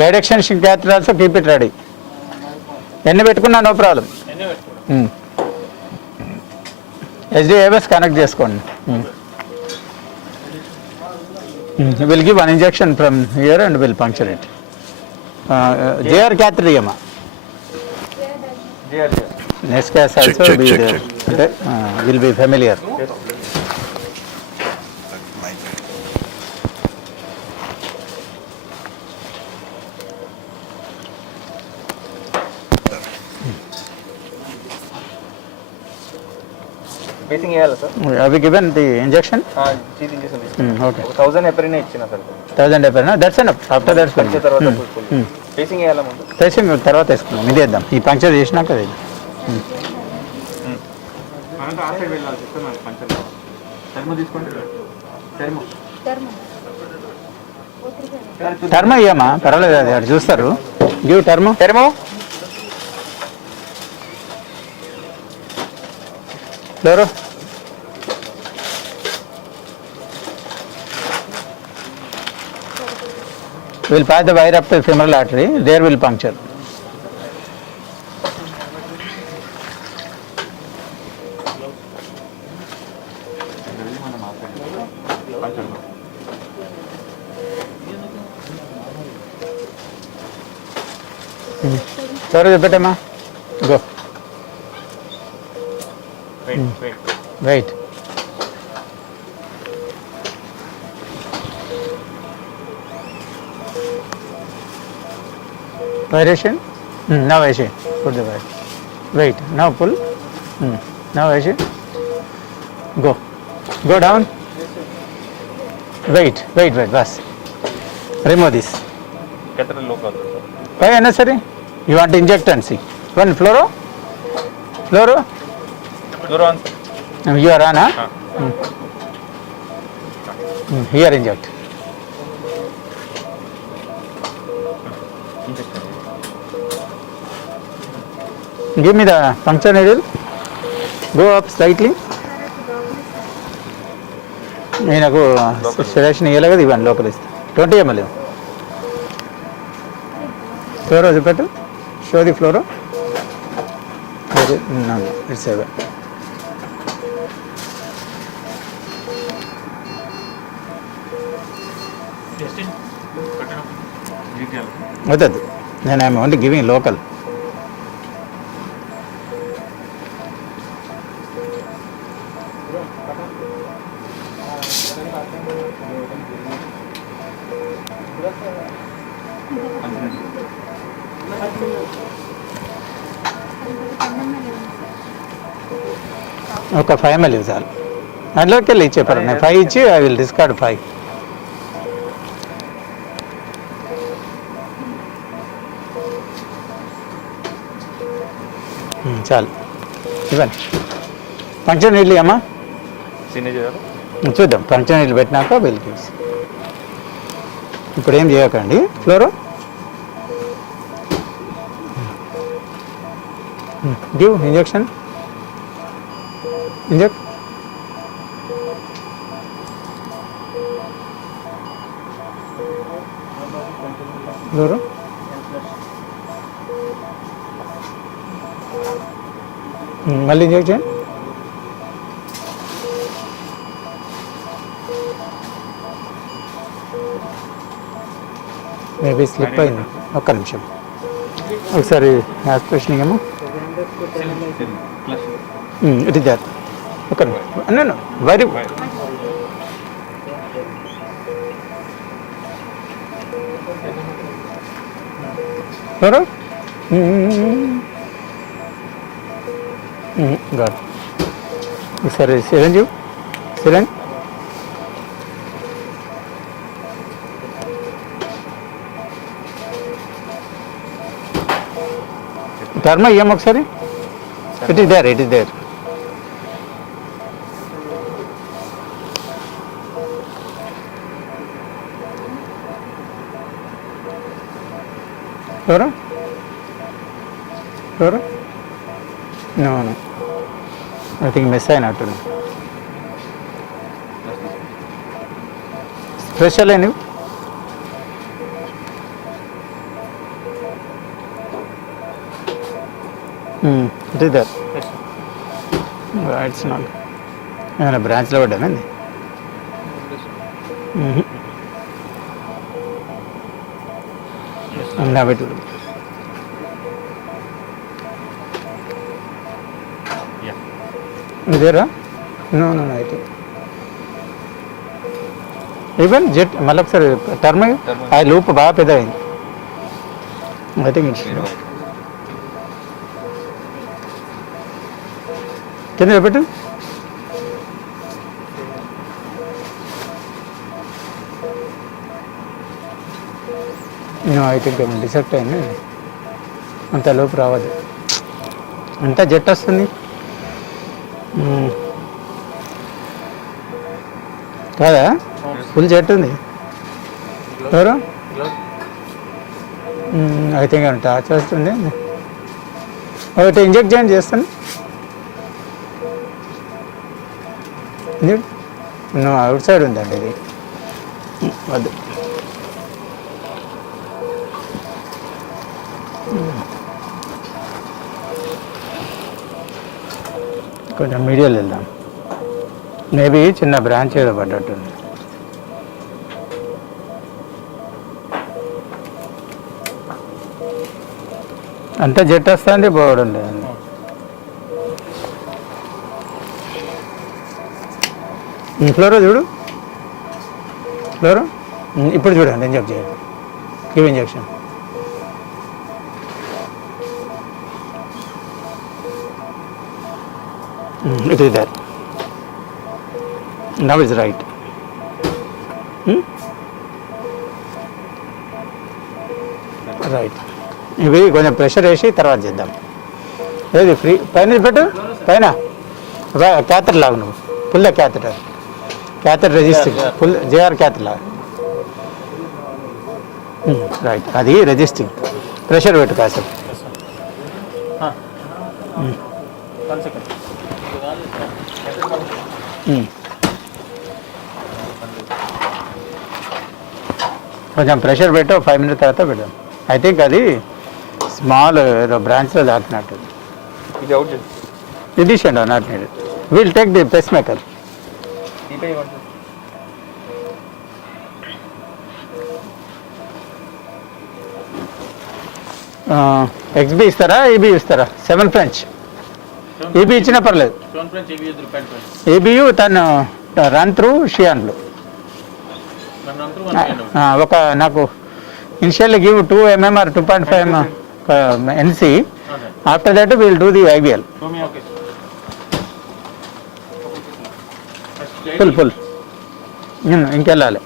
Guide extension catheter also keep it ready. ఎన్ని పెట్టుకున్నా no problem. HDABS connect చేసుకోండి. Will give 1 injection from here and will puncture it. JR catheter ఇయ్యమ్మా. Next case also be there. Okay, will be familiar. Pacing చేయాలా sir? Have you given the injection? Cheese injection Okay. 1000 ఎపరిన్ ఇచ్చినా sir. 1000 ఎపరిన్. That's enough. After that puncture తర్వాత facing చేయాలా ముందు? Facing తర్వాత వేసుకున్నాం. ఇది వేద్దాం. ఈ పంక్చర్ చేసినాక వేద్దాం. మనకు ఆ సైడ్ వెళ్ళాలి సిస్టమ్ మనకు పంచర్. టర్మ్ తీసుకోండి. టర్మ్ అయ్యామా పర్వాలేదు, అది అటు చూస్తారు. Give term. ఫ్లోరో. We'll pass the wire up to the femoral artery. There will puncture. Sorry, పెట్టమ్మా. Go. Wait. Vibration. Now I see. Put the wire. Wait. Now pull. Now I see. Go. Go down. Wait. Bas. Remove this. catheter low కాదు sir. Why unnecessary? You want to inject and see. One fluoro. దూరం You are on, huh? Here inject. Give me the puncture needle. Go up slightly. నాకు selection ఇవ్వాలి కదా, ఇవ్వండి local ఇస్తే 20 ml. ఫ్లోరో చూపెట్టు. Show the ఫ్లోరో. It's అవే. వద్దు, నేను I'm only giving local. ఒక 5 ml చాలు. అందులోకి వెళ్ళి ఇచ్చేపారు. నేను 5 ఇచ్చి ఐ విల్ డిస్కార్డ్ 5. చాలు ఇవ్వండి. పంక్చర్ నీళ్ళు అమ్మా చూద్దాం. పంక్చర్ నీళ్ళు పెట్టినాక వెళ్కి. ఇప్పుడు ఏం చేయకండి. ఫ్లోరో గివ్ ఇంజెక్షన్. ఇంజెక్ట్. ఫ్లోరో మళ్ళీ ఇంజెక్ట్ చేయండి. మేబీ స్లిప్ అయింది. ఒక్క నిమిషం ఒకసారి యాస్పిరేషన్ ఏమో ఇట్ ఇస్ దట్. ఒక్క నిమిషం వరి ఎవరు గాడ్. ఒకసారి సిరంజ్ టర్మ్ అయ్యాం ఒకసారి. It is there. ఎవరు నో ఐ థింక్ మిస్ అయినట్టు. స్పెషల్ నువ్వు Sridhar Yes, sir. It's not ఏమైనా బ్రాంచ్లో పడ్డానండి Yes, sir. నా పెట్టు Yeah. ఇదేరా నో నో అయితే ఈవెన్ జెట్ మళ్ళీ ఒకసారి టర్మ్ ఆ లూప్ బాగా పెద్ద అయింది ఐ థింక్ ఇట్స్ కింద పెట్టు ఐ థింక్ ఏమో డిసెక్ట్ అయింది అంత లోపు రావద్దు అంతా జెట్ వస్తుంది కాదా ఫుల్ జెట్ ఉంది ఎవరు ఐ థింక్ టార్చ్ వస్తుంది ఒకటి ఇంజెక్ట్ చేయండి చేస్తాను అవుట్ సైడ్ ఉందండి ఇది వద్దు కొంచెం మీడియాలో వెళ్దాం మేబీ చిన్న బ్రాంచ్ ఏదో పడ్డట్టుంది అంతా జెట్ వస్తుంది పోవడం లేదండి ఫ్లోరో చూడు ఫ్లోరో ఇప్పుడు చూడండి ఇంజెక్ట్ చేయండి give injection it is there now is right right ఇవి కొంచెం ప్రెషర్ వేసి తర్వాత చేద్దాం ఏది ఫ్రీ పైన పెట్టు పైన క్యాథర్ లాగా నువ్వు ఫుల్ క్యాథర్ రెజిస్టింగ్ ఫుల్ జేఆర్ క్యాథర్ లాగా రైట్ అది రెజిస్టింగ్ ప్రెషర్ పెట్టు కాసేపు One second. కొంచెం ప్రెషర్ పెట్టు 5 minutes తర్వాత పెట్టాం ఐ థింక్ అది స్మాల్ బ్రాంచ్లో దాటినట్టు ఇది అవుట్ ఇది షెండ్ not need will take the pacemaker ఎక్స్బీ ఇస్తారా ఏబీ ఇస్తారా 7 French ఏబీ ఇచ్చినా పర్లేదు ఏబియు తను రన్ త్రూ షియాన్లు ఒక నాకు initially give 2 mm or 2.5 NC after that will do the IVL full ఇంకెళ్ళాలి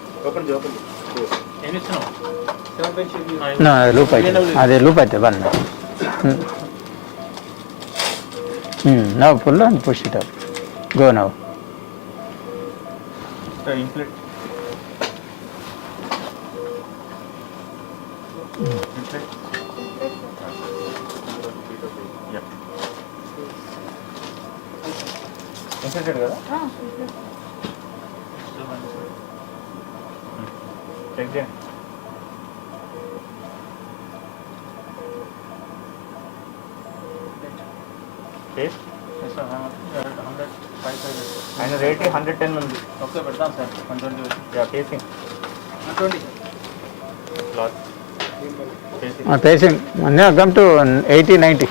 లూప్ అయితే అదే లూప్ అయితే one now pull and push it up go now inflate inflated కదా చెక్ చేయండి ఆయన రేట్ 110 ఉంది ఓకే పెడతాం సార్ 120 కేసింగ్ 120 పేసింగ్ అన్నీ కమ్ టు 80-90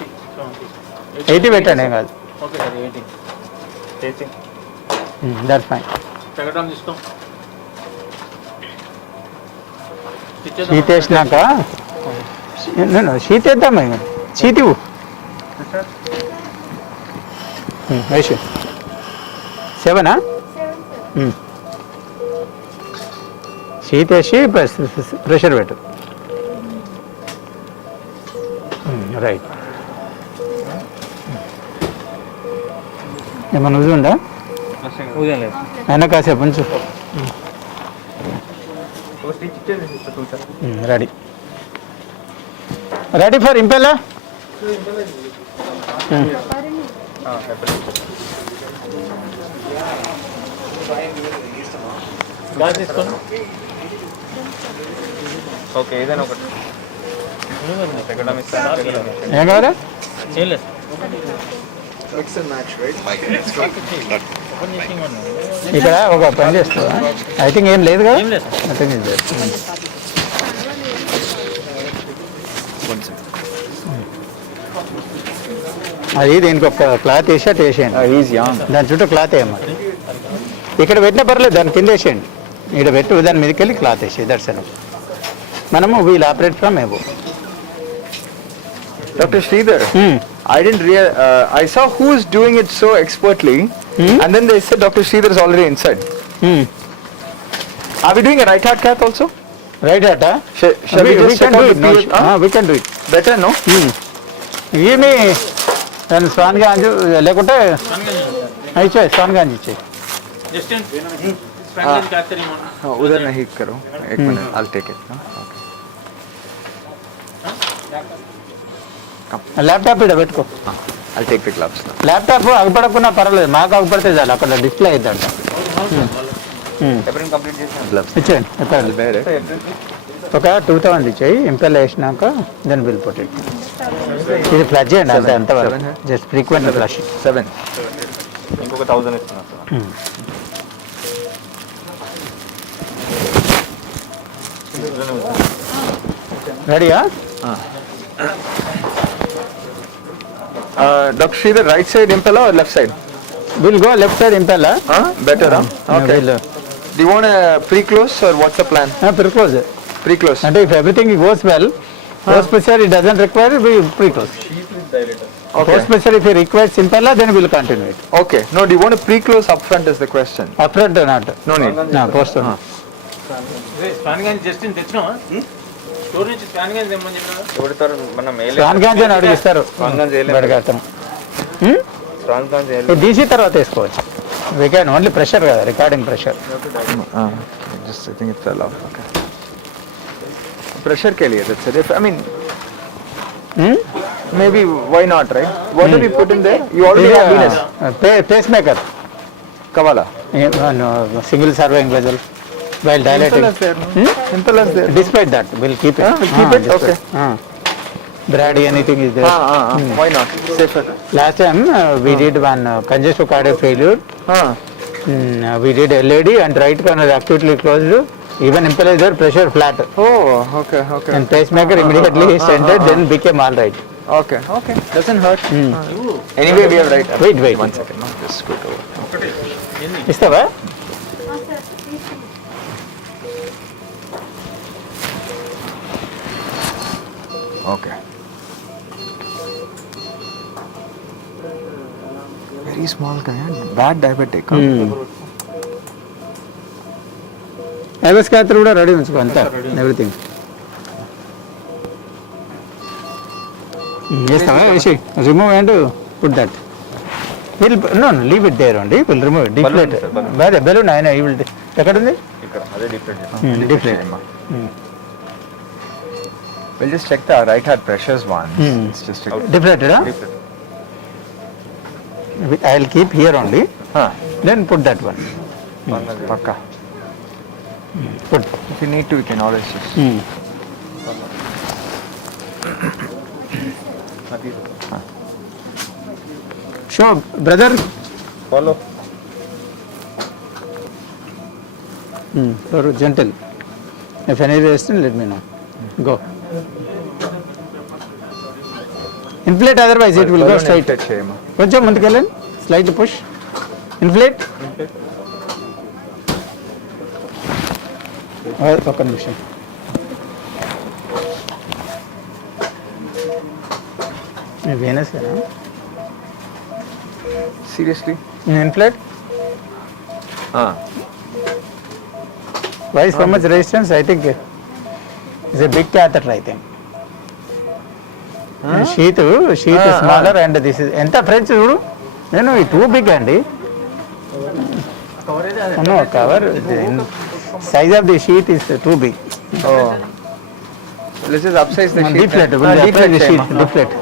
80 పెట్టండి ఏం కాదు okay sir 80 pacing that's fine పెగడం తీసుకో షీట్ వేసినాక షీట్ వేద్దామా షీట్ ఇవ్వు వేసి 7 షీట్ వేసి ప్రెషర్ పెట్టు రైట్ ఏమన్నా ఉది ఉందా ఉదయం లేదు అయినా కాసేపు ఉంచు రెడీ రెడీ ఫర్ ఇంపెల్లా ఓకే ఏదైనా ఒకటి ఏం కావాలి చేయలేదు Mix and match, right? ఇక్కడ ఒక పని చేస్తావా? ఐ థింక్ ఏం లేదుగా. ఏం లేదు సార్. Nothing is there. అది దీనికి ఒక క్లాత్ వేసి అటు వేసేయండి. He's young. దాని చుట్టూ క్లాత్ వేయమని. ఇక్కడ పెట్టిన పర్లేదు, దాని కింద వేసేయండి. ఇక్కడ పెట్టు, దాని మీదకి వెళ్ళి క్లాత్ వేసి దర్శనం. మనము we'll operate from above. Dr. Sridhar, I didn't I saw who's doing it so expertly, and then they said Dr. Sridhar is already inside. Are we doing a right heart cath also? Right అట. Shall we just check out the PH? We can do it. Better, no? ఏమి దాన్ని Schwann గాంజు లేకుంటే ఇచ్చాయి, Schwann గాంజు ఇచ్చాయి. Just స్పాంగేజ్ catheter उधर नहीं करो. एक minute, I'll take it. Laptop ఇక్కడ పెట్టుకో. I'll take the gloves now. Laptop అగపడకున్నా పర్వాలేదు, మాకు అగపడితే చాలు. అక్కడ డిస్ప్లే అవుతాడు. Everything complete చేసాను. Gloves. ఇచ్చేయండి. ఎప్పుడు Wear it. ఒక 2000 ఇచ్చేయి. ఇంపెల్ వేసినాక దెన్ బిల్ పొట్ ఇట్. ఇది ఫ్లష్ చేయండి అంతే, అంతవరకు జస్ట్ ఫ్రీక్వెంట్ ఫ్లష్. 7. ఇంకొక 1000 ఇస్తున్నా సార్. రెడీయా? Dr. Sridhar, right side impella or left side? Will go left side impale. Better, huh? Okay. Do you want a pre-close or what's the plan? Preclose. Pre-close. అంటే if everything goes well, post pressure it doesn't require preclose. Okay. Post pressure if you requires Impella then will continue it. Okay. No, do you want a pre-close up front is the question. Up front not. No need. Post. స్పాంగేజ్ just తెచ్చినావా? Store నుంచి స్పాంగేజ్ తెమ్మని చెప్పినా. ఎవరితారు మనం Schwann Ganj అని అడిగిస్తారు. స్పాంగేజ్ చేయలేదు. బయటకడతాం. స్పాంగేజ్ చేయలేదు. డీసీ తర్వాత వేసుకోవచ్చు. వీ క్యాన్ ఓన్లీ ప్రెషర్ కదా, recording pressure. Just I think it fell off. Okay. Pressure ke liye, that's it. If, I mean, maybe why not, right? What did we put in there? You already have venous. Pacemaker. Kavala. Single surviving vessel while dilating. Impella's there. Despite that, we'll keep it. We'll keep it? Okay. Brady, anything is there. Why not? Safer. Last time we did one congestive cardiac failure. We did LAD and right corner acutely closed. Even impeller there, pressure flat. Oh, okay, okay. And pacemaker immediately stented, then became all right. Okay, okay. Doesn't hurt. Anyway, we are right. Wait. One second. No, just scoot over. ఇస్తావా? Okay. Very small guy, bad diabetic. IVUS catheter కూడా ready ఉంచుకో అంతా, everything. చేస్తావా? వేసి remove and put that. Will no leave it there only. Will remove it. Deflate. అదే balloon ఆయన ఈ will. ఎక్కడ ఉంది? ఇక్కడ అదే different. Deflate. We'll just check the right heart pressures once. It's just a Deflated, huh? I'll keep here only. Then put that one. Pakka. Put. If you need to, you can always just. Sure, brother. Follow. Gentle. If any resistance, let me know. Go. Inflate, otherwise it will go straight. కొంచెం ముందుకెళ్ళండి. Slightly push. Inflate. ఒక్క నిమిషం. Venous, Seriously? Inflate. Why so much resistance? I think it's a big catheter, I think. Sheath smaller and this is enta French చూడు. నేను too big అండి. No, cover. Size of the sheath is too big. Oh. Let's just upsize the sheet. Deflate. Deflate the sheath. Deflate.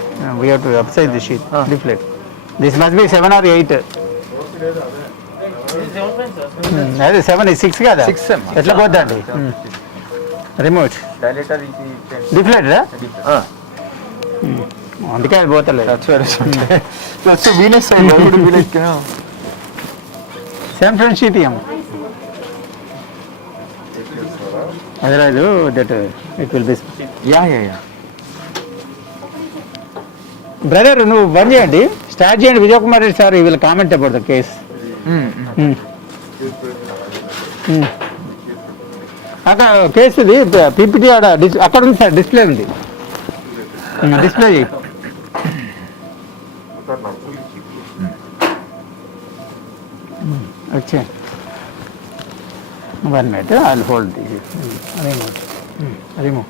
We have to upsize the sheath. Deflate. This must be 7 or 8. అదే 7 is 6 కదా. 6 ఎట్లా పోద్దండి? Remove. Dilator deflate రా? అందుకే అది పోతలేదు. That's where it's okay. That's the venous side. Why would it be like, you know? Same friend sheet ఇయ్యం. అదరాజు that it will be. Yeah. Brother నువ్వు బంద్ చేయండి, స్టార్ట్ చేయండి. విజయ్ కుమార్ రెడ్డి సార్ వీళ్ళు కామెంట్ అబౌట్ ద కేస్. అక్కడ కేసుది పీపీటీ ఆడ అక్కడ ఉంది సార్, డిస్ప్లే ఉంది, డిస్ప్లే చేయి. వచ్చే 1 minute, I'll hold the remote. Remove.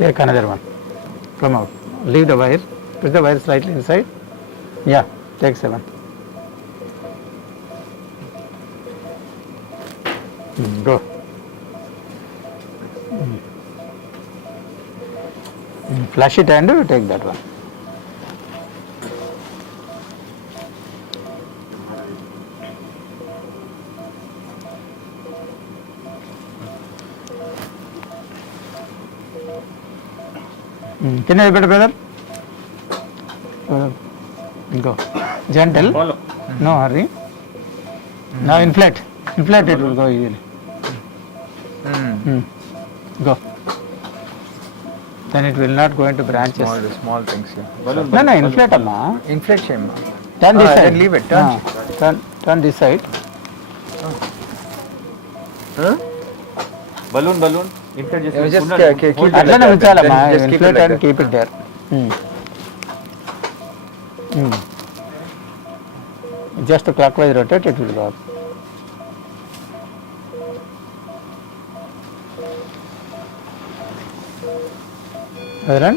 Take another one. Come out. Leave the wire. Put the wire slightly inside. Yeah, take 7. Go. Flush it and take that one. Can you better, brother? Go. Gentle. Follow. No hurry. Now inflate. Inflate it will go easily. Go. Then it will not go into branches. Small things here. No, inflate amma. Inflate shame. Turn this side. Then leave it. Turn this side. Balloon. Inflate just. Just keep it అట్లనే like that. ఉంచాలమ్మా. Just keep it Inflate like and that. keep it there. Just clockwise rotate, it will go up. Run.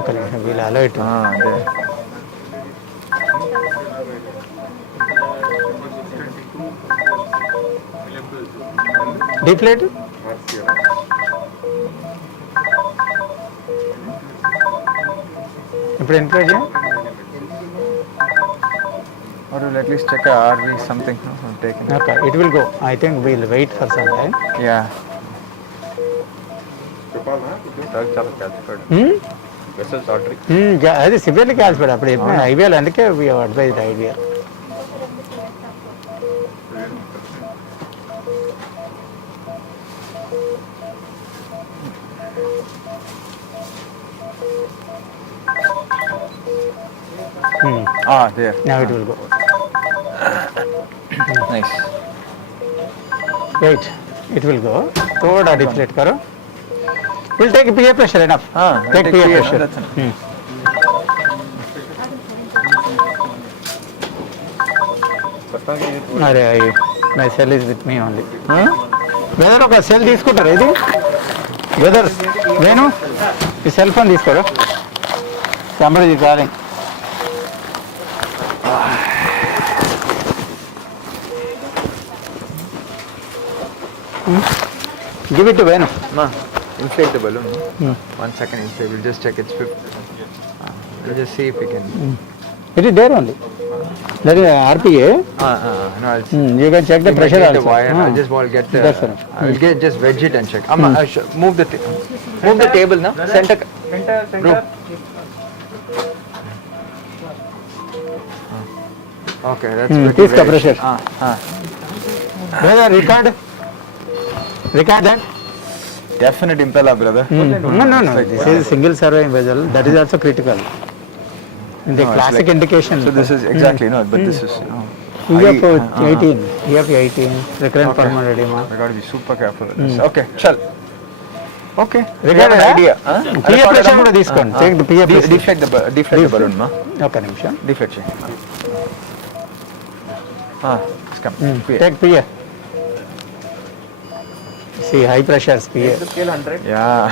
Okay, we'll allow it. There. Deflate. ఇప్పుడు inflate చేయ. Or we'll at least check a RV something. Taken. Okay, it will go. I think we'll wait for some time. Yeah. Vessels artery. అది severely కాల్సిపోయాడు అప్పుడు చెప్పిన IVL, అందుకే we advise IVL. There. Now it will go. Nice. Wait, it will go. थोड़ा deflate करो. We'll take PA pressure enough. Take PA pressure. That's enough. అరే my cell is with me only. Whether ఒక cell తీసుకుంటారా ఇది? Whether Venu ఈ cell phone తీసుకోరా, somebody calling. Give it to Venu. Ma, inflate the balloon. 1 second inflate. We'll just check its 50. We'll just see if we can. It is there only. That is RPA. No, I'll You can check the pressure the also. wire. I'll just get the. That's enough. I'll just wedge it and check. Amma, move the table now. Center. Bro. Okay, that's pretty Please the wedged. pressure. Brother, record that. Definite impeller, brother. No. This is single surveying vessel. That is also critical. In the No, it's classic like- indication. So this is exactly no, but this is. EF 18. EF 18. Recurrent pulmonary edema. I got to be super careful with this. Okay, chal. Okay. We Record have an that? idea. PA pressure కూడా తీసుకోండి. Take the PA pressure. Deflect the balloon, ma. ఒక నిమిషం. Deflect check. It's come. Take PA. See high pressures PA. Scale 100. Yeah.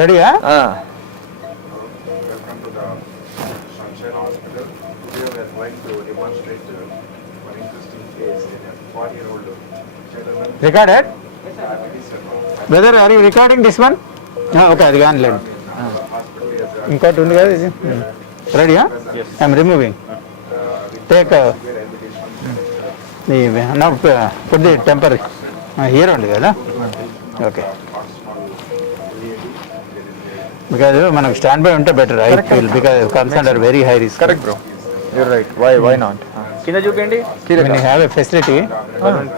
Ready? Welcome to the Sunshine Hospital. Today we are going to demonstrate one interesting case in a 40-year-old gentleman Recorded? with diabetes and brother are you recording this one? Okay, అది కానీ లేదు. ఇంకోటి ఉంది కదా ఇది. రెడీయా? I'm removing. Take now put the temporary here ఉంది కదా. ఓకే, బికాజ్ మనకు స్టాండ్ బై ఉంటే better. I feel because comes under very high risk. Correct, bro. You're right. Why not? కింద చూపించండి. When you have a facility,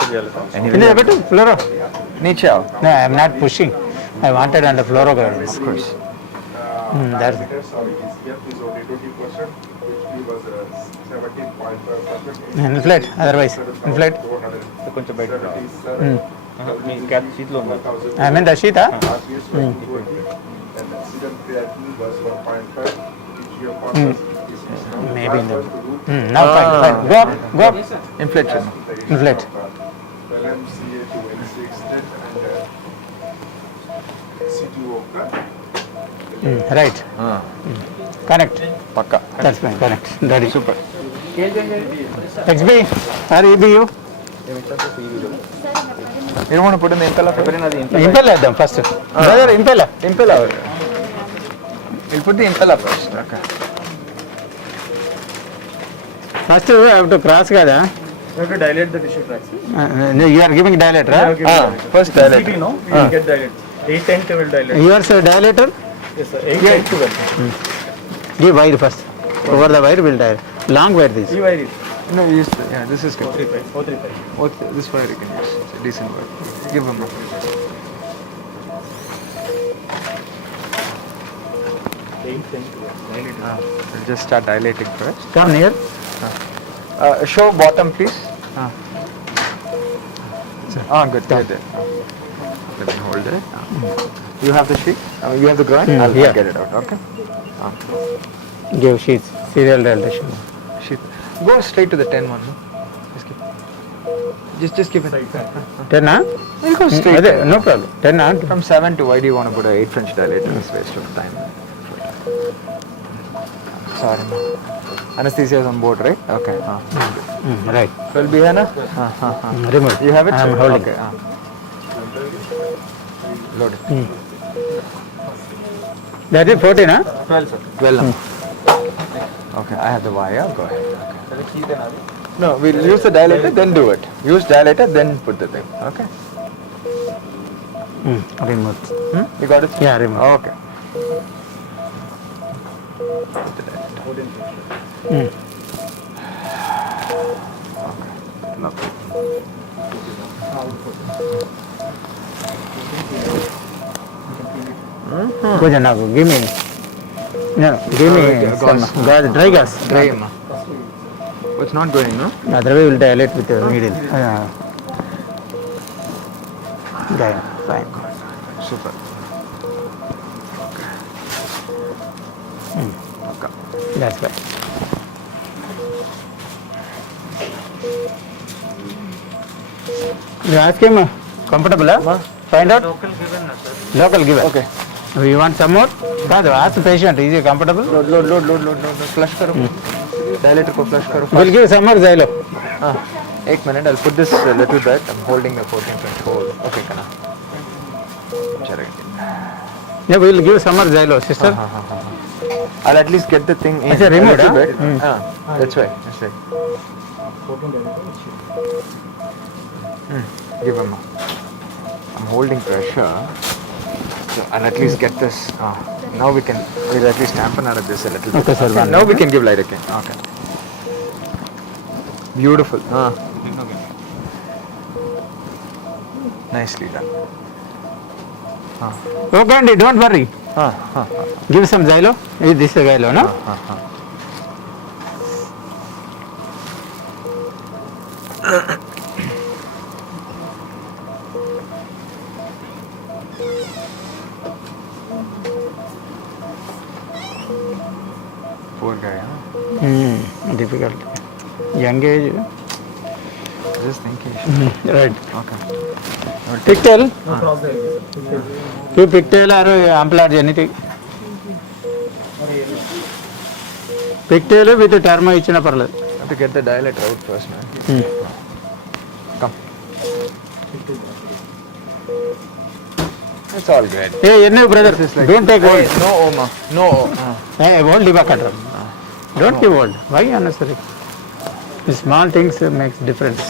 చేయాలి. can you have it fluoro? Niche. No, I am not pushing. I wanted on the fluoro guidance. Of course. That's Sorry, his gap is only 20%, which give us 17.5%. inflate. Otherwise, inflate. కొంచెం బయట మీ cap సీట్లో ఉంది. I mean the sheet, huh? And the accident creatinine was 1.5, which your purpose is now Maybe in the. to do. Now fine, fine. Go up, go up. Inflation. Inflate. LMCA to N6 and CTO. Right. Connect. Pakka. That's fine. Connect. Ready. Super. XB or EBU? You don't want to put in the impeller? Impel వేద్దాం first. Brother impale. Impeller. We'll put the impeller first. Okay. First have to cross కదా. You have to dilate the tissue tracks. You are giving dilator. First dilate. No, we will get dilate. 8-10 will dilate. Yours dilator. Yes, sir. 8-10 Give wire first. Over the wire will dilate. Long wire this. ఈ wire No, use the, yeah, this is good. 435. This wire you can use. It's a decent wire. Give him a. We'll just start dilating first. Come near. Show bottom, please. Good. Good. Let me hold it. You have the sheet? You have the groin? I'll yeah. get it out. Okay. Give sheets. Serial dilatation. Sheet. Go straight to the 10 one. No? Just keep it. 10 huh? We'll go straight. No problem. 10 huh? From 7 to why do you want to put a 8 French dilator? It's waste of time. Sorry. Anesthesia is on board, right? Okay. Right. Will be here, na? Remove. You have it? I am sir? holding. Okay. Load it. That is 14 huh? 12, sir. 12 now. Okay, I have the wire. Go ahead. Okay. No, we'll use the dilator, then do it. Use dilator, then put the thing. Okay. Remove. You got it? Yeah, remove. Okay. Put the dilator. Lovely. Good enough. Give me. No, give me some gas, dry gas. Dry, ma. Oh, it's not going, no? Otherwise, we'll dilate with the needle. Fine. Super. Okay. That's fine. You ask him, comfortable, huh? Find out? Local given. Okay. You want some more? Ask the patient, is he comfortable? Load. Flush karo. Dilator ko flush karo. We'll give some more Xylo. 1 minute, I'll put this a little bit. I'm holding the 14 French hold. Okay, kana. Yeah, we'll give some more Xylo, sister. I'll at least get the thing in. It's a remote, little huh? bit. That's right. Give him. I'm holding pressure. So I'll at least get this. Now we'll at least dampen out of this a little bit. Okay, sir. Now we can give light again. Okay. Beautiful. Nicely done. Okay, Andy, don't worry. Give some Xylo. This is Xylo, no? Poor guy, huh? Difficult. Young age. Just thinking. Right. Okay. Pigtail? Two pigtail or amplage, anything? Pigtail with termo ichina parladu. Have to get the dilator out first, man. Come. It's all good. Hey, brother, don't take old. Hey, no Oma. No. Hey, old Divakatram. Don't give old. Why unnecessary? The small things makes difference.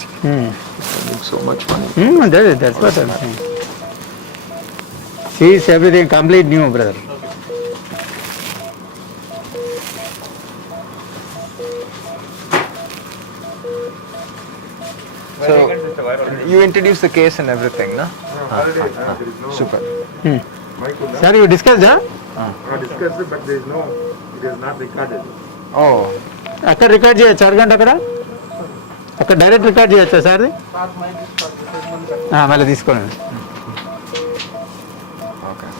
Spending so much money. That's what I'm saying. Sees everything complete new, brother. So, you introduced the case and everything, no? Already, there is no Super. mic on that. Sir, you discussed, huh? I discussed it, but there is no, it is not recorded. Oh. అక్కడ record చేయొచ్చు అరగంట అక్కడ direct record చేయొచ్చా sir మళ్ళీ తీసుకోండి. Okay.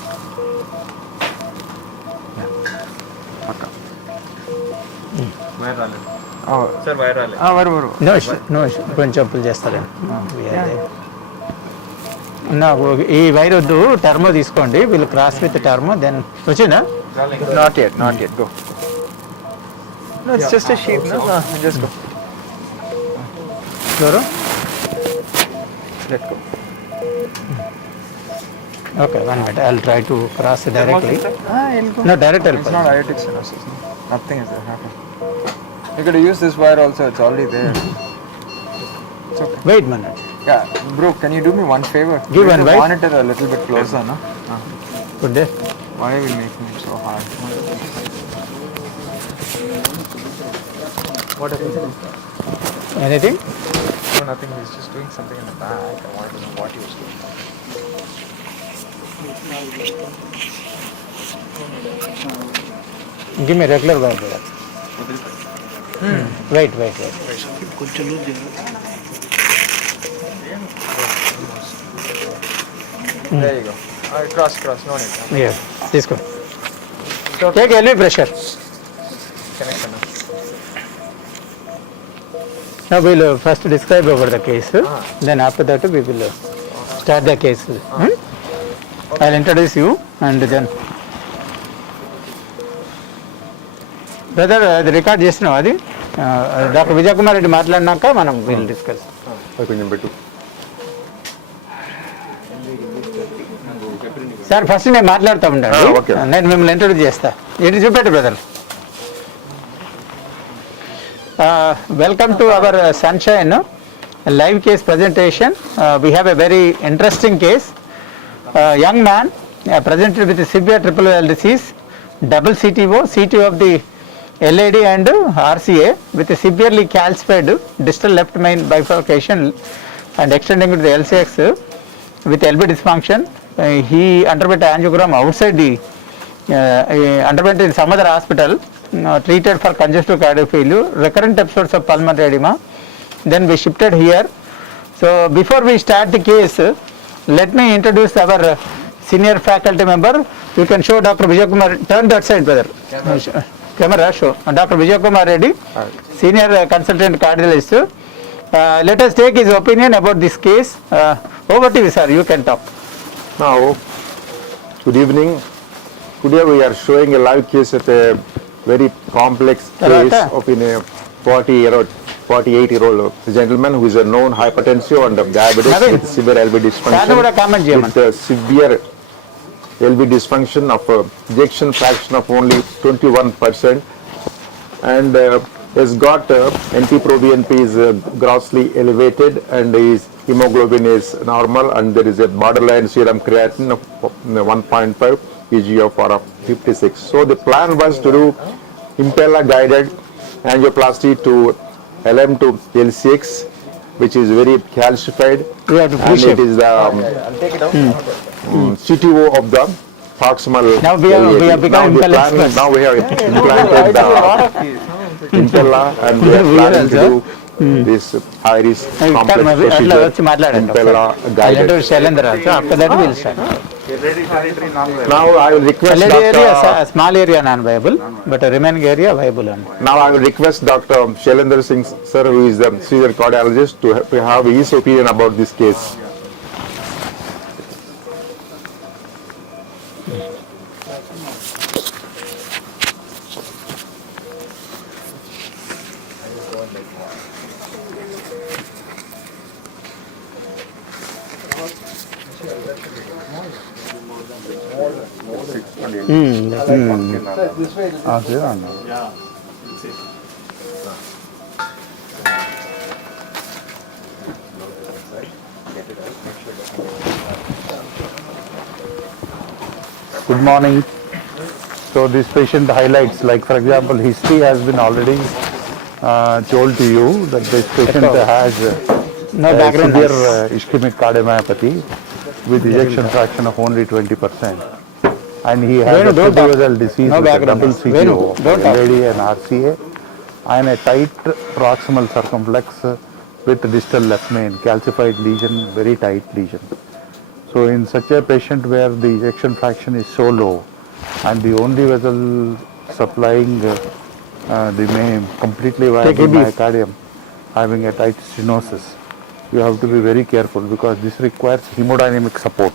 Wire రాలేదు Oh. Sir, wire రాలేదు. Varu. No no కొంచెం అప్పులు చేస్తారండి. నాకు ఈ వైర్ వద్దు, టర్మో తీసుకోండి. వీళ్ళు క్రాస్ విత్ టర్మో దెన్ వచ్చిందా? Not yet. Go. No, it's just a sheet, no? Just go. ఎవరు? Let go. Okay, 1 minute. I'll try to cross directly. It'll go. No, direct help. It's not aortic stenosis. No? Nothing is there. Happen. You could use this wire also. It's already there. It's okay. Wait a minute. Yeah, bro. Can you do me one favor? Give You one, need to right? monitor a little bit closer, no? Put there. Why are we making it so hard? What are you? Anything? No, nothing. He's just doing something in the back. I wanted to know what he was doing. Give me regular wire, brother. Wait. There you go. Cross. No need. Yeah, తీసుకో. Take LV pressure. Connection. Now we will first describe over the case. Then after that we will start the case. I'll introduce you and then. Brother అది record చేసినావు అది doctor Vijay Kumar Reddy మాట్లాడినాక మనం will discuss. కొంచెం పెట్టు. Sir first నేను మాట్లాడుతూ ఉండండి, okay. నేను మిమ్మల్ని ఇంట్రొడ్యూస్ చేస్తా. ఇటు చూపెట్టు brother. Welcome to our sunshine live case presentation. We have a very interesting case. Young man presented with severe triple L disease, double CTO of the LAD and RCA with a severely calcified distal left main bifurcation and extending to the LCX with LV dysfunction. He underwent angiogram outside the underwent in some other hospital, treated for congestive cardiac failure, recurrent episodes of pulmonary edema. Then we shifted here. So before we start the case, let me introduce our senior faculty member. You can show Dr. Vijay Kumar. Turn that side, brother. Camera show. Dr. Vijay Kumar Reddy, senior consultant cardiologist. Let us take his opinion about this case. Over to you, sir. You can talk. Now, good evening. Today we are showing a live case of a very complex case of a 48-year-old gentleman who is a known hypertensive and diabetic with severe LV dysfunction, with severe LV dysfunction of ejection fraction of only 21%, and has got NT-proBNP is grossly elevated, and his hemoglobin is normal, and there is a borderline serum creatinine of 1.5, eGFR of 56. So the plan was to do impella guided angioplasty to LM to LCX, which is very calcified, and it is the CTO of the proximal. Now we have become impella experts. Now we have implanted the impella, and we are planning to do this high risk complex procedure impella guided. After that we will start. Now I will request LAD area, Dr. small area non-viable, but remaining area viable. Now I will request Dr. Shailendra Singh sir, who is the senior cardiologist, to have his opinion about this case. Good morning. So this patient highlights, like for example, history has been already told to you that this patient has No background severe noise. ischemic cardiomyopathy with ejection fraction of only 20%. And he has Venu, a don't talk. trivial disease No with a background double noise. Venu, CTO, don't talk. LAD and RCA, and a tight proximal circumflex with distal left main, calcified lesion, very tight lesion. So in such a patient where the ejection fraction is so low and the only vessel supplying the main completely viable Take a beef. myocardium having a tight stenosis, you have to be very careful because this requires hemodynamic support.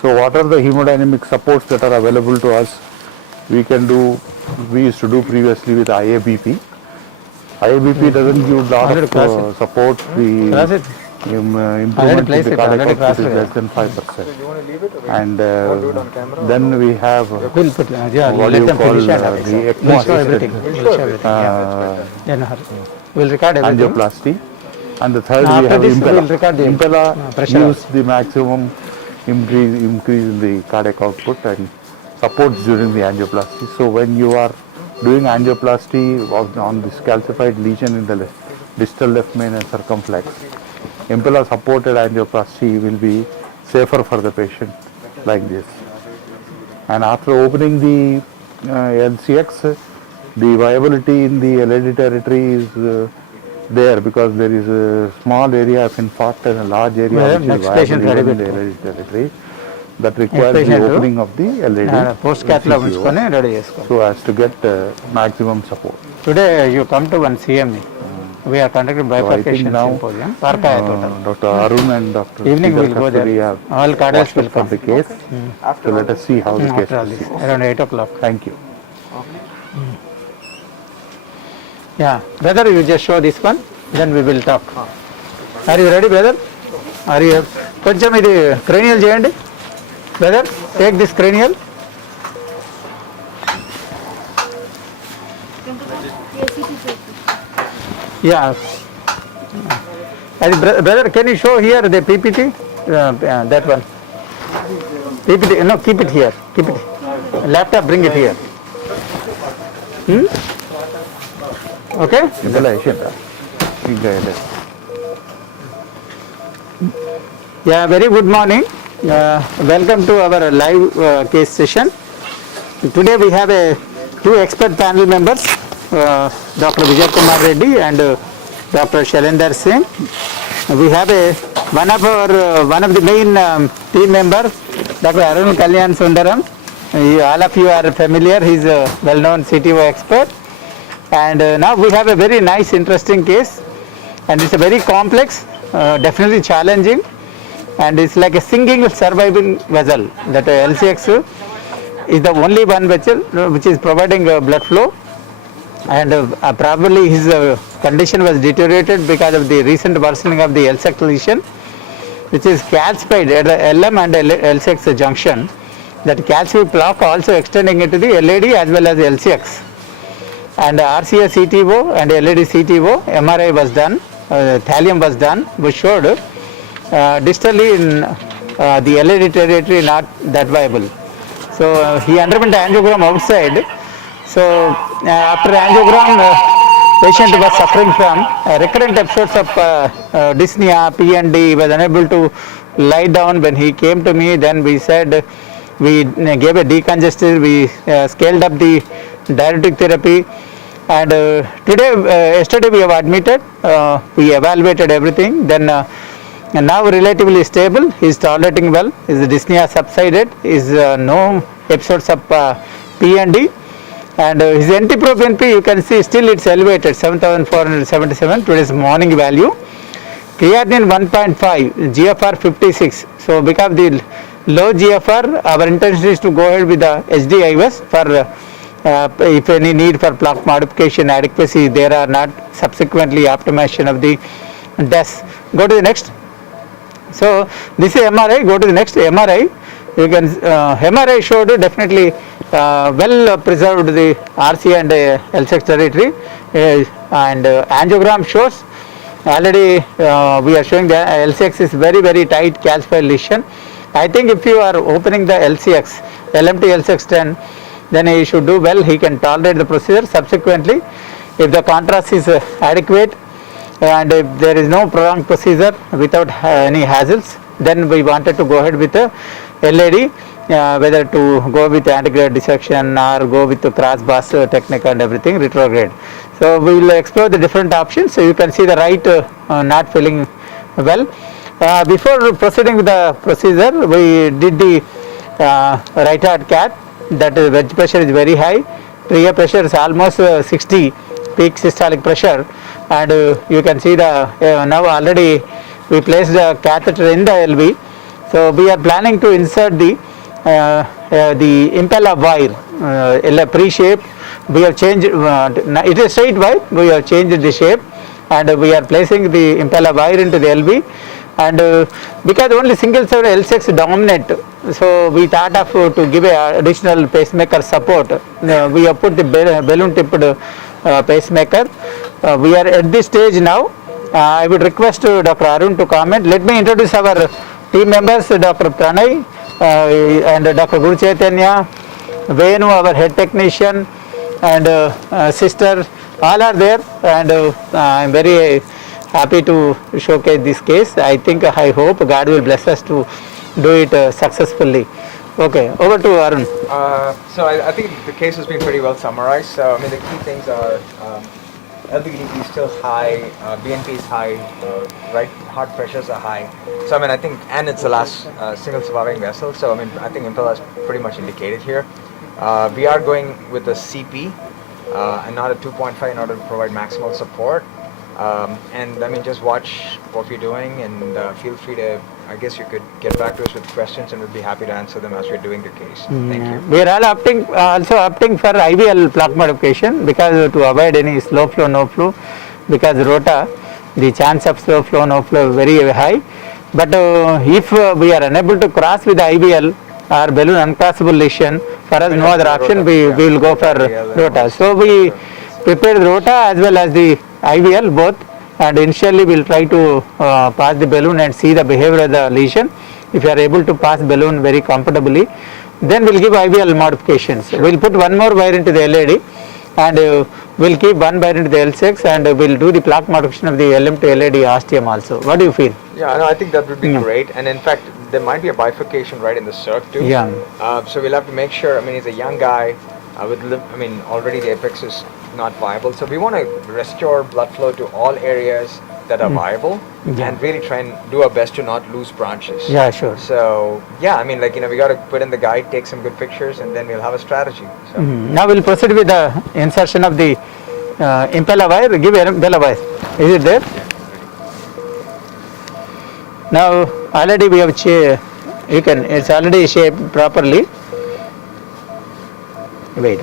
So what are the hemodynamic supports that are available to us? We used to do previously with IABP. IABP doesn't give lot Already crossed of support. Cross The it. improvement placed in the it, already cardiac output crossed is it. less than 5%. You want to leave it or And do it on camera? then we have We'll put, yeah, what do let you them call finish and the we'll show ECMO everything. assisted We'll show everything. Yeah, no hurry. We'll record everything. angioplasty. And the third Now we after have this, impella. we'll record the Impella pressure gives the maximum increase in the cardiac output and supports during the angioplasty. So when you are doing angioplasty on this calcified lesion in the distal left main and circumflex, impella supported angioplasty will be safer for the patient like this. And after opening the LCX, the viability in the LAD territory is there because there is a small area of infarct and a large area Well, which next is patient viable even ready in the with- LAD territory that requires the patient, opening of the LAD post క్యాట్లో CTO, ఉంచుకొని ready చేసుకోండి. so as to get maximum support. Today you come to one CME. We are conducting So I think bifurcation now symposium. Parkaya total. Dr. Arun and Dr. Evening Sridhar we'll go there. Kasturi have All cardiacs watched will up for come. the case. So let us see how the case After all this, proceeds. around 8 o'clock. Thank you. Yeah, brother, you just show this one, then we will talk. Are you ready, brother? Are you? కొంచెం ఇది cranial చేయండి. Brother, take this cranial. Yeah. Brother, can you show here the PPT? That one. PPT, no, keep it here. Keep it. Laptop, bring it here. Okay? ಇದೆಲ್ಲ ಯಶಂತ ಈಗ ಇದೆ. Yeah, very good morning. Welcome to our live case session. Today we have two expert panel members, Dr. Vijay Kumar Reddy and Dr. Shailendra Singh. We have one of the main team members, Dr. Arun Kalyan Sundaram. All of you are familiar. He is a well-known CTO expert. And now we have a very nice, interesting case, and it's a very complex, definitely challenging, and it's like a single surviving vessel. That LCX is the only one vessel which is providing blood flow, and probably his condition was deteriorated because of the recent worsening of the LCX lesion, which is calcified at the LM and LCX junction. That calcific plaque also extending into the LAD as well as LCX. And RCA CTO and LAD CTO, MRI was done, thallium was done, which showed distally in the LAD territory not that viable. So he underwent angiogram outside. So after angiogram, patient was suffering from recurrent episodes of dyspnea, PND. He was unable to lie down. When he came to me, then we said we gave a decongestant. We scaled up the diuretic therapy. And yesterday we have admitted, we evaluated everything, then now relatively stable, he is tolerating well, his dyspnea subsided, is no episodes of PND, and his NT-proBNP you can see still it's elevated, 7477, today's morning value. Creatinine 1.5, GFR 56, so because the low GFR, our intention is to go ahead with the HDIVs for if any need for plaque modification adequacy there are not, subsequently optimization of the DES. Go to the next. So this is MRI, go to the next MRI. you can MRI showed definitely well preserved the RC and L6 territory, and angiogram shows already we are showing the LCX is very tight calcified lesion. I think if you are opening the LCX, LMT LCX10, then he should do well. He can tolerate the procedure. Subsequently, if the contrast is adequate and if there is no prolonged procedure without any hassles, then we wanted to go ahead with the LAD, whether to go with antegrade dissection or go with the cross bars technique and everything, retrograde. So we will explore the different options. So you can see the right not feeling well. Before proceeding with the procedure, we did the right heart cath. That wedge pressure is very high. Trigger pressure is almost 60 peak systolic pressure, and you can see the now already we placed the catheter in the LV. So we are planning to insert the impella wire, pre-shape. We have changed, it is straight wire, we have changed the shape, and we are placing the impella wire into the LV, and because only single cell L6 dominant, so we thought of to give a additional pacemaker support. We have put the balloon tipped pacemaker. We are at this stage now. I would request Dr. Arun to comment. Let me introduce our team members, Dr. Pranay and Dr. Guru Chaitanya, Venu, our head technician, and sister, all are there, and I am very happy to showcase this case. I hope God will bless us to do it successfully. Okay, over to Arun. So I think the case has been pretty well summarized. So I mean the key things are LVDP is still high, BNP is high, right heart pressures are high. So I mean I think, and it's the last single surviving vessel. So I mean I think impella is pretty much indicated here. We are going with a CP and not a 2.5 in order to provide maximal support. And I mean just watch what we're doing, and feel free to, I guess you could get back to us with questions, and we'll be happy to answer them as we're doing the case. Thank you. We are all also opting for IVL plaque modification, because to avoid any slow flow, no flow, because rota, the chance of slow flow, no flow is very high. But if we are unable to cross with IVL or balloon uncrossable lesion, for us no other option, we will go for rota. So we prepared rota as well as the IVL both, and initially we will try to pass the balloon and see the behavior of the lesion. If you are able to pass balloon very comfortably, then we will give IVL modifications. We will put one more wire into the LAD, and we will keep one wire into the L6, and we will do the plaque modification of the LM to LAD osteum also. What do you feel? Yeah, no, I think that would be great. And in fact, there might be a bifurcation right in the circ too. Yeah. So we'll have to make sure. I mean, he's a young guy already the apex is not viable. So we want to restore blood flow to all areas that are viable, and really try and do our best to not lose branches. Yeah, sure. So yeah, I mean, like, we got to put in the guide, take some good pictures, and then we'll have a strategy. So. Now we'll proceed with the insertion of the impella wire. Give impella wire. Is it there? Now already we have it's already shaped properly. Wait.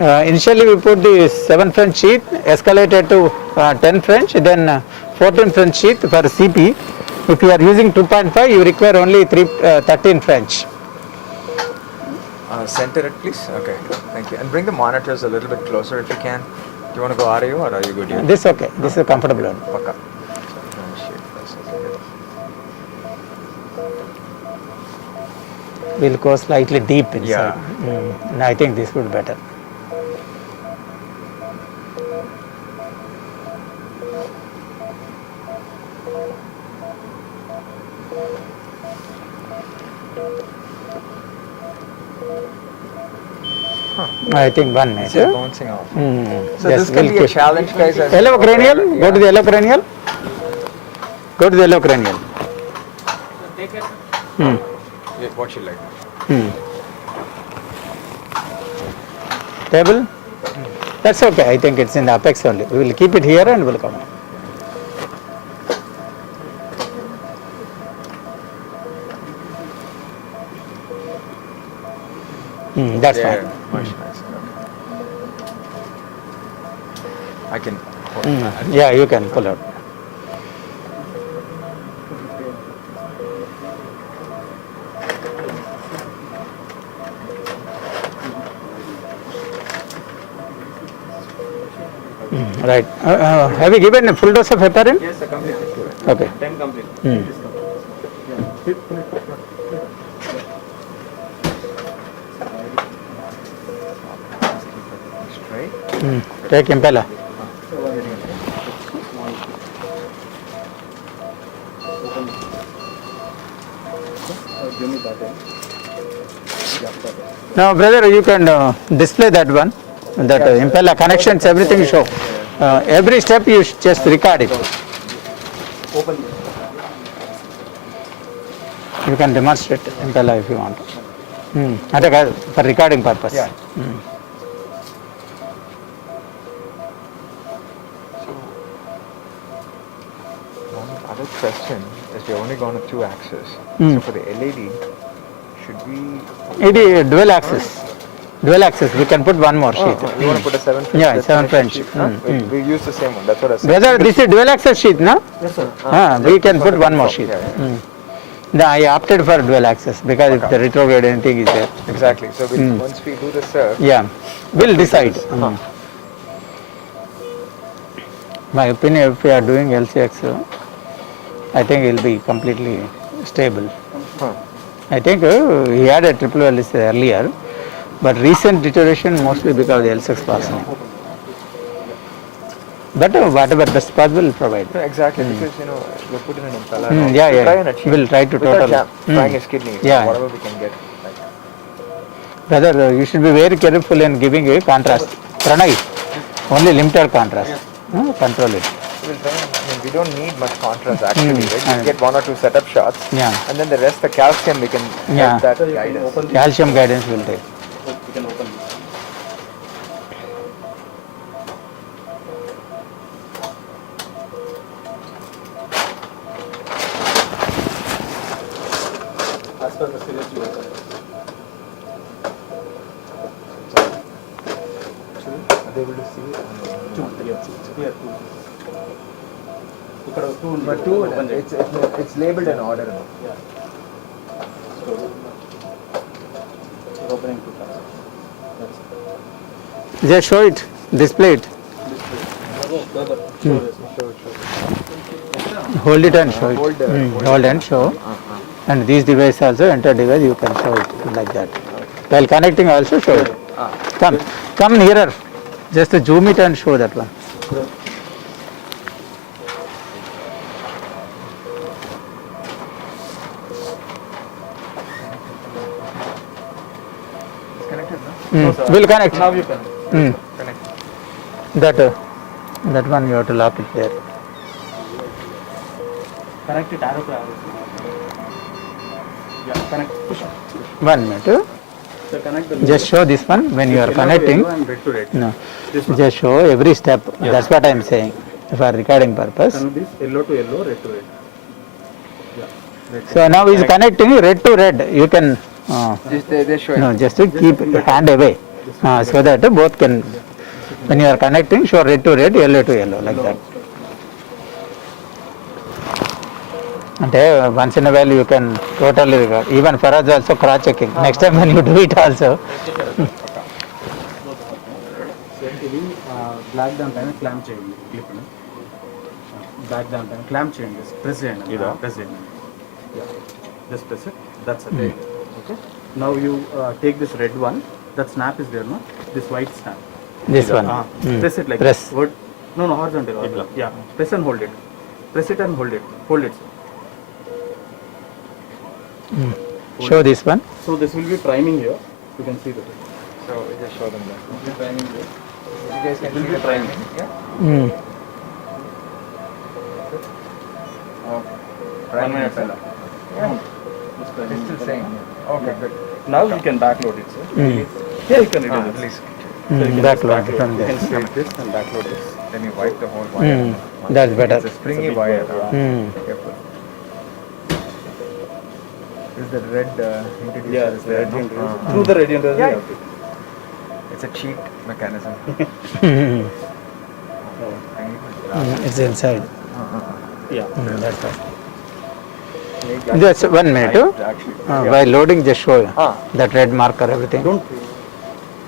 Initially we put the 7 French sheath, escalated to 10 French, then 14 French sheath for CP. If you are using 2.5, you require only 13 French. Center it, please. Okay, thank you. And bring the monitors a little bit closer if you can. Do you want to go RAU or are you good here? This okay. This is a comfortable one. Paka. We'll go slightly deep inside. Yeah. And I think this would be better. I think 1 minute. It's bouncing off. So Yes, this can we'll be a keep. challenge, guys. as Yellow well. cranial. Yeah. Go to the yellow cranial. Go to the yellow cranial. Yeah, what you like. Table. That's okay. I think it's in the apex only. We will keep it here and we'll come. That's Yeah, fine. much nicer. I can. Yeah, you can pull out. Right. Have you given a full dose of heparin? Yes, sir, completely. Okay. 10 complete. Straight. Take Impella. Give me that one. Now, brother, you can display that one. That Impella connections, everything show. Every step you just record it. Open. You can demonstrate Impella if you want. అంటే కాదు, for recording purpose. Yeah. One other question is we're only going to 2 axes. So for the LED, should we? It is dual axis. Dual axis. We can put one more sheet. You want to put a 7 French? Yeah, that's 7 an French. extra sheet, huh? We use the same one. That's what I said. Brother, this is dual axis sheet, no? Yes, sir. We can put one more sheet. Yeah, yeah. No, I opted for dual axis because if the retrograde anything is there. Exactly. So once we do the surf, Yeah, we'll decide. My opinion, if we are doing LCX, I think it will be completely stable. Huh. I think he had a triple LC earlier, but recent deterioration mostly because of the LCX passing. But whatever best possible will provide. No, exactly, because we put in an Impella. Yeah, We'll yeah. try and achieve We'll try to without total. trying his kidneys, Yeah. whatever we can get. Brother, you should be very careful in giving a contrast. Pranay, only limited contrast. Control it. We'll try and, we don't need much contrast actually, right? and- We get 1 or 2 setup shots, Yeah. and then the rest, the calcium, we can Yeah. help that So you guide can us. open this. Calcium guidance will take. You can open this. As per the series you open it. Are they able to see it? Two. Yes. Here two. ఇక్కడ two ఉంది. But 2, Open it. it's labeled in order. Yeah. So you're opening two times. That's it. Just show it, display it. Hold it and show it. Hold and show. And these devices also, enter device, you can show it like that. While connecting also show it. Come nearer. Just zoom it and show that one. It's connected, no? We'll connect. Now you can. Connect. That one you have to lock it there. Connect it arrow to arrow. Yeah, connect. Push. 1 minute. So connect the Just show this one when you are connecting. and red to red. No, This one. just show every step. That's what I am saying. For recording purpose. And this yellow to yellow, red to red. Yeah. Red. So now is connecting red to red. You can Just they show it. no, just to keep hand away so that both can. When you are connecting, show red to red, yellow to yellow, like that. అంటే once in a while you can totally record. Even for us also cross checking. Next time when you do it also. ఇది block దానిపైన clamp చేయండి clip block దానిపైన clamp చేయండి press చేయండి press చేయండి just press it that's it okay now you take this red one that snap is there no this white snap This one. Press it like Press. Word no horizontal yeah press and hold it and hold it Show this one. so this will be priming here you can see that So we just show them that. will be priming here You guys can see the priming. Yeah. Oh, priming Impella. Yeah. It's It's priming. still saying. Okay, good. Now you can backload it sir yeah you can redo this Please. Backload from you there. can straight this and backload this Then you wipe the whole wire. That's better. It's a springy wire. Careful. Is the red introducer? yeah is there, no? through the radiator Yeah. you have to It's a cheat mechanism. I need my glasses. It's inside. Yeah. That's right. Just 1 minute. Actually. While loading, just show Ah. that red marker, everything. Don't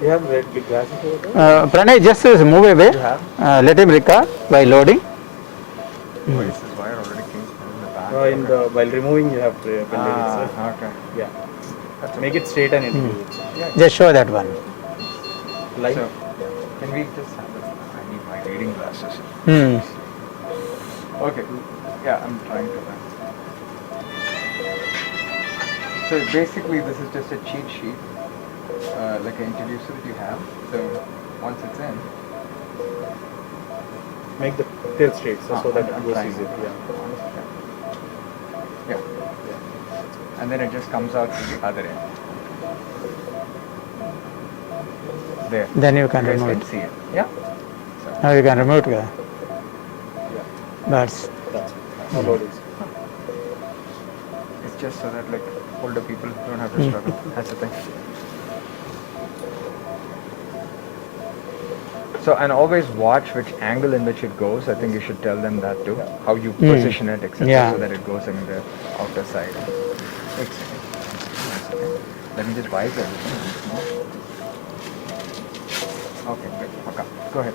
you have red big glasses over there? Pranay, just move away. You have? Let him record while loading. Why is this wire already came in the back? While removing, you have to bend it. Okay. Yeah. Make it straight and into it. Just show that one. Like So, can we just have it? I need my reading glasses. Okay. Yeah, I'm trying to. So basically, this is just a cheat sheet, like an introducer that you have. So once it's in, make the tail straight so that I'm it goes trying. easier. Yeah. Yeah. And then it just comes out to the other end. There. Then you can You guys remove can it. see it. Yeah. So, Now you can remove it. Yeah. That's That's how about it? it's just so that like older people don't have to struggle. That's the thing. So and always watch which angle in which it goes. I think you should tell them that too. How you position it, etc. Yeah. So that it goes in the outer side. Wait a second. Let me just wipe everything. Okay, good. Okay. Go ahead.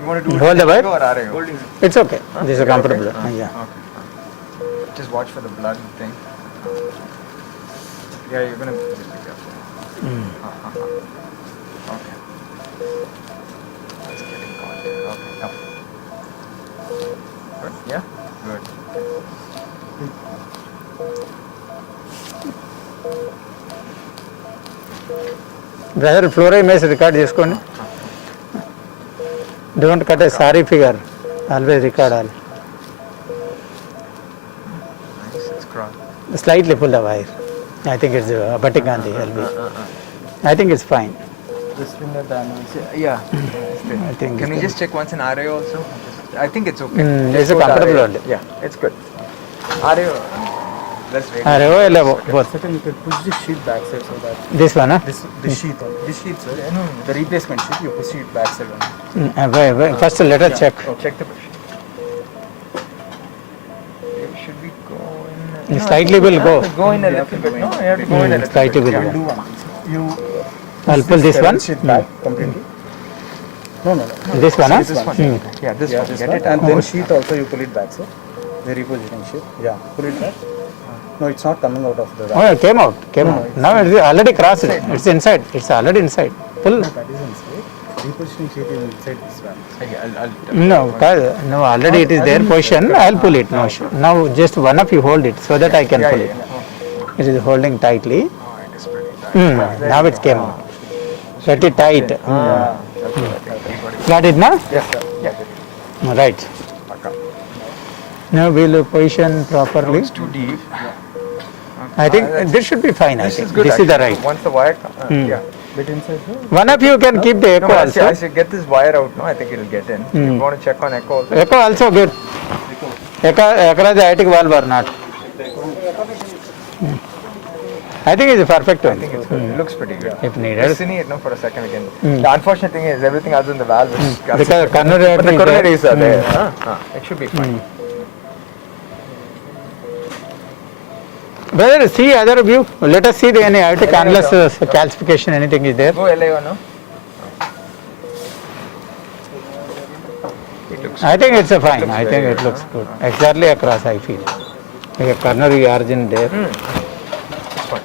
You want to do Hold it the wipe? or are you? it's okay. This is You're comfortable. okay? Yeah. Okay. Just watch for the blood thing. Yeah, you're gonna just be careful. Okay. It's getting caught. Okay. Come. Good. Yeah. Good. Brother, fluoro image record చేసుకోండి. Don't cut a sorry figure, always record all. Nice. It's crossed. Slightly pull the wire. I think it's butting on the LV. I think it's fine. Just in the diamonds. Yeah. I think Can we it's just check once in RA also? I think it's okay. it's Just a go to comfortable RA. only. Yeah, it's good. RA. Let's wait. both. Second, you can push the sheet back side so that This one, huh? this sheet on this sheet, sir. The replacement sheet, you push it back side on. First let us check. Check the push. Should we go in? Slightly will go. Go in a little bit. No, you have to go in a little Slightly bit. will Yeah. go. Do one. You I'll pull this one. sheet back completely. No. This one, huh? This one. Yeah, this one. This Get one. it And out. then sheet also you pull it back, sir. The repositioning sheet. Yeah, pull it back. No, it's not coming out of the. Oh, it came out. Now it's already crossed. It's inside. It's already inside. Pull. That is inside. Repositioning sheet is inside this one. Okay, I'll No, already it is their position. I'll pull it. No issue. Now just one of you hold it so that I can pull it. It is holding tightly. Oh, it is pretty tight. Now it came out. Pretty tight. That's what I think. You got it. Got it now? Yes, sir. Yeah. Right. Paka. Now we'll position properly. It's too deep. I think this should be fine. I This think is good. this is the actually. right. Once the wire, yeah. Bit inside, sir. One of you can keep the No, echo but I also. should get this wire out. No, I think it'll get in. You want to check on echo also? Echo also good. Echo the attic valve or not? I think it's perfect I one. think it's good. It looks pretty good. If needed. Just see it no for a second again. The unfortunate thing is everything other than the valve is Because coronary but the artery is there. coronaries are there. It should be fine. Brother, see other view. Let us see the any aortic annulus calcification, anything is there. Go LAO, no? It looks I think it's a fine. looks I think very it good, looks good. Exactly across, I feel. Like a coronary origin there. it's fine.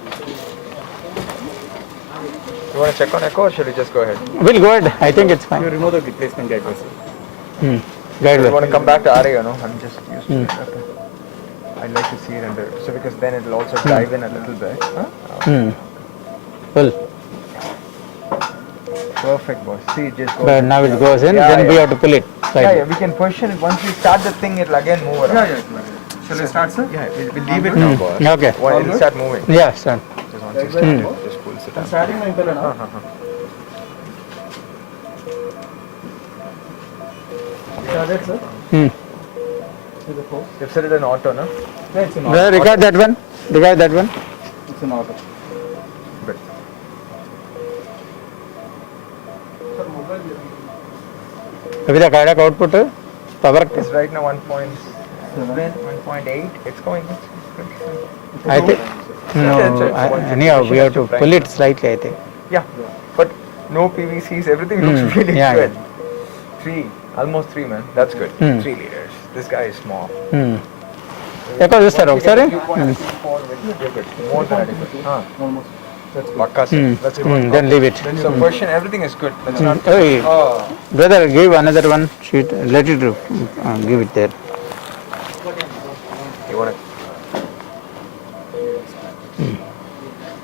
You want to check on echo or should we just go ahead? We'll go ahead. I think it's You fine. remove the replacement guide, sir. Guide You well. want to come back to RA, no? I'm just used to it. Okay. I'd like to see it under, so because then it'll also dive in a little bit. Pull. Perfect, boss. See, it just goes. But now it goes in, Yeah, then we yeah. have to pull it. Yeah, we can position it. Once we start the thing, it'll again move around. Shall I start, sir? Yeah, we'll leave it now, boss. Okay. Well, it'll start moving. Yeah, start. Just once you start it, just pulls it I'm up. starting my impeller now. Started, sir. With the force. You've set it in auto, no? Yeah, it's an auto. Brother, record that one. Record that one. It's an auto. Good. With the cardiac output, power. It's right now 1.7, 1.8. It's going. I think. No, anyhow, we have to pull it slightly, I think. Yeah, but no PVCs. Everything looks really yeah, good. 3, almost 3, man. That's good. 3 liters. This guy is small. ఎక్కడ చూస్తారు ఒకసారి You're good. More than adequate. Almost. That's good. Bakka, sir. That's a good. then leave it. So Persian, everything is good. Let's not. Hey, Oh, brother, give another one sheet, let it give it there. you want to?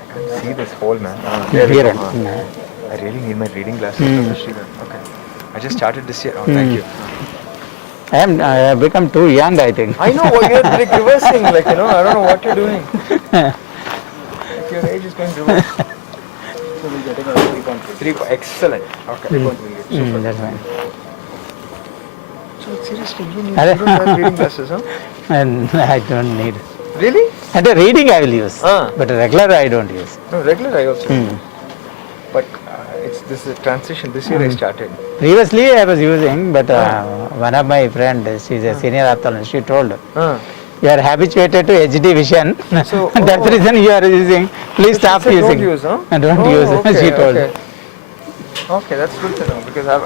I can't see this hole, man. Here. I really need my reading glasses. Okay. I just started this year. Oh, thank you. I have become too young, I think. I know what you're like reversing, like, you know, I don't know what you're doing. Like your age is going reverse. So we're getting a 3.3. 3, excellent. Okay. 3.3. That's fine. So seriously, you don't have reading glasses, huh? And I don't need. Really? And the reading I will use, Ah. but regular I don't use. No, regular I also. But this is a transition. This year I started. Previously I was using, but one of my friend, she's a senior ophthalmologist, she told, you are habituated to HD vision. So, That's the reason you are using. Please stop She said using. Don't use, huh? Don't use, okay, she told. Okay. Okay, that's good to know because I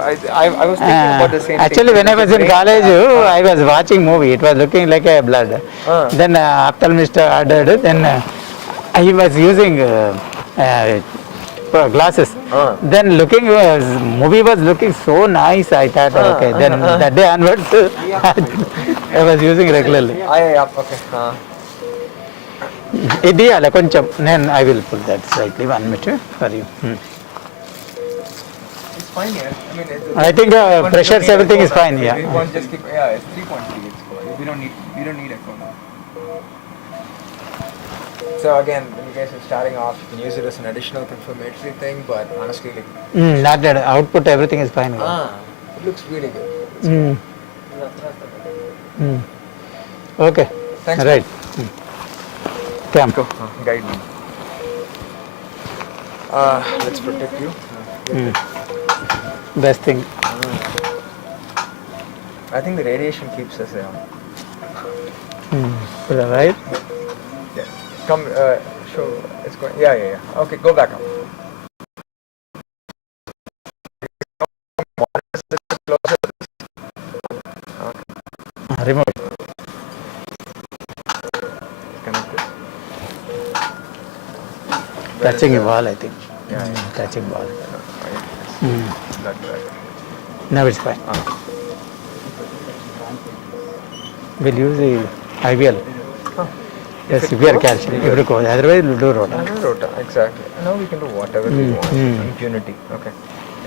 was thinking about the same Actually, thing. when I was in college, I was watching movie. It was looking like a blood. Then ophthalmologist ordered. Then I was using glasses. Then looking movie was looking so nice. I thought, okay. Then that day onwards, I was using regularly. Okay. ఇది అలా కొంచెం నేను I will pull that slightly 1 minute for you. It's fine, yeah. I mean, I think pressures, everything is fine. Yeah. We want just keep, yeah, it's 3.3. It's cool. We don't need echo now. So again, when you guys are starting off, you can use it as an additional confirmatory thing. But honestly, like, Not that output, everything is fine. it looks really good. Okay. Thanks. Right. Come. Go, guide me. Let's protect you. Best thing. I think the radiation keeps us down. Right? Yeah. Come, show. It's going. Yeah. Okay, go back up. Remote. Connect this. Touching a wall, I think. Yeah. Touching wall. That. Now it's fine. We'll use the IVL. Yes, severe calcium. Every cause. Otherwise, we'll do rota. Rota, exactly. Now we can do whatever we want. Impunity. Okay.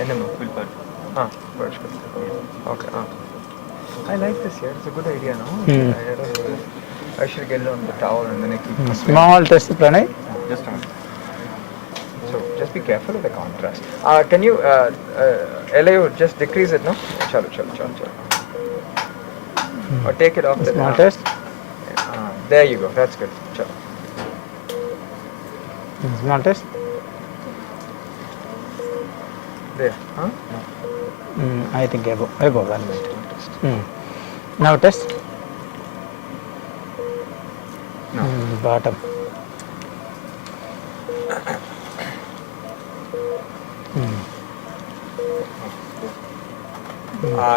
NMO. Birch. Okay. I like this here. It's a good idea, no? I should get it on the towel and then I keep Small test, Pranay. Just a minute. So just be careful with the contrast. Can you, LAO, just decrease it, no? Chalo. Or take it off the Small test. There you go. That's good. Chalo. Small test. There. Huh? I think above 1 minute. Now test. No. Bottom.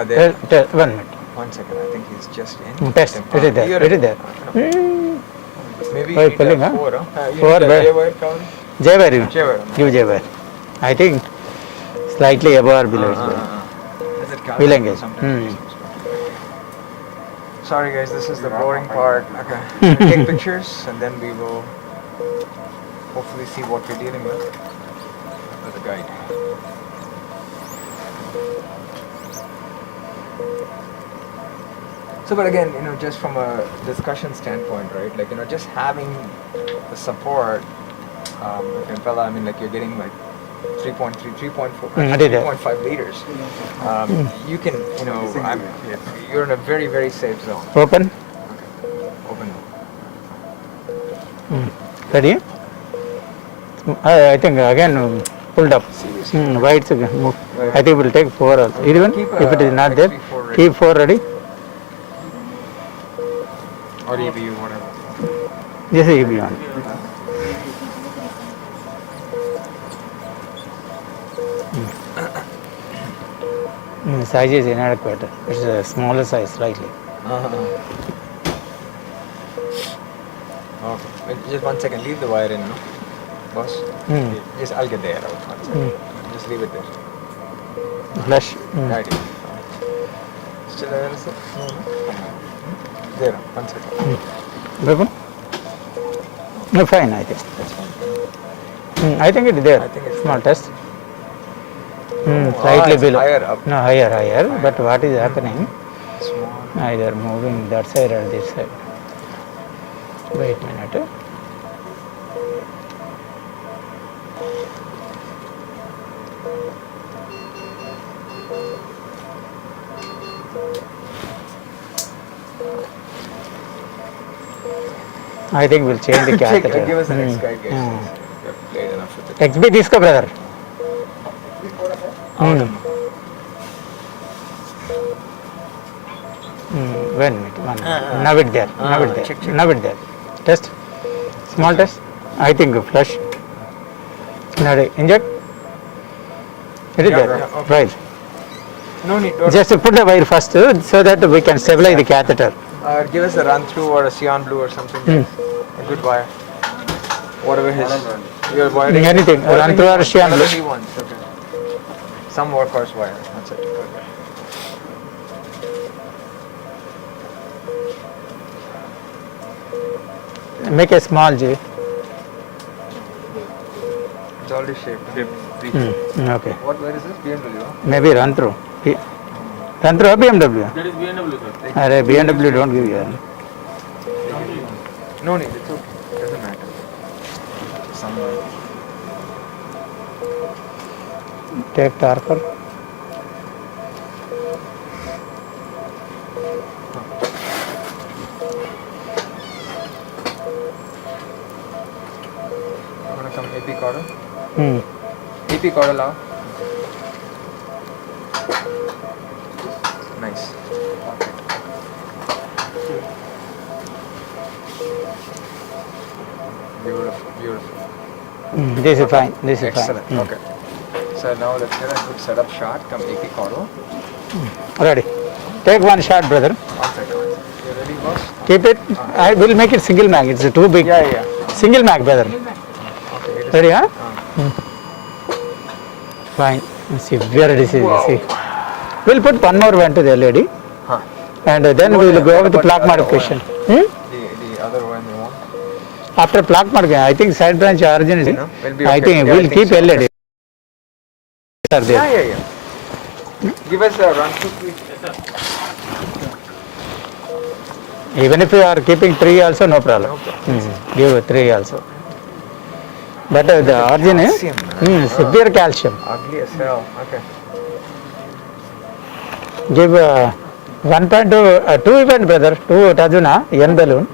There. 1 minute. 1 second. I think he's just in. Test. It is there. It is there. Maybe Why you need pulling, that huh? 4, huh? You Four, need that where? J-wire count? J-wire. J-wire. Give J-wire. I think slightly above or below. Does it count? We'll engage. Sorry guys, this is the boring part. Okay. Take pictures and then we will hopefully see what we're dealing with a guide. So, but again, just from a discussion standpoint, right? Like, just having the support, Impella, I mean, like, you're getting like 3.3, 3.4, 3.5 liters. You can, you're in a very, very safe zone. Open. Okay. Open now. Ready? I think again pulled up. Why it's move? I think we'll take 4 also. Even Keep, if it is not there, XP4 ready. keep 4 ready. Or EBU, whatever. Just EB on. Size is inadequate. It's a smaller size slightly. Okay. Wait, just 1 second. Leave the wire in, no? Boss? Just, I'll get the air out. 1 second. Just leave it there. Flush. Right here. Still there, is it? No, no. There, 1 second. Weapon? No, fine, I think. That's fine. I think it is there. I think it's Small test. Oh, Slightly it's below. higher up. No, higher. But what is happening? Small. Either moving that side or this side. Wait a minute. I think we'll change the catheter. Give us the next guide, guys. We've played enough with it. XB disco, brother. Wait a minute. Now it there. check. Now it there. Test. Small test. I think flush. Now inject. It is there. yeah, okay. Right. No need. Don't. Just put the wire first so that we can stabilize the catheter. Give us a run through or a cyan blue or something. A good wire. Whatever his. Your wiring. Anything. Run through or cyan Whatever blue. he wants. Okay. Some workhorse wire. That's it. Okay. Make a small G. It's already shaped. Okay. What wire is this? BMW. Huh? Maybe run through. Run through or BMW? That is BMW, sir. Array, BMW don't give you. No need. It's okay. Doesn't matter. Some wire. Take torque. I'm gonna come AP quarter. Hmm. AP quarter now. Nice. Beautiful. This is fine. This is Excellent. fine. Okay. So now let's get a good setup shot. Come AP quarter. Ready. Take one shot, brother. 1 second. You ready, boss? Keep it. I will make it single mag. It's too big. Yeah. Single mag, brother. Okay. It is. Ready, huh? Fine. Severe disease. See. We'll put one more vent to the LED. Huh. And then we will go with the plaque modification. The other one you want? After plaque modification, I think side branch origin is. No? We'll be I okay. think Yeah, we'll keep so. LED. Are there. Yeah. Give us a run through, please. Even if you are keeping 3 also, no problem. No problem. Give 3 also. But the origin is Calcium, severe calcium. Ugly as hell. Okay. Give 1.2, 2 event, brother, 2 Tajuna, N balloon.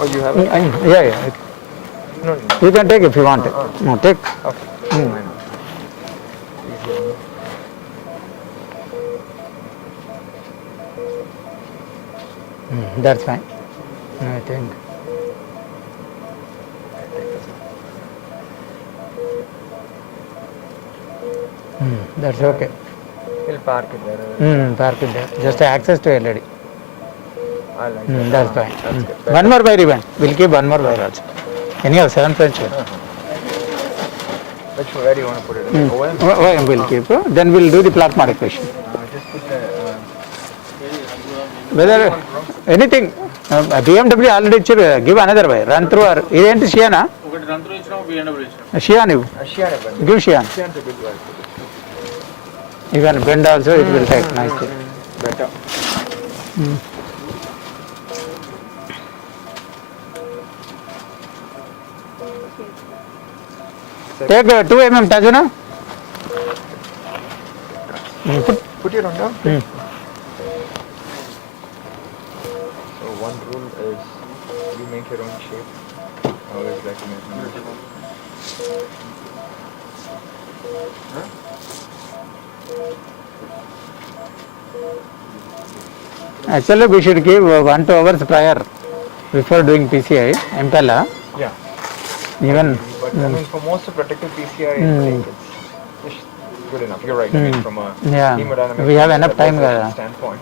Oh, you have it? Yeah. No. You can take if you want. No, take. Okay. Why not? Easy. That's fine. I think. That's okay. We'll park it there. Park it there. Just access to LED. I like that. That's fine. That's good. One more wire event. We'll keep one more wire also. Anyhow, 7 French wire. Where do you want to put it? In the OM? We'll keep. Then we'll do the plaque modification. Just put the. Whether anything, BMW already give another wire. Run through or identi Shiana? ఒకటి run through ఇచ్చినాం BMW ఇచ్చినాం Shian you. Asian event. Give Shian. Asian to good wire. You can bend also, it will take nicely. Better. Take 2 mm Tajuna. Put your arm down. Mm. So one rule is you make your own shape. Always like to make your own shape. Actually, we should give 1 to 2 hours prior before doing PCI, Impella. Yeah. Even But I mean, for most of protective PCI, I think it's good enough. You're right. I mean, from a Yeah. hemodynamic We have enough time, standpoint.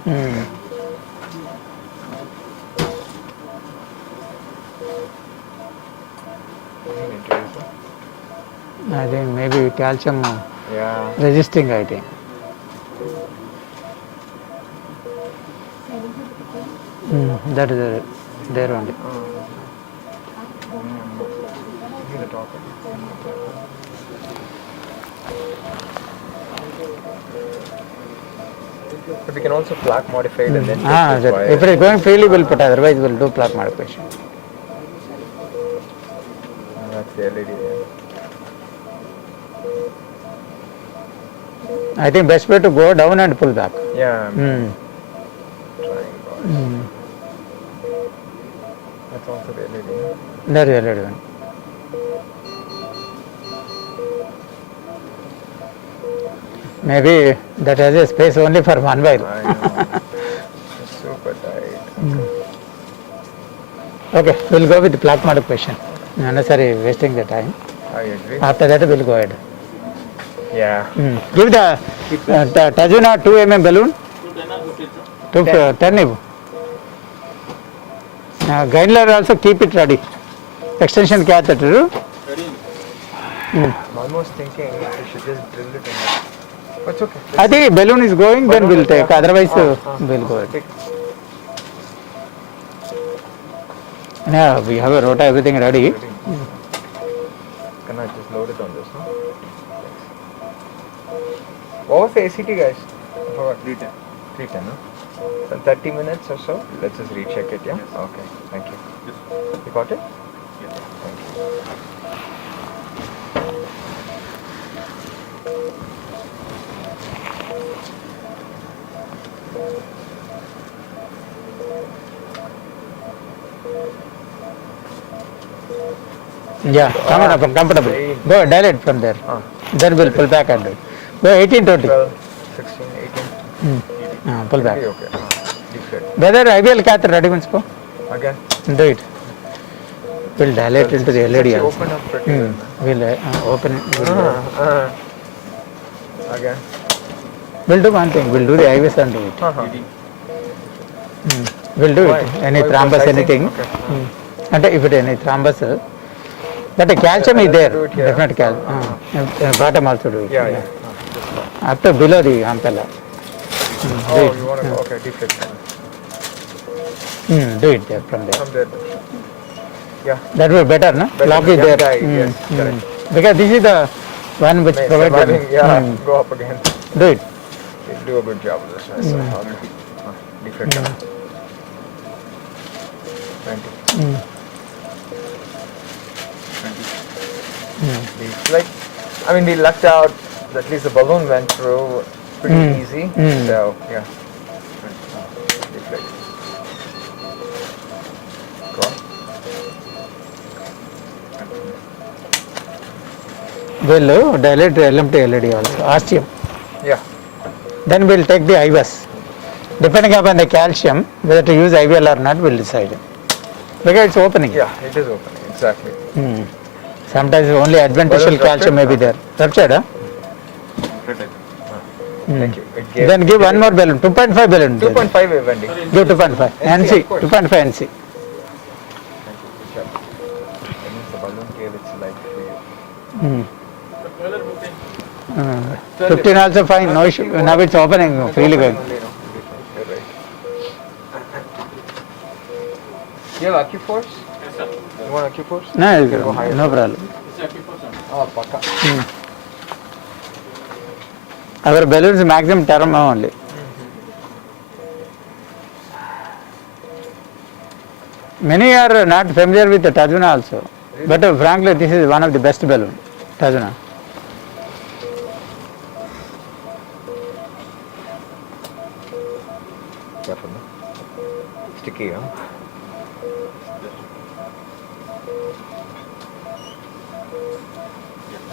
I think maybe calcium Yeah. resisting, I think. That is there only. Give the top. But we can also plaque modify it and then test this If it is going freely, we'll put, otherwise we'll do plaque modification. That's the LED. I think best way to go down and pull back. Yeah. Mm. Trying bars. That's also the LED. That is already one. Maybe that has a space only for one wire. I know. It's super tight. Okay, we'll go with the plaque modification. Unnecessary wasting the time. I agree. After that, we'll go ahead. Yeah. Give the Tajuna 2 mm balloon. 10 ivu. Guideline also keep it ready. Extension catheter. I'm almost thinking we should just drill it in. But it's okay. I think balloon is going, then we'll take. Otherwise, we'll go ahead. Take. Yeah, we have a rota, everything ready. Can I just load it on this, no? What was the ACT, guys? I forgot. 310. 310, no? So 30 minutes or so? Let's just recheck it, yeah? Okay, thank you. You got it? Yes. Thank you. Yeah, comfortable. Go dilate from there. Then we'll pull back and do it. Go 18, 20. 12, 16, 18. Pull back. Maybe okay. Deflate. Whether IVL catheter ready means go. Again. Do it. We'll dilate into the LED Let's also. open up pretty well, man. We'll open it. Again. We'll do one thing. We'll do the IVs and do it. We'll do Why? it. Any Why thrombus, sizing? anything. Okay. And if it any thrombus, but the calcium is Let's there. do it here. Definite calcium. Bottom also do it. Yeah, yeah. Up to below the ampella. Oh, you want to go? Okay, deflate. Do it there from there. From there. Yeah. That will be better, no? Better. Lock is Yeah, there. yes, correct. Because this is the one which May provides surviving, yeah, the, go up again. do it. You do a good job with this. Nice. Okay. Deflate. 20. Like, I mean, we lucked out. At least the balloon went through pretty easy. So yeah. Deflate. Go. We'll dilate LMT LED also, ostium. Yeah. Then we'll take the IVAS. Depending upon the calcium, whether to use IVL or not, we'll decide. Because it's opening. Yeah, it is opening. Exactly. Sometimes only adventitial calcium may be there. Ruptured, huh? Thank you. It gave, Then give one more balloon, 2.5 balloon. 2.5 Wendy. Give 2.5. NC, of course. 2.5 NC. Thank you. Good job. That means the balloon gave its life for you. 15 also fine, no issue. Now it's opening, freely going. Only, no. You're right. You have Accuforce? Yes, sir. You want Accuforce? No, You can go higher. no problem. Oh, paka. Our balloons maximum term only. Many are not familiar with the Tajuna also. But frankly, this is one of the best balloon. Doesn't. Careful, no? Sticky, huh?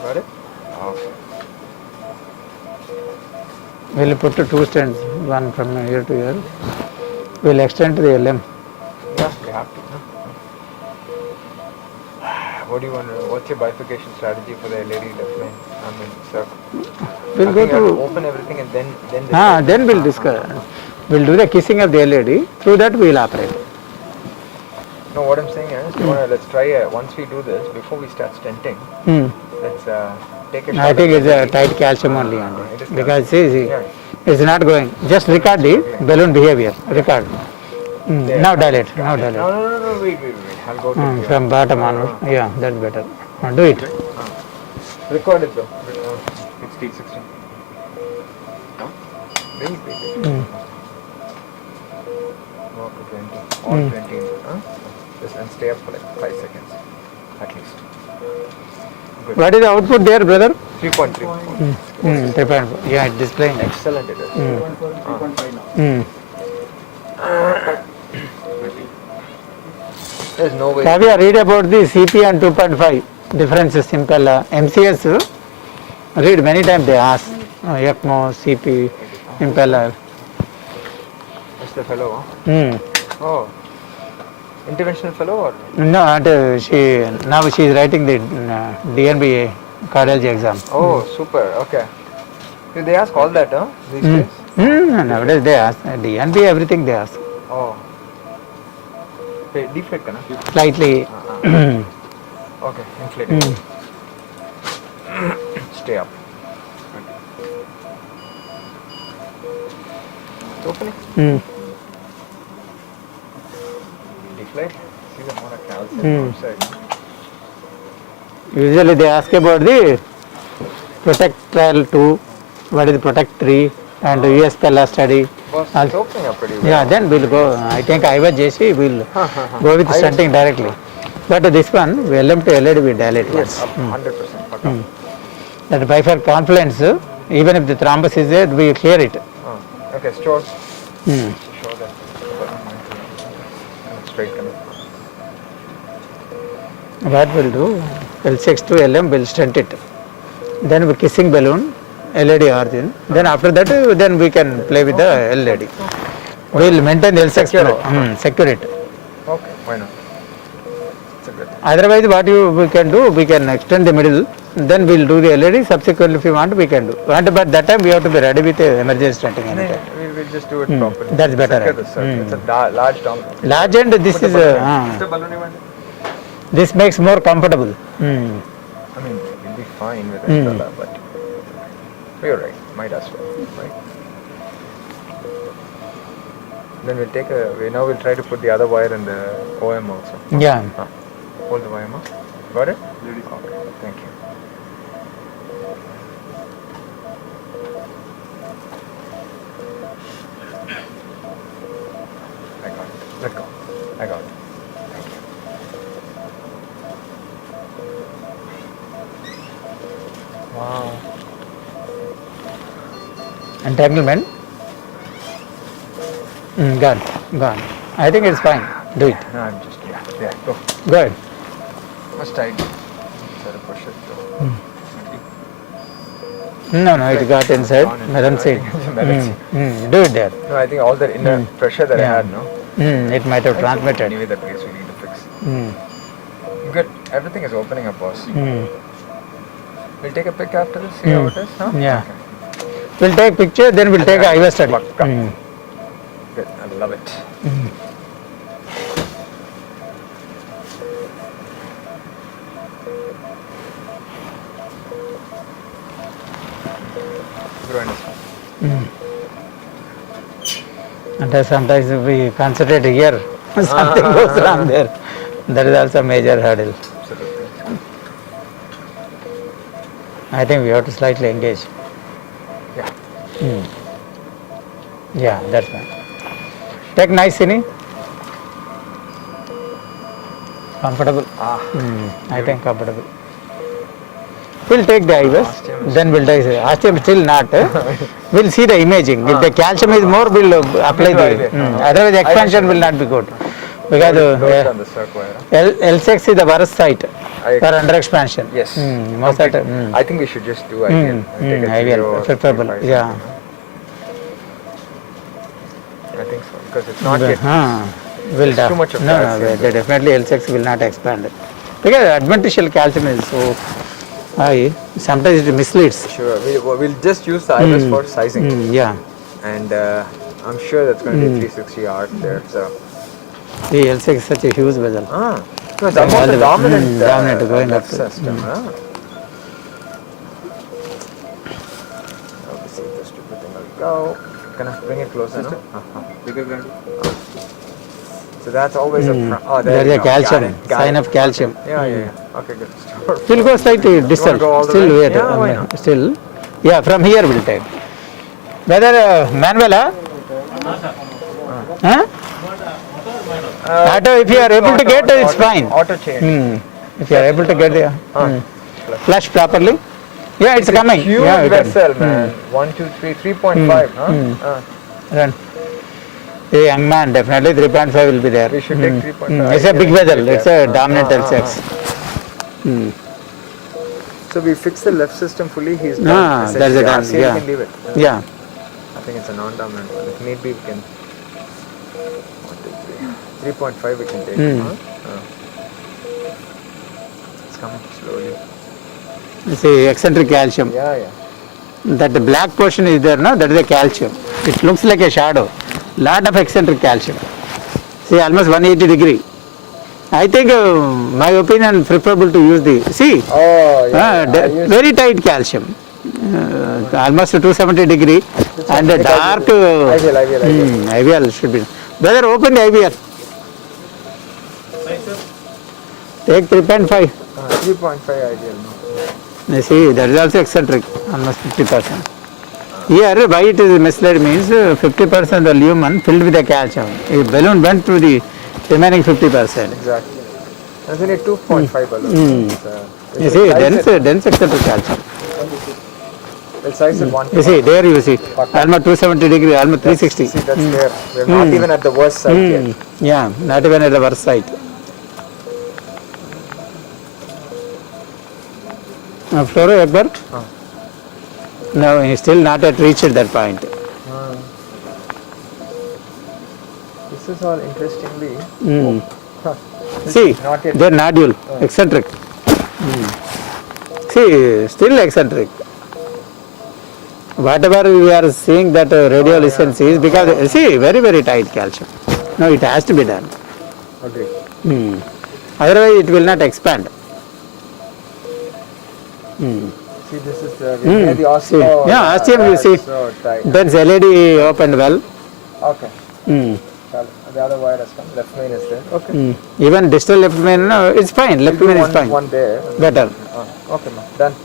Got it? Okay. We'll put two stands, one from here to here. We'll extend to the LM. Yeah, we have to. No? What do you want? What's your bifurcation strategy for the LED left line? I mean, circle. We'll I go think you have to. open everything and then Then we'll discuss. We'll do the kissing of the LED. Through that we'll operate. No, what I'm saying is, let's try once we do this before we start stenting. Let's take a shot. I think at it's the a LED. tight calcium only, It is because see, Yeah. it's not going. Just record the balloon behavior. Record. There. Now dilate. Now No, dilate. no, wait. I'll go to here. From bottom onward. Yeah, that's better. Do it. Record it though. It's T16. No? Wait. Walk to 20. All 20. Huh? Just and stay up for like 5 seconds. At least. Good. What is the output there, brother? 3.3. 3.4. Yeah, it's displaying. Excellent it is. 3.5 now. There's no way. Kavya, read about the CP and 2.5. Difference is simple. MCS, read many times they ask. ECMO, CP, impeller. That's the fellow, huh? Oh. Interventional fellow or? No, now she is writing the DNB cardiology exam. Oh, super. Okay. Do they ask all that, huh? These days? Nowadays they ask. DNB, everything they ask. Oh. Hey, deflate, na? Slightly. Okay, inflated. Stay up. It's opening. Deflate. See the amount of calcium outside. Usually they ask about the Protect Trial 2, what is the Protect 3, and US Pella study. Boss, it's opening up pretty well. Yeah, then we'll go. I think I was JC, we'll go with stunting directly. But this one, we LM to LED, we dilate Yes, once. 100%. Paka. That by for confluence, even if the thrombus is there, we clear it. Okay, show that. Straight coming. What we'll do, L6 to LM, we'll stunt it. Then we kissing balloon, LED origin. Then after that, then we can play with the LED. We'll maintain L6 Secure Pro. it. Secure it. Okay, why not? It's a good. Otherwise, what we can do, we can extend the middle. Then we'll do the LED. Subsequently, if you want, we can do. But that time we have to be ready with emergency stunting anytime. We'll just do it properly. That's better, Secure right? the circle. It's a large dom. Large end, this Put is the balloon in. Is the a, balloon even? this makes more comfortable. I mean, we'll be fine with umbrella, but you're right. Might as well, right? Then we'll take we'll try to put the other wire in the OM also. Yeah. Hold the wire, ma. Got it? Okay, thank you. I got it. Let go. I got it. Thank you. Wow. Entanglement. Gone. I think it's fine. Do it. No, I'm just, go. Go ahead. Must tight. Try to push it though. No, it got inside. Madam said. Do it there. No, I think all that inner pressure that I had, no? It might have transmitted. Anyway, that case we need to fix. Good. Everything is opening up, boss. We'll take a pic after this, see how it is, huh? Yeah. Okay. We'll take picture, then we'll take a IV study. Pakka. Good. I love it. Groin is fine. And sometimes if we concentrate here, something goes wrong there. That is also a major hurdle. Absolutely. I think we have to slightly engage. Yeah. Yeah, that's fine. Take nice cine. Comfortable. I think comfortable. We'll take the IVS, then we'll take osteum still not. We'll see the imaging. If the calcium is more, we'll apply do the. IVF. Otherwise, expansion will not be good. Because Load on the circle. L6 is the worst site I- for under expansion. Yes. Most of the time. I think we should just do IVL. Take a IVL, 0 or preferable. 0.5 Yeah. something, I think so because it's not yet. Will It's too much of no, calcium. they definitely L6 will not expand. Because adventitial calcium is so high, sometimes it misleads. Sure. We'll just use the IVS for sizing, Yeah. and I'm sure that's going to be 360 arc there. So. The L6 is such a huge vessel. So it's almost a dominant, dominant going left up. system. Let me see if this stupid thing will go. Can I bring it closer? No? Bigger than. So that's always a front. Oh, There there is you a go. calcium, Got it. Got sign it. of calcium. Yeah. Okay, good. Still go slightly distal, go all the still way? wait. Yeah, why not? Still, yeah, from here we'll take. Whether manual, huh? Auto, if you are able to get, it's fine. Auto change. If you are able to get the flush properly, yeah, it's coming. Huge Yeah, you can. vessel, man. 1, 2, 3, 3.5. Huh? Run. A young man, definitely 3.5 will be there. We should take 3.5. It's a big vessel, Yeah. it's a dominant L6. So we fix the left system fully. He's done. Ah, that's essentially. it done, RCA, yeah. we can leave it. Yeah. I think it's a non-dominant one. If need be, we can. 1, 2, 3. 3.5 we can take. It's coming slowly. It's a eccentric calcium. Yeah. That the black portion is there, no? That is the calcium. It looks like a shadow. Lot of eccentric calcium. See, almost 180 degree. I think, my opinion, preferable to use the, see, Oh, yeah. very tight calcium. Almost 270 degree. And the dark, IVL should be. Brother, open the IVL. Take 3.5. 3.5 ideal. You see, that is also eccentric, almost 50%. Here, why it is misled means 50% the lumen filled with the calcium. A balloon went through the remaining 50%. Exactly. There's only 2.5 balloon. You see, dense eccentric calcium. We'll size it 1 to You see, 1. there you see, almost 270 degree, almost 360. See, that's there. We're not even at the worst side yet. Yeah, not even at the worst site. Floro Akbar? No, he still not yet reached that point. This is all interestingly. See, Not yet. their nodule, eccentric. See, still eccentric. Whatever we are seeing that radiolucence is because, see, very, very tight calcium. No, it has to be done. Agree. Otherwise, it will not expand. See, this is the See, yeah, osteum you see. So tight. Then LED opened well. Okay. The other wire has come. Left main is there. Okay. Even distal left main, no, it's fine. Left We'll do main is fine. One there. Better. Okay, ma. Done.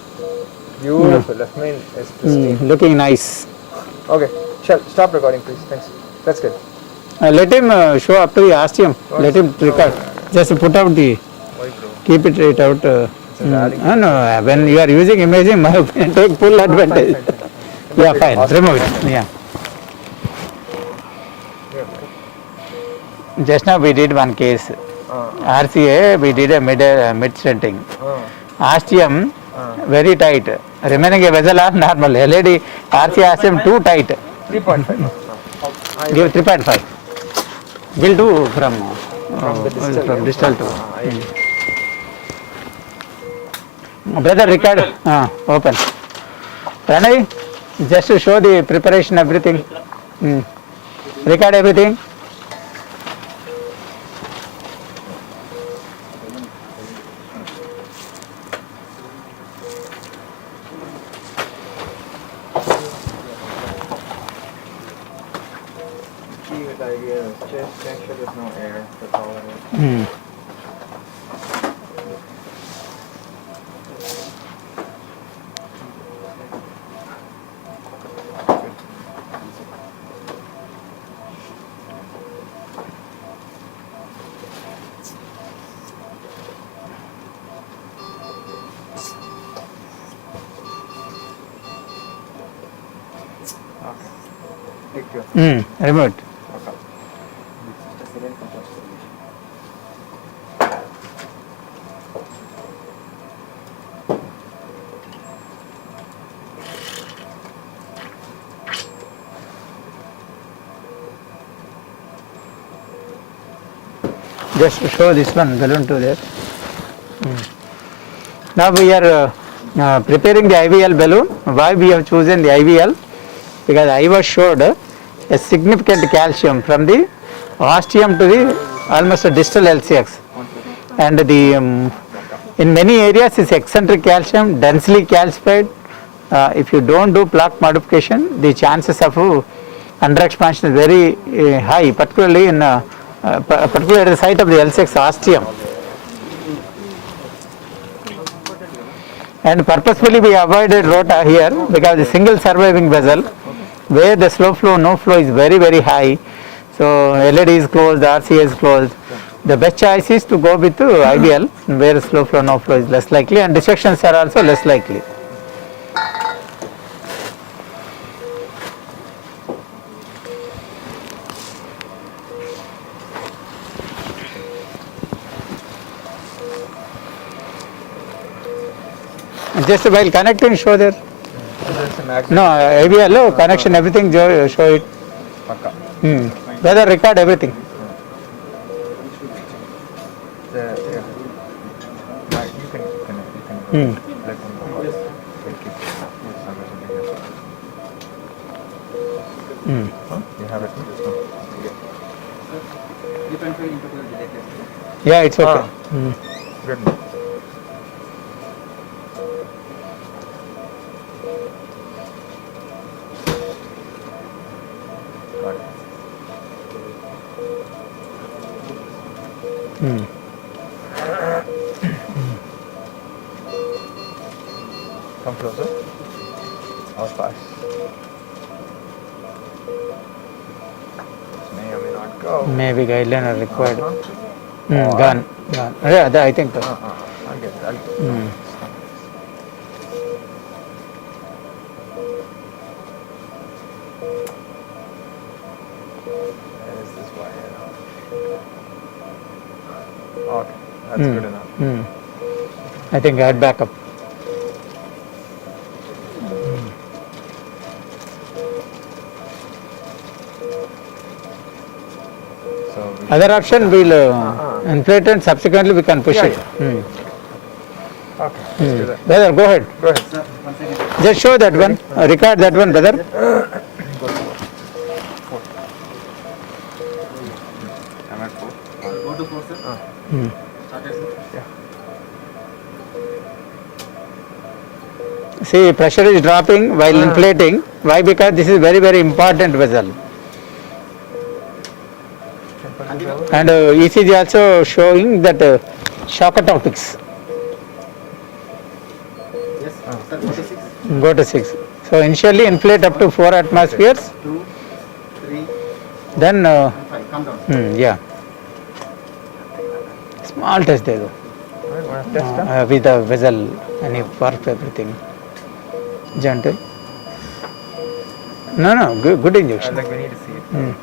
Beautiful. Left main is pristine. Looking nice. Okay. Stop recording, please. Thanks. That's good. Let him show up to the osteum. Let him record. Just put out the, Why, bro? keep it right out. No, when you are using imaging, my opinion, take full advantage. Yeah, fine. Remove it. Yeah. Just now we did one case. RCA, we did a mid stenting. Osteum, very tight. Remaining a vessel are normal. LED, RCA osteum too tight. 3.5. Give 3.5. We'll do from distal to. Brother, record. Open. Pranay, just to show the preparation, everything. Record everything. Key with idea is just make sure there's no air. That's all it is. Take your. Remove it. Okay. Just show this one balloon to there. Now we are preparing the IVL balloon. Why we have chosen the IVL? Because I was showed a significant calcium from the ostium to the almost a distal LCX, and the in many areas is eccentric calcium, densely calcified. If you don't do plaque modification, the chances of under expansion is very high, particularly in particularly at the site of the LCX ostium. And purposefully we avoided rota here because the single surviving vessel where the slow flow, no flow is very, very high. So LED is closed, RCA is closed. The best choice is to go with IBL where slow flow, no flow is less likely, and dissections are also less likely. Just while connecting, show there. That's a magnet. No, IBL, connection, everything, show it. Pakka. Whether record everything. Yeah. You can let them go. We'll keep Huh? You have it? Yeah, it's okay. Good. Got it. Come closer. How fast? This may or may not go. Maybe guideline are required. Uh-huh. Gone. Yeah, I think. I'll get it. I'll get it. Where is this wire now? Okay, that's good enough. I think I had backup. So we Other option we'll inflate and subsequently we can push Yeah, it. okay, let's do that. Brother, go ahead. Go ahead. Just show that one. Record that one, brother. I'm at 4. Go to 4, sir. Started, sir. See, pressure is dropping while inflating. Why? Because this is very, very important vessel. And ECG also showing that shock topics. Yes, sir. Go to 6. Go to 6. So initially inflate up to 4 atmospheres. 2, 3, Then, and 5. Come down. yeah. Small test there though. Want to test them? With the vessel and you work everything. Gentle. No, good injection. Like we need to see it.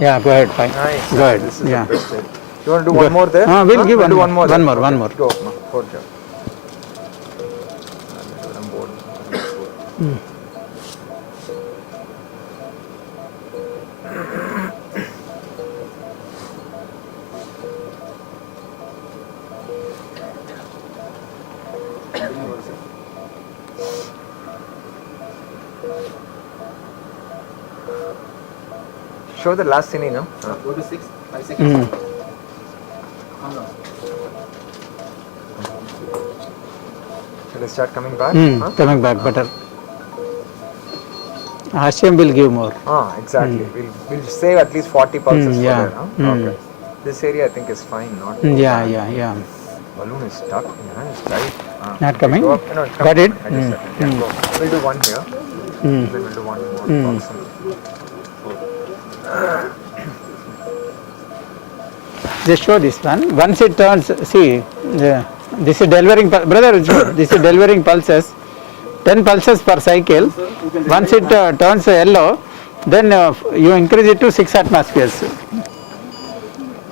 Yeah, go ahead, fine. Nice. Go ahead. This is Yeah. the best way. You want to do one more there? We'll give do one one more. more. there? One more. Go. No, hold job. I'm bored. Show the last scene, no? Go to 6, 5 seconds. Come down. Shall I start coming back? Coming back better. Ostium will give more. Exactly. We'll save at least 40 pulses for yeah. that. Huh? Okay. This area I think is fine. Not Yeah. balloon is stuck. Yeah, it's tight. Not coming? Go up. No, it's Got coming. it? I just said it. Yeah, go. We'll do one here. Then we'll do one more. Proximal. Just show this one. Once it turns, see, This is delivering, brother, this is delivering pulses, 10 pulses per cycle. Once it turns yellow, then you increase it to 6 atmospheres.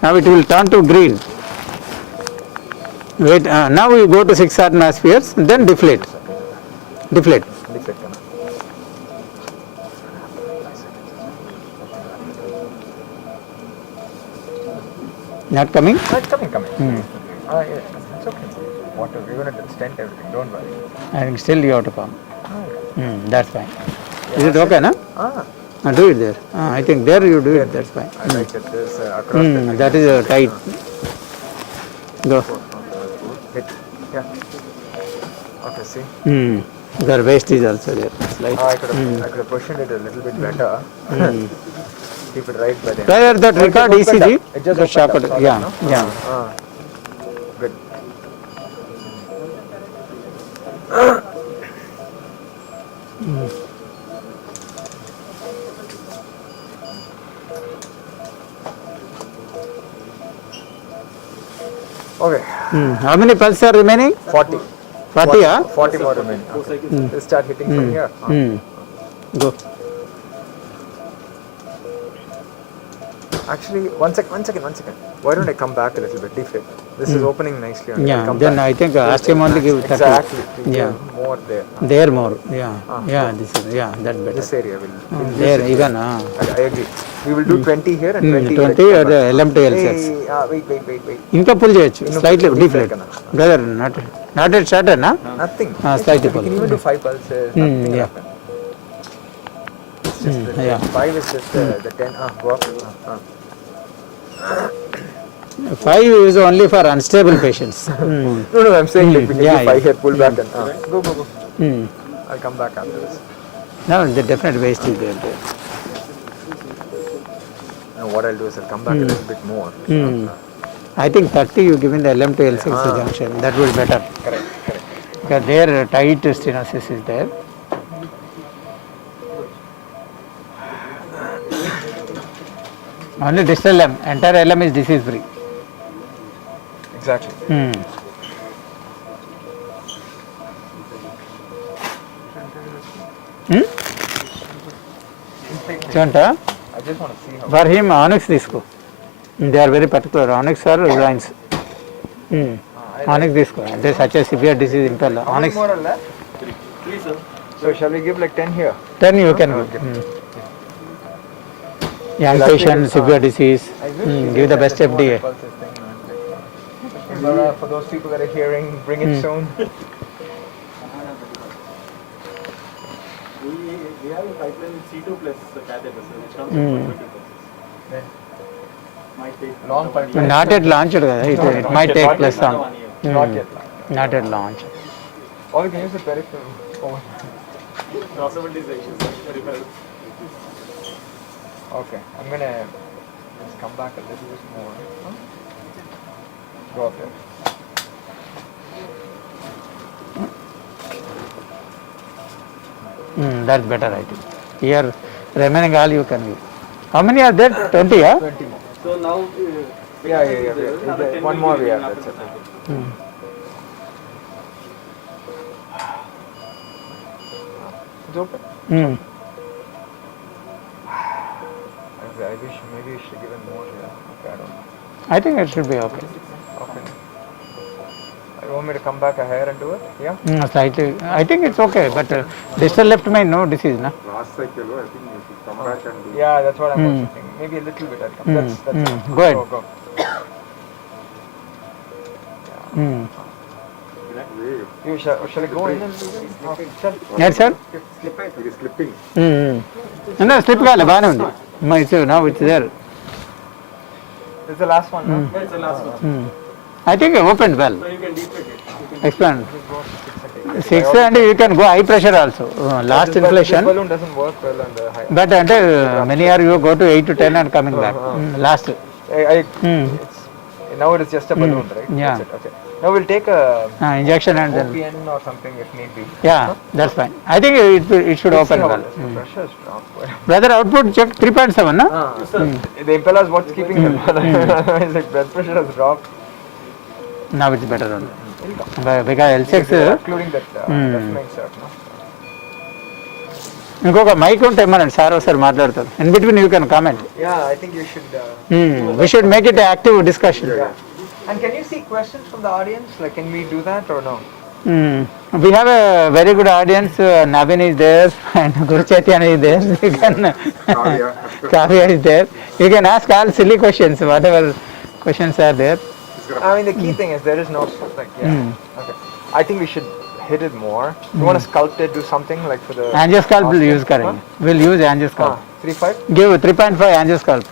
Now it will turn to green. Wait, now we go to 6 atmospheres, then deflate. Deflate. Not coming? No, it's coming. Yeah, it's okay. Water, we're going to stent everything, don't worry. I think still you have to come. That's fine. Is it okay, no? Do it there. I think there you do it, that's fine. I like it. This across the That is tight. Go. hit. Yeah. Okay, see? Their waist is also there. Slight. I could have pushed it a little bit better. Keep it right by then. Whether that record ECG, It just the sharp, opened up, yeah, no? yeah. Good. Okay, How many pulses are remaining? 40. 40, huh? 40 more remaining. Okay. Let's start hitting from here. Go. Actually, one second. Why don't I come back a little bit, deflate? This is opening nicely. And Yeah, come then back. I think ask him only give 30. Exactly. Yeah. More there. There more, yeah, this is, that better. This area will. There even, I agree. We will do 20 here and 20 here. 20 or the LM2 LCS. Hey, wait. ఇంకా pull చేయొచ్చు slightly different Kana. Brother not at starter నా Nothing. slightly We pull. can even do 5 pulses. Nothing will yeah. happen. It's just the yeah. 5 is just the 10. Go up. 5 is only for unstable patients. No, I'm saying like we can Yeah, do 5 yeah. here, pull back and go. Hmm. I'll come back after this. No, the definite waste is there. Now what I'll do is I'll come back a little bit more. I think 30 you given the LM to L6 junction, that will be better. Correct. Because there tight stenosis is there. Only distal LM, entire LM is disease free. Exactly. చూంటా I just want to see how. For him Onyx తీసుకో they are very particular Onyx are reliance Onyx తీసుకో అంటే such a severe disease Impella How many Onyx more are left? 3, sir. So shall we give like 10 here? 10 you can give. Young patient, severe disease, give the best FDA. For those people that are hearing, bring it soon. We have a pipeline with C2 plus catheter, which comes in 20 Then might take long pipeline. Not yet launched కదా it might take plus some. Not yet. Not yet launched. Or we can use the peripheral. crossover dissection, peripheral. Okay, I'm gonna just come back a little bit more. Go up there. That's better I think. Here remaining all you can give. How many are there? 20, yeah? 20 more. So now, Yeah. One more we have, that's it. It's open. I wish maybe we should have given more here. Okay, I don't know. I think it should be okay. Okay. You want me to come back a hair and do it? Yeah? Slightly. I think it's okay, but distal left may no disease, na? Last cycle, I think you should come back and do. Yeah, that's what I'm also thinking. Maybe a little bit I'll come. That's it. Go ahead. Go. Shall I go in and do this? Shall Yes, sir. It is slipping. No, slip కాలే బాగానే ఉంది. Now it's there. This is the last one, no? that's the last one. I think it opened well. So you can deflate it. Expand. Go 6 6 and you can go high pressure also. Last This inflation. balloon doesn't work well on the high. But many are you go to 8 to 10 and coming back. Last. It's, now it is just a balloon, right? Yeah. That's it. Okay. Now we'll take a Injection and then. OPN or something if need be. Yeah, that's fine. I think it should Let's open see how well. it is. The pressure is dropped. Brother, output check 3.7, na? The impeller is what's keeping the impeller. It's like blood pressure has dropped. Now it's better only. because L6 including that left main cert, no? ఇంకొక mike ఉంటే ఏమన్నాడు sir ఒకసారి మాట్లాడతారు in between you can comment Yeah, I think you should. We should make it active discussion And can you see questions from the audience? Like, can we do that or no? We have a very good audience. Navin is there and Guru Chaitanya is there. You can, Kavya is there. You can ask all silly questions, whatever questions are there. I mean, the key thing is there is no like, Okay. I think we should hit it more. You want to sculpt it, do something like for the. Angiosculpt will Austin? use correct. We'll use angiosculpt. 3.5? Give 3.5 angiosculpt.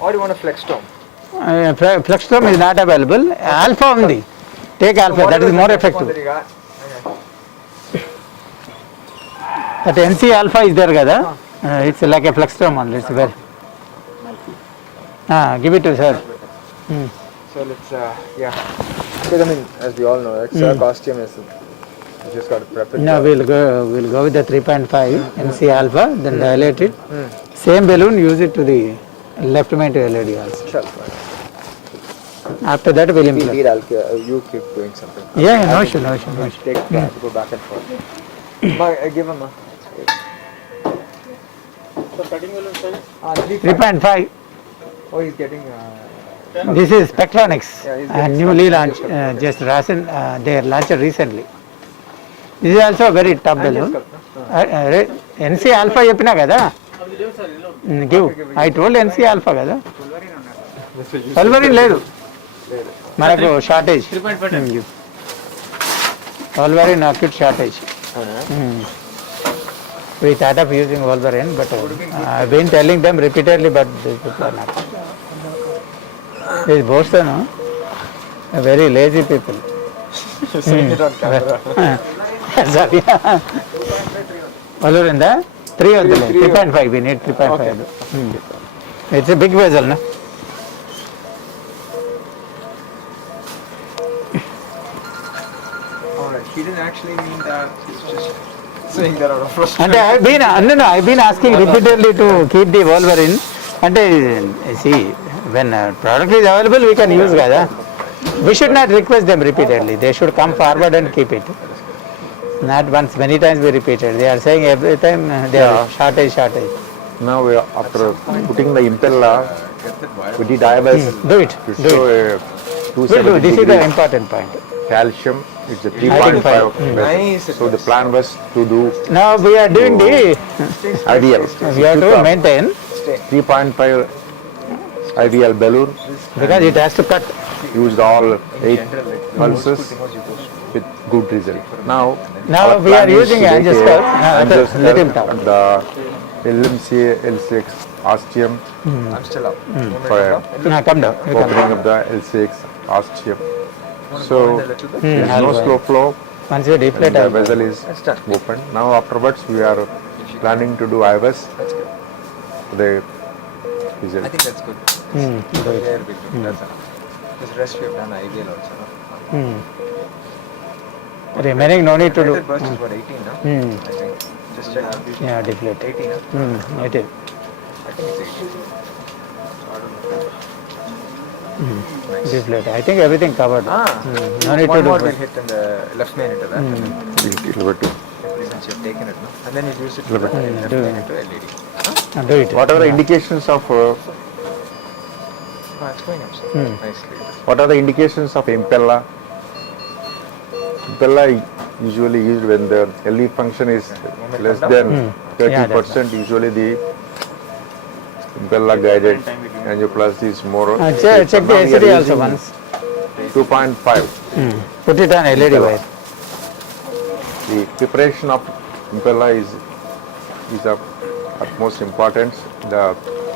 Or do you want a flex tone? Flextome is not available. Alpha only. Take alpha. That is more effective. That you got? That NC alpha is there, kada? It's like a flextome only. It's very. Give it to sir. So let's, Because I mean, as we all know, right, costume is. You just got to prep it. No, we'll go with the 3.5 NC alpha, then dilate it. Same balloon, use it to the left main to LED also. Sure. After that, we'll implement. You keep doing something. Yeah, no issue. Take go back and forth. Give him a. So cutting balloon size? 3.5. Oh, he's getting. This is Spectronics. Yeah, he's getting Newly launched, just they launched recently. This is also a very tough balloon. NC alpha చెప్పినా కదా give. I told NC alpha కదా Wolverine లేదు మనకు shortage Wolverine acute shortage. We thought of using Wolverine, but I've been telling them repeatedly, but these people are not. These Boston, very lazy people. Saying it on camera. Sorry. Wolverine, 3 or 3.5. We need 3.5. It's a big vessel, no? Alright, he didn't actually mean that. He's just saying that out of frustration. And I've been asking repeatedly to keep the Wolverine. And see, when product is available, we can use kada. We should not request them repeatedly. They should come forward and keep it. Not once, many times we repeated. They are saying every time they are shortage. Now after putting the impeller, we did IBS Do it. to Do show it. a We'll do. 270 This is the degrees important point. calcium. It's a Identify. 3.5 Nice. So the plan was to do Now we are doing the. ideal. We have to maintain 3.5 ideal balloon. because it has to cut. Used all 8 pulses with good result. Now our We are plan is using to make angioscope. angioscope Let him talk. the LMC L6 ostium I'm still up. for Come down. You come opening down. of the L6 ostium. So A little bit. there is no I'll go. slow flow. Once you deflate, The I'll go. vessel is That's done. open. Now afterwards we are planning to do IVS. That's good. The I result. think that's good. Very big. That's enough. This rest we have done ideal also. No? Remaining no need to do. Rated burst is what, 18, no? I think. Just check. Yeah, deflate. 18, no? It is. I think it's 18. Deflate. I think everything covered. No need to One do. more will hit in the left main into that. Lever two. Since you've taken it, no? And then you use it to Lever the two. left Do main it. into LED. Do it. What are the indications of Oh, it's going up so nicely. what are the indications of impella? Impella usually used when the LV function is less than 30%. Usually the impella guided angioplasty is more. Check the Now we are ACD also using once. 2.5. Put it on LED wire. The preparation of impella is of utmost importance. The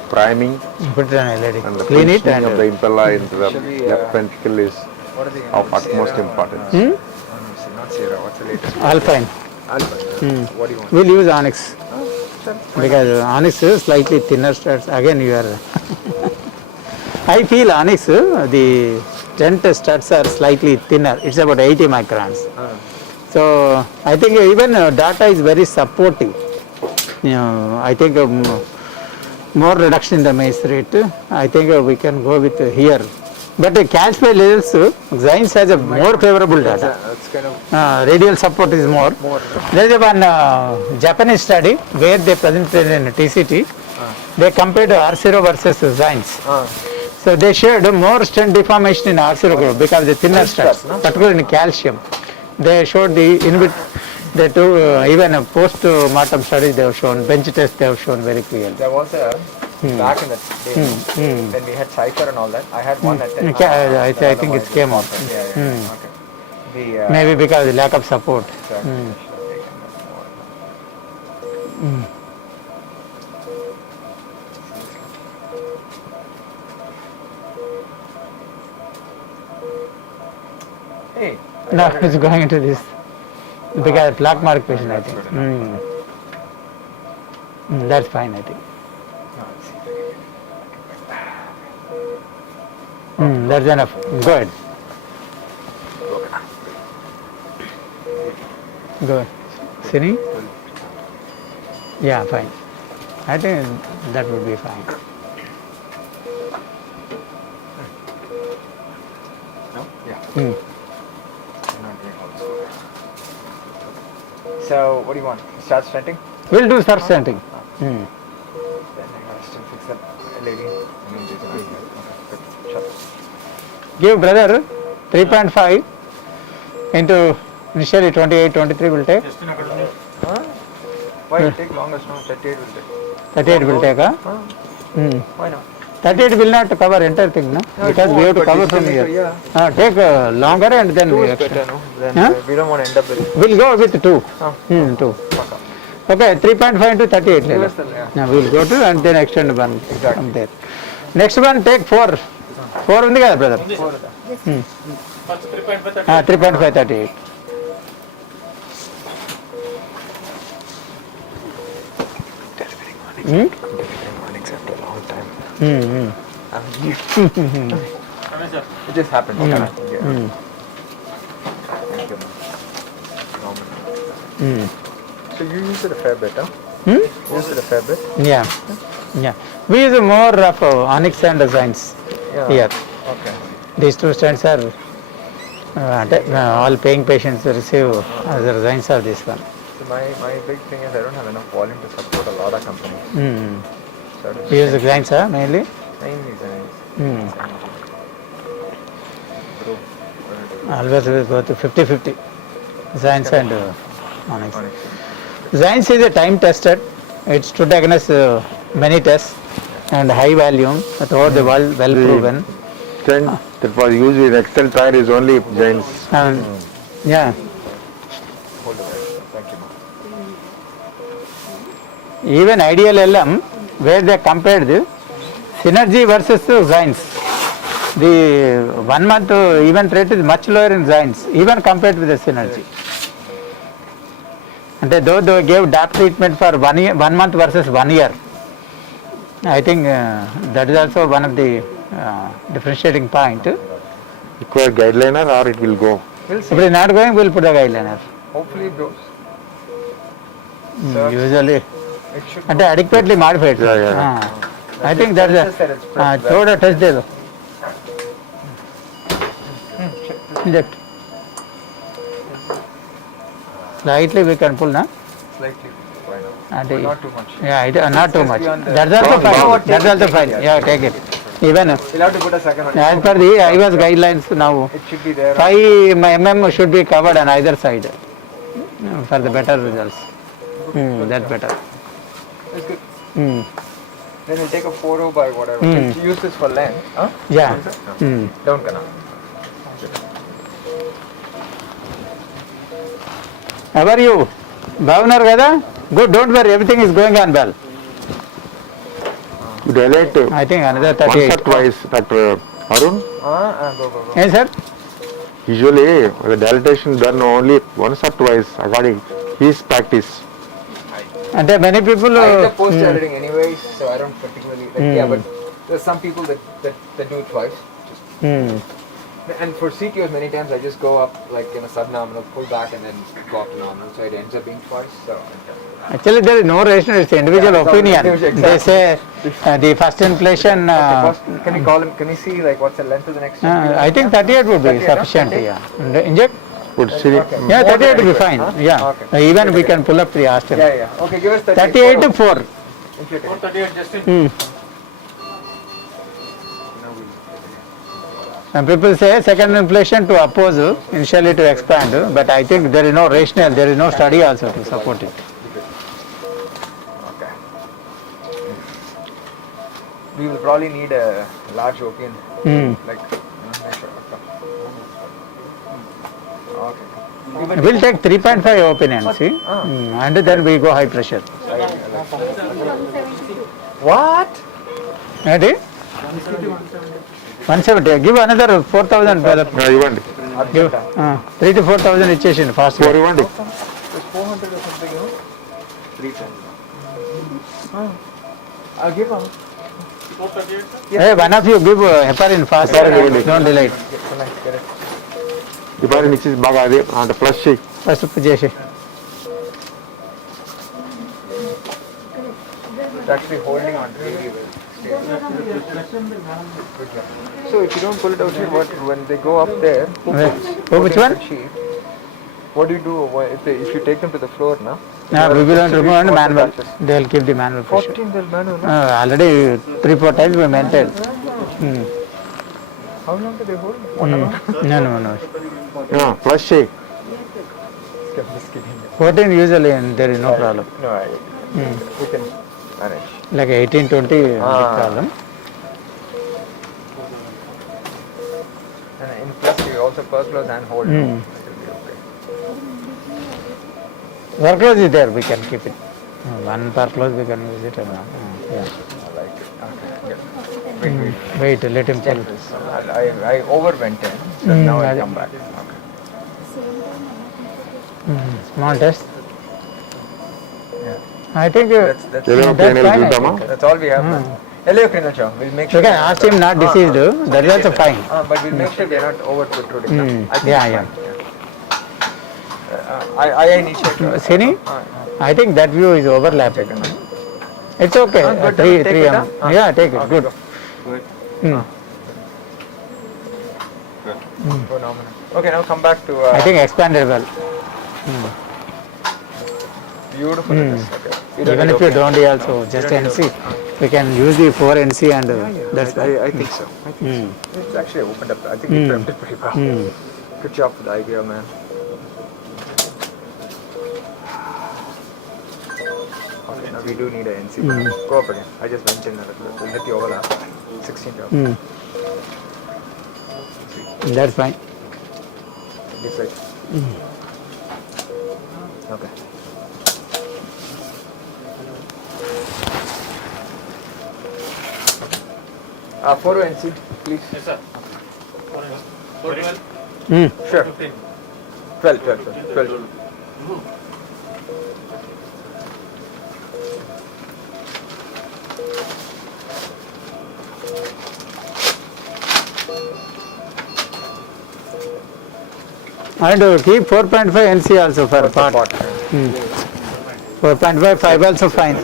priming Put it on LED. and the Clean it positioning and of the impella into the Shall we, left ventricle is What are they? of utmost importance. Not Sierra. What's the latest? Alpine. Alpha. What do you want? We'll use Onyx because Onyx is slightly thinner studs. Again, you are. I feel Onyx, the stent studs are slightly thinner. It's about 80 microns. So I think even data is very supportive. I think more reduction in the mace rate. I think we can go with here But the calcified levels, Zines has a more favorable data. That's kind of Radial support is more. There is one Japanese study where they presented in TCT. They compared R0 versus Zines. So they showed more stent deformation in R0 group because the thinner stents, particularly in calcium. They showed the two even a post-mortem studies they have shown, bench test they have shown very clearly. there was a back in the day when we had Cypher and all that. I had one at that. I think it came out. Okay. The Maybe because of the lack of support. exactly. Hey. No, it's going into this because plaque mark patient, I think. That's fine, I think. That's enough. Go ahead. Go ahead. Sini? Yeah, fine. I think that would be fine. No? Yeah. Hmm. So, what do you want? Start stenting? We'll do start stenting. Then I gotta still fix that lady. I mean, there's a big head. Okay, good. Shut. Give brother 3.5 into initially 28, 23 will take. Huh? Why it take longer? No, 38 will take. 38 will take, huh? Why not? 38 will not cover entire thing, no? No, it Because we won't, have to but cover we still from need here. to, yeah. Take longer and then Two we is extend. better, no? Then Huh? we don't want to end up with We'll go with 2. Oh. 2. Okay, 3.5 into 38. Give us the, yeah. Now we'll go to and then extend one Exactly. from there. Next one, take 4. 4 ఉంది కదా brother? 3.5, 38. Mornings after a long time. It just happened. Yeah. So you use it a fair bit, huh? You use it a fair bit? Yeah. We use more of onyx and designs here. Okay. These two stands are all paying patients receive as a designs of this one. So my big thing is I don't have enough volume to support a lot of companies. So I don't We use the designs mainly. mainly designs. Always we go to 50-50. Designs and onyx. Onyx. Designs is a time tested. It's to diagnose many tests and high volume throughout the world, well proven. Stent that was used in Excel trial is only Jain's. Yeah. Hold the rest. Thank you. Even ideal LM, where they compared the synergy versus Zines. The 1 month event rate is much lower in Zines, even compared with the synergy. And though they gave DAP treatment for 1 month versus 1 year, I think that is also one of the differentiating point. Require guideliner or it will go. We'll If see. it is not going, we'll put a guideliner. Hopefully it goes. Usually, It should and adequately modified. Yeah. I think that's Just that it's pressed well. थोड़ा touch दे दो. Inject. Slightly we can pull, na? Slightly. Why not? And But not too much. Yeah, not too much. beyond the- That's also You know fine. what, That's take it, also take fine. it, Yeah, take it. Even We'll have to put a second one. as per the IVAS guidelines now, It should be there. 5 mm should be covered on either side for the better results. That's better. It's good. Mm. Then we'll take a photo by whatever. Hmm. We'll use this for length. Huh? Yeah. Don't gonna. How are you? బాగున్నారు కదా? Good, don't worry, everything is going on well. You dilate I think another once or 38. twice, Dr. Arun. Go. Yes, sir? Usually the dilatation done only once or twice according his practice. And many people. I end up post editing anyways, so I don't particularly. Like, yeah, but there's some people that do it twice. Just And for CTOs, many times I just go up like in a subnominal, pull back, and then go up to nominal. So it ends up being twice. So Actually, there is no rational, it's individual Yeah, it's all opinion. individual, They exactly. say the first inflation, first, can we call him? Can we see like what's the length of the next? I think 38 would be 38, huh? sufficient. 38? Yeah. And inject? Would see Okay. Yeah, More 38 will be than fine. huh? Yeah. Okay. Even we can pull up the Austin. Yeah, yeah. Okay, give us 38 to 4. Inflate. Some people say second inflation to oppose, initially to expand, but I think there is no rationale, there is no study also to support it. Okay. We will probably need a large opium. Like. Okay. We'll take 3.5 open end, see, and then we go high pressure. What? Ready? 170. Give another 4,000. ఇవ్వండి Give 3 to 4,000 ఇచ్చేసింది fast. 4 ఇవ్వండి. There's 400 or something, you know? 310. I'll give him. Hey, one of you give heparin fast. Don't delay it. Get it. ఇవ్వాలి ఇచ్చి బాగా అదే అంటే plus చేయి. First put చేసి. It's actually holding on really well. Good job. So if you don't pull it out here, when they go up there, Which one? sheet, what do you do if you take them to the floor now? We will not remove and What's the manual. practice? They will keep the manual pressure. 14 they'll manual. No? Already 3-4 times we maintained. How long do they hold? 1 hour? No. Plus చేయి. I'm just kidding. 14 usually and there is no problem. No, we can manage. Like 18-20 big problem. And in plus you also per close and hold. It will be okay. Workload is there, we can keep it. One per close we can use it. Yeah. I like it. Okay. Wait, let him pull. I overwent in, so now I'll come back. Okay. Small test. Yeah. I think That's ఏదైనా that's pain fine, I చూద్దామా? think. That's all we have. Electrical show. We'll make You sure. can ask him not deceased, that is also fine. But we'll make sure they're not over protruding. I think Yeah, it's fine. I initiate. Sini, I think that view is overlapping. It's okay. Good. 3 Take it, m. huh? Yeah, take it. Okay, Good. go. Phenomenal. Okay, now come back to. I think expanded well. Beautiful. Mm. It is. Okay. You don't Even need if you opium. don't also, just don't need NC, we can use the 4 NC and that's fine. I think so. I think so. It's actually opened up. I think you framed it pretty well. Good job for the idea, man. Okay, now we do need an NC. Go up again. I just went in a little bit. We'll hit the overlap. 16 job. That's fine. It's like. Okay. Photo NC, please. Yes, sir. Sure. 12. And keep 4.5 NC also for part. 4.5, 5 also fine.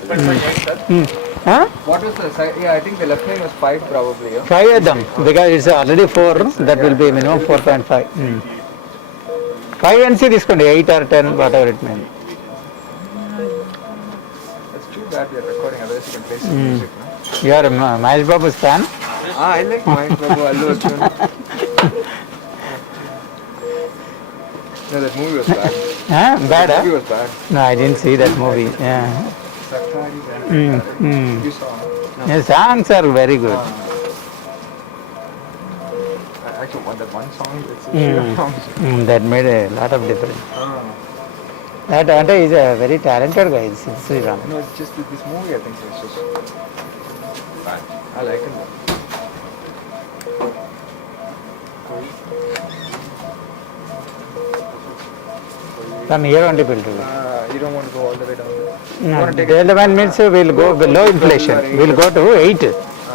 Huh? What was the size? Yeah, I think the left lane was 5 probably. Yeah? 5 of them, because it's already 4, that will be minimum 4.5. 5 NC తీసుకోండి 8 or 10, whatever it may be. It's too bad we are recording, otherwise you can play some music. No? You are Mahesh Babu's fan? I like Mahesh Babu, Allu Arjun. No, that movie was bad. Huh? Bad, That huh? movie was bad. No, I didn't see that movie. Yeah. You saw, no? The songs are very good. I actually want that one song. It's a songs. That made a lot of difference. That Ante is a very talented guy, Sridhar. No, it's just that this movie, I think, is just bad. I like it. From here only will do it. You don't want to go all the way down there? You No, want to take the other one means we'll go below inflation. We'll go to 8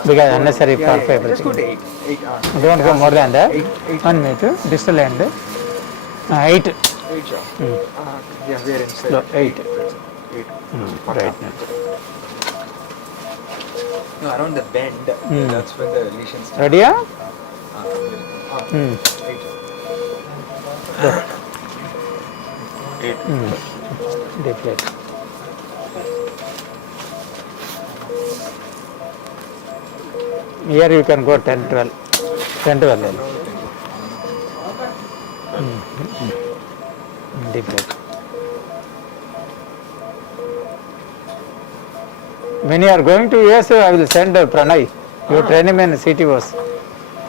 because unnecessary for Just go to everything. 8. 8. Don't go more than that. 8. 1 meter. Distal end. 8. 8. Yeah, we are inside. No, 8. 8. Right. No, around the bend. That's when the lesion starts. Ready? Yeah? 8. 8. Deflate. Here you can go 10, 12. 10, 12. Deflate. When you are going to US, I will send Pranay. You train him in CTOs.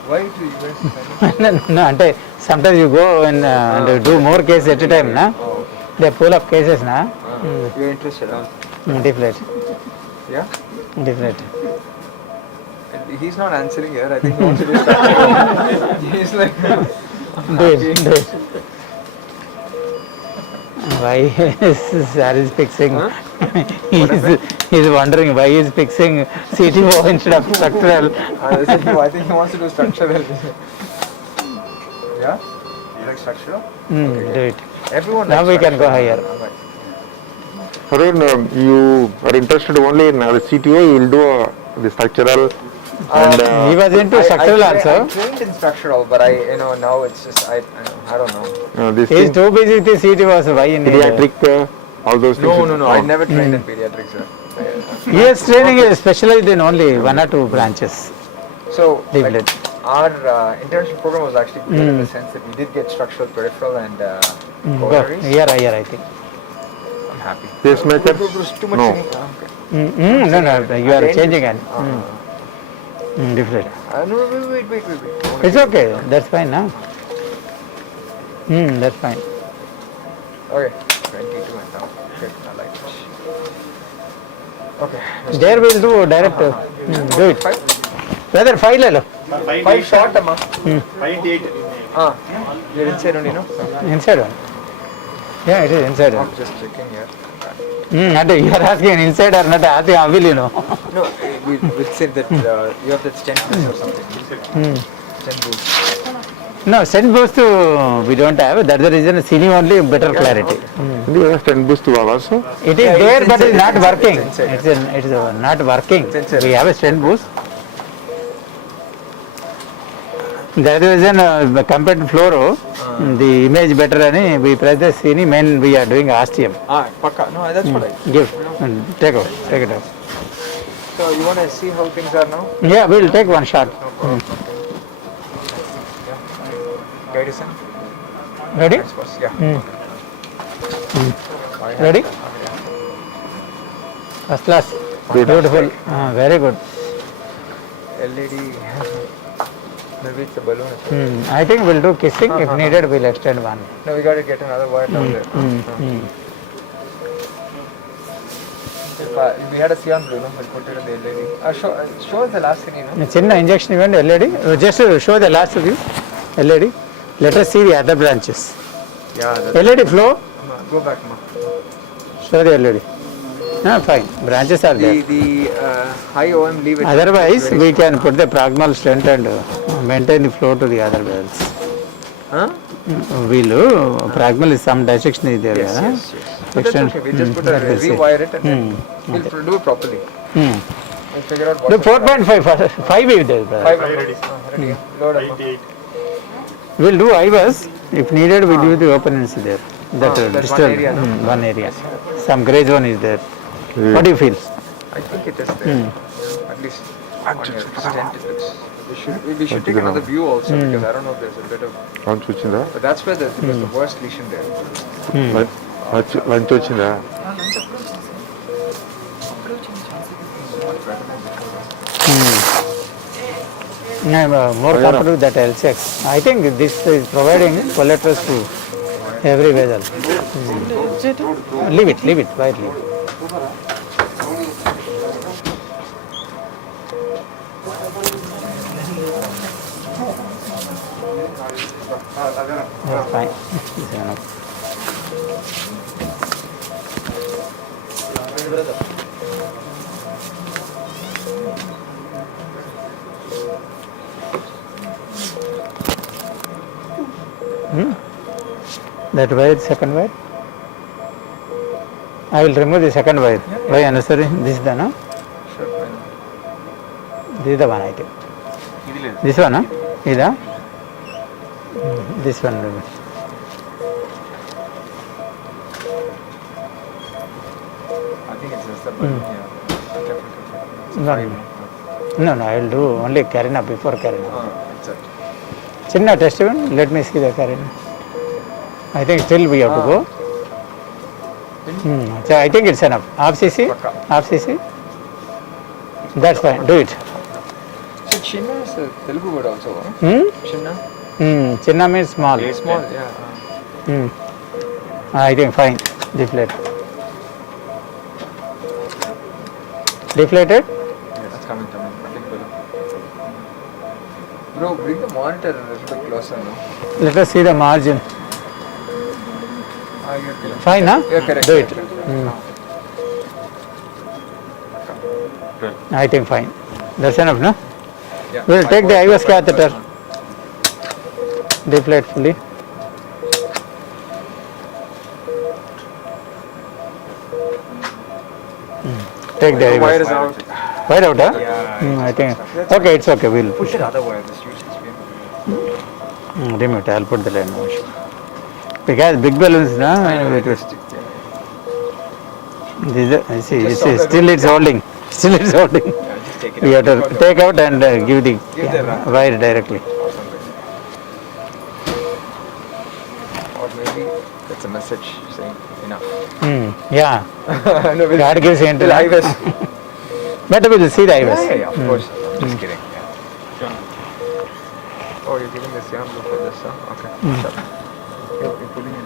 Why to US? No, ante sometimes you go and do more cases at a time, na? Oh, They pull up cases, na? okay. You're interested, huh? Deflate. Yeah? Deflate. He's not answering here. I think he wants to do structural. He's like, Do it, do it. Why is Saris fixing? Huh? He's wondering why he's fixing CTO instead of structural. I think he wants to do structural. Yeah? You like structural? Do it. Everyone Now likes we can go structural. higher. Right. Arun, you are interested only in the CTO, you will do the structural and He was into structural I also. trained in structural, but now it's just, I don't know. this He's thing, too busy with CTO, why in pediatric, all those things. No. I never trained in pediatrics, sir. US training is specialized in only 1 or 2 branches. So, Deflate. our internship program was actually good in the sense that we did get structural, peripheral, and Go. coronaries. Here, I think. I'm happy. Pacemakers? There's too much. No. Okay. No, you are changing it. Deflate. No, wait. It's okay, that's fine, no? That's fine. Okay, 22 and now. Okay, I like it. Okay. There we'll do direct. Do it. 5? Whether 5 le lo. 5 short, amma. 5.8. You're inside only, no? Inside one. Yeah, it is inside one. I'm just checking here. And you are asking inside or not, I think I will, No, we said that you have that stent boost or something. Stent boost. No, send boost we don't have. That's the reason cine only better clarity. Do you have 10 boost to also? It is Yeah, there, it's but it's inside, not working. it's inside. It is not working. It's inside. We have a stent boost. That is reason compared to fluoro, the image better and we press the cine when we are doing osteum. Pakka. No, that's what I. Give, take it out. So you want to see how things are now? Yeah, we'll take one shot. Guide in. Ready? Thanks, boss. Yeah. Ready? First class. Beautiful. Very good. LED. Maybe it's a balloon. I think we'll do kissing. If needed, we'll extend one. No, we got to get another wire down there. If we had a cyan blue, no, we'll put it in the LED. Show us the last thing, Chinna injection event LED. Just show the last view. LED. Let us see the other branches. Yeah. LED flow. Go back, ma. Show the LED. Fine. Branches are there. The high OM leave it. Otherwise, we can put the proximal stent and maintain the flow to the other valves. Huh? We'll proximal is some dissection is there. Yes. But that's okay. We just put a rewire it and then we'll do it properly. We'll figure out what. The 4.5 5 is there. 5 ready. Ready. Load up. 98. We'll do IVAS. If needed, we'll do the open ends there. That that distal, one area, no? one area. Some gray zone is there. What do you feel? I think it is there. At least on your stent it looks. We should take another view also because I don't know if there's a bit of. Lunch వచ్చిందా? But that's where there was the worst lesion there. Lunch వచ్చిందా? More comfortable with that LCX. I think this is providing collaterals to every vessel. Leave it, why leave it? That's fine. It's enough. That wire, second wire. I will remove the second wire. Why unnecessary? This is the no? Sure, why not? This is the one I think. ఇది లేదు. This one, huh? Ida? This one. I think it's just the button. Yeah. Okay. It's No, fine. no, no, I will do only Karina before Karina. It's a, Chinna test even, let me see the Karina. I think still we have to go. So I think it's enough. Half cc? Pakka. Half cc? That's fine, do it. so Chinna is a Telugu word also. Huh? Hmm? Chinna? Chinna means small. Small, yeah. I think fine. Deflate. Deflated? Yeah, that's coming. Big balloon. Bro, bring the monitor a little bit closer, no? Let us see the margin. You're correct. Fine, huh? You're correct. Do it. Good. I think fine. That's enough, no? Yeah. We'll take the IVS catheter. Deflate fully. Take the Wire IVS. is out. Wire out, huh? Yeah. I think. Okay, it's okay. We'll Push the other wire. This usually spin. remove it. I'll put the line motion. Because big balloons, no? It was. See, still it's holding. Still it's holding. Yeah, just take it We out. have to take out and give the Give the wire directly. Awesome. Or maybe that's a message saying enough. Yeah. No, we'll God gives hint. Till IVS. But we'll see the IVS. Yeah, of course. I'm just kidding. Yeah. Oh, you're giving the Siam look for this, huh? Okay. Sure. You're putting it.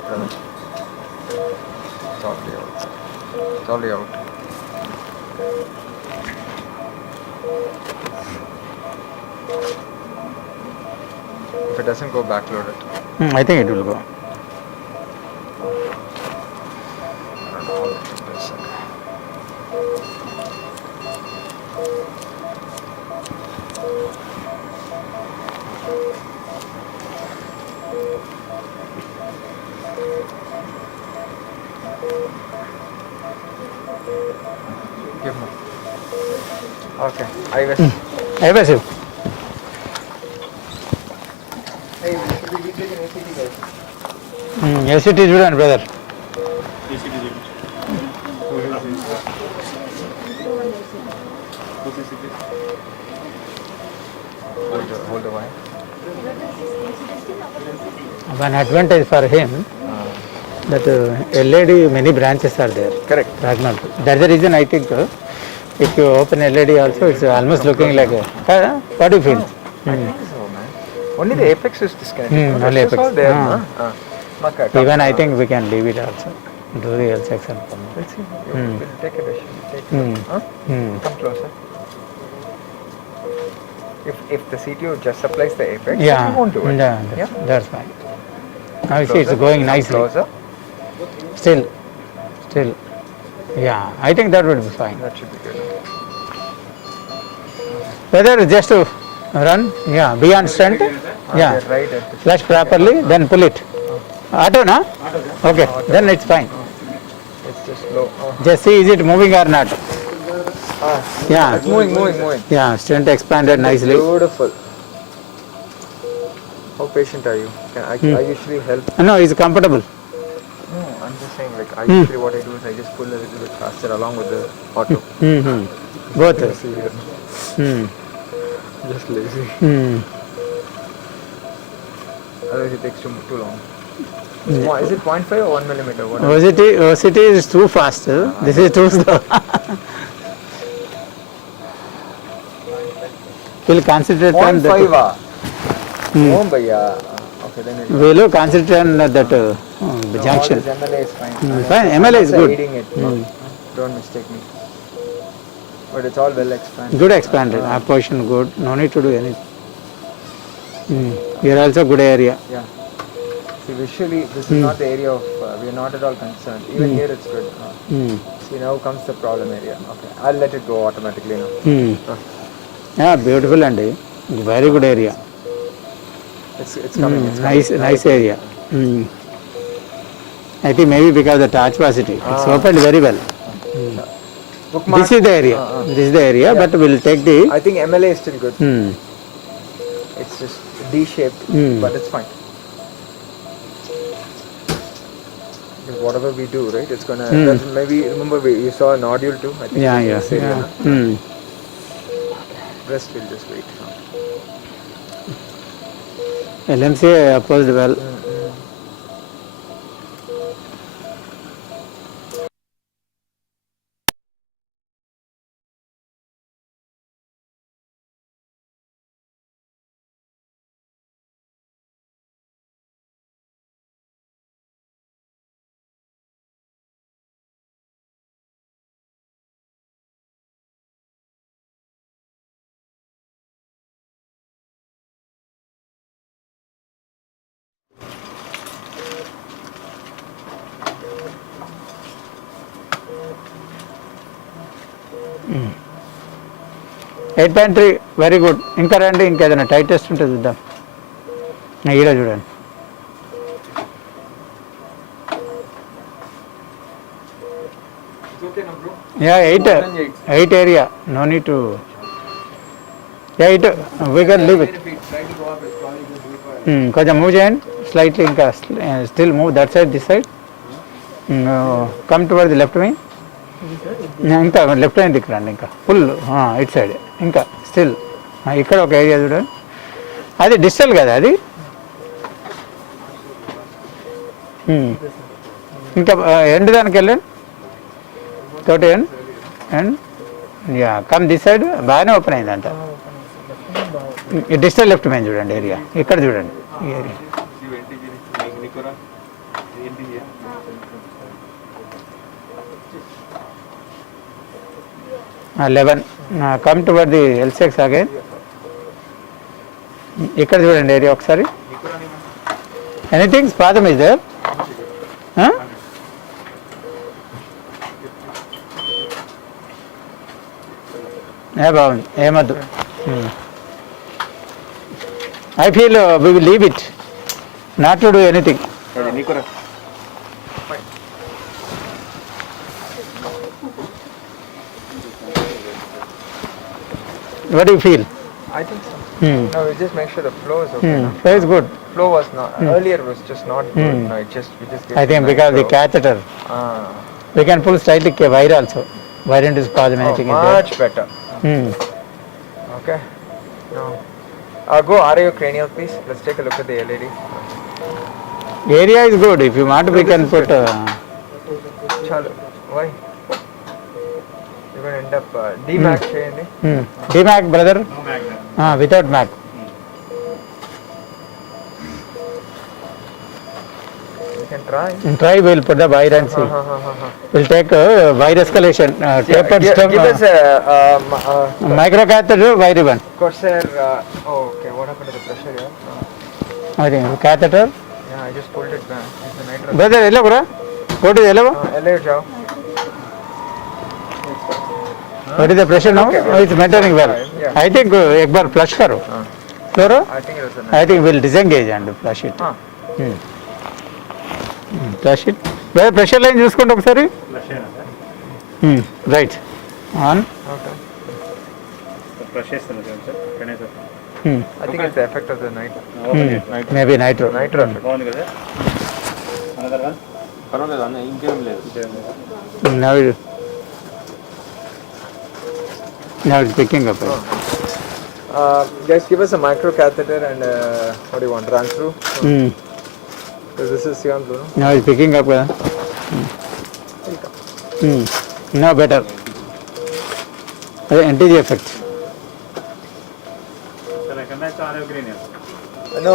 It's already out. It's already out. If it doesn't go, backload it. I think it will go. I don't know how to do this. Give me. Okay, IVS. IVS. Hey, we should be taking ACT guys. SCT is good, brother. Hold the wire. One advantage for him that LED many branches are there. Correct. Ragnall. That's the reason I think if you open LED also, it's almost looking like a. What do you feel? I think so, man. Only the apex is disconnected. Only It's all apex. there, Ah. huh? Maka, Even I think we can leave it also. Do the L section. Let's see. We'll take a decision. Take a look. Huh? Come closer. If the CTO just supplies the apex, Yeah, we won't do it. yeah, that's fine. Now you see it's going Come nicely. Closer. Still. Yeah, I think that would be fine. That should be good. Whether just to run, yeah, beyond strength, yeah, They're right at the flush properly, then pull it. Auto, na? Okay, then it's fine. It's just low. Oh. Just see is it moving or not. Yeah, It's moving. yeah, strength expanded nicely. Beautiful. How patient are you? I usually help. No, it's comfortable. No, I'm just saying, like, I usually what I do is I just pull a little bit faster along with the auto. Both. Just lazy. Otherwise it takes too long. Is it 0.5 or 1 millimeter? What is it? OCT is too fast. This is too slow. We'll concentrate on 0.5 that. Oh, bhaiya. Okay, then it We'll concentrate on that junction. This MLA is fine. Fine, MLA is I'm not good. eating it. Don't mistake me. But it's all well expanded. Good expanded. Our position good. No need to do anything. Here also good area. Yeah. See, visually, this is not the area of, we are not at all concerned. Even here it's good. See, now comes the problem area. Okay, I'll let it go automatically now. Yeah, beautiful and very good area. It's coming. It's coming. Nice area. I think maybe because the touch capacity. It's opened very well. Bookmark. This is the area. This is the area, but we'll take the. I think MLA is still good. Hmm. It's just D-shaped, but it's fine. Because whatever we do, right? It's gonna. That's maybe remember you saw an audio too. I think Yeah, it's yeah, this area, yeah. no? Rest we'll just wait. LMC opposed well. Eight point three very good. ఇంకా రండి, ఇంకేదైనా tight test ఉంటే చూద్దాం. ఈడ చూడండి. It's okay, no, bro. Yeah eight area, no need to. Eight we can leave it. If we try to go up, it's probably going to be for. కొంచెం move చేయండి slightly, ఇంకా still move that side this side. Come toward the left wing. ఇంకా left hand దిక్కు రండి, ఇంకా full it side. ఇంకా still ఇక్కడ ఒక ఏరియా చూడండి, అది డిజిటల్ కదా అది. ఇంకా ఎండ్ దానికి వెళ్ళండి, తోటి end and yeah come this side. బాగానే ఓపెన్ అయింది అంట. డిజిటల్ లెఫ్ట్ మైన్ చూడండి ఏరియా, ఇక్కడ చూడండి ఈ area. 11 come toward the L6 again. ఇక్కడ చూడండి ఏరియా ఒకసారి. Anything spasm is there? బాగుంది, ఏమద్దు. I feel we will leave it, not to do anything. What do you feel? I think so. No, we just make sure the flow is okay. No? Flow is good. Flow was not earlier was just not good. No, we just get I think nice because the flow. catheter, Ah, we can pull slightly wire also. Wire into spasm, anything is there. much better. Okay. No. Go RAO cranial, please. Let's take a look at the LED. Area is good. If you want, we can put. Chalo. Why? You're going to end up D-Max cheyandi. D-Mac, brother? Without Mac. You can try. Try, we'll put the wire and see. We'll take wire escalation. Tapered stem. Give us a Microcatheter, wire one. Corsair. Oh, okay. What happened to the pressure here? I think catheter. Yeah, I just pulled it back. It's the nitro. Brother, hello, bro. Go to hello. LA jao. What is the pressure now? Oh, it's maintaining well. Yeah. I think एक बार flush करो. Fluoro? I think it was a I think we'll disengage and flush it. Huh. Flush it. Where pressure line చూసుకోండి ఒకసారి. Right. On. Okay. Pressure is I think it's the effect of the nitro. Maybe nitro. Nitro effect. బాగుంది కదా. Another one. పర్వాలేదు అన్న, ఇంకేం లేదు. Now it's picking up. Guys, give us a micro catheter and what do you want? Run through? Because this is cyan blue. Now it's picking up. Now better. NTG effect. No,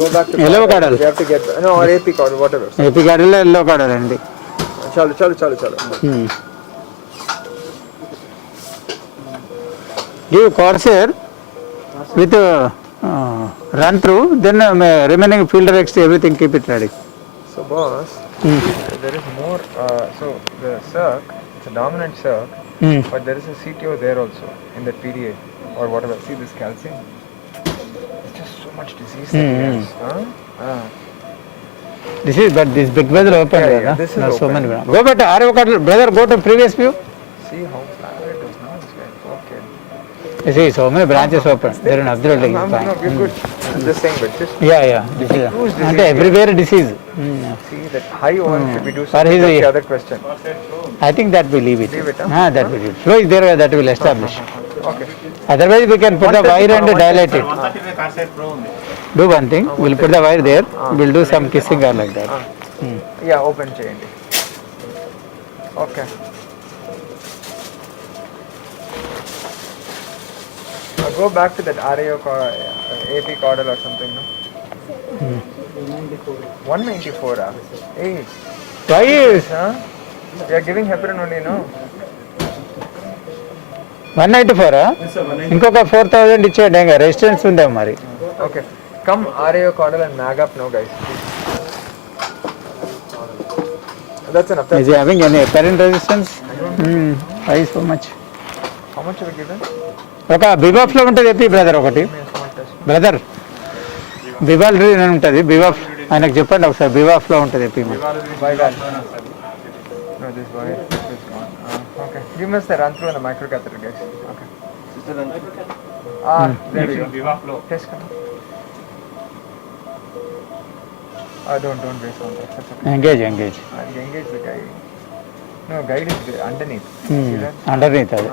go back to Yellow cardal. We have to get no or AP card, whatever. ఎపికాడల్ yellow కార్డల్ అండి. Chalo. Give Corsair with run through, then remaining filter extra everything keep it ready. So boss, there is more. So the circ, it's a dominant circ, but there is a CTO there also in the PDA or whatever. See this calcium? It's just so much disease that he has. but this big bezel open. Yeah, Yeah, this is no, so open. many. Go back to RO card, brother. Go to previous view. See how flat it is now. It's like, okay. You see, so many branches open. They're in absolutely No, fine. no, we're good. I'm just saying, but just Yeah. This is, Who's disease and here? everywhere disease. see that high one should we do For something? his- That's the other question. I think that we leave it. Leave it, huh? That will leave. Flow is there that will establish. Okay. Otherwise, we can put the wire and dilate it. 135 car side pro ఉంది. Do one thing. We'll put the wire there. We'll do some kissing or like that. Yeah, open చేయండి. Okay. Go back to that RAO AP caudal or something, no? 194. Hey, Why is huh? We are giving heparin only, no? 194? ఇంకొక 4000 ఇచ్చేయండి ఇంకా resistance ఉందా మరి. Okay. Come RAO caudal and mag up, no guys. That's enough. Is he having any apparent resistance? Why so much? How much have we given? ఒక బిబాఫ్ లో ఉంటుంది చెప్పి brother ఒకటి. Give me a small test. Brother బిబాల్ రీన్ అని ఉంటుంది బిబాఫ్ ఆయనకు చెప్పండి ఒకసారి బిబాఫ్ లో ఉంటుంది చెప్పి Vival. No, this wire is gone. Okay. Give us the run through and the microcatheter, guys. Okay. There we go. Test come. Don't waste on that. That's okay. Engage Engage the guy. No, guide is underneath. See that? Underneath అది.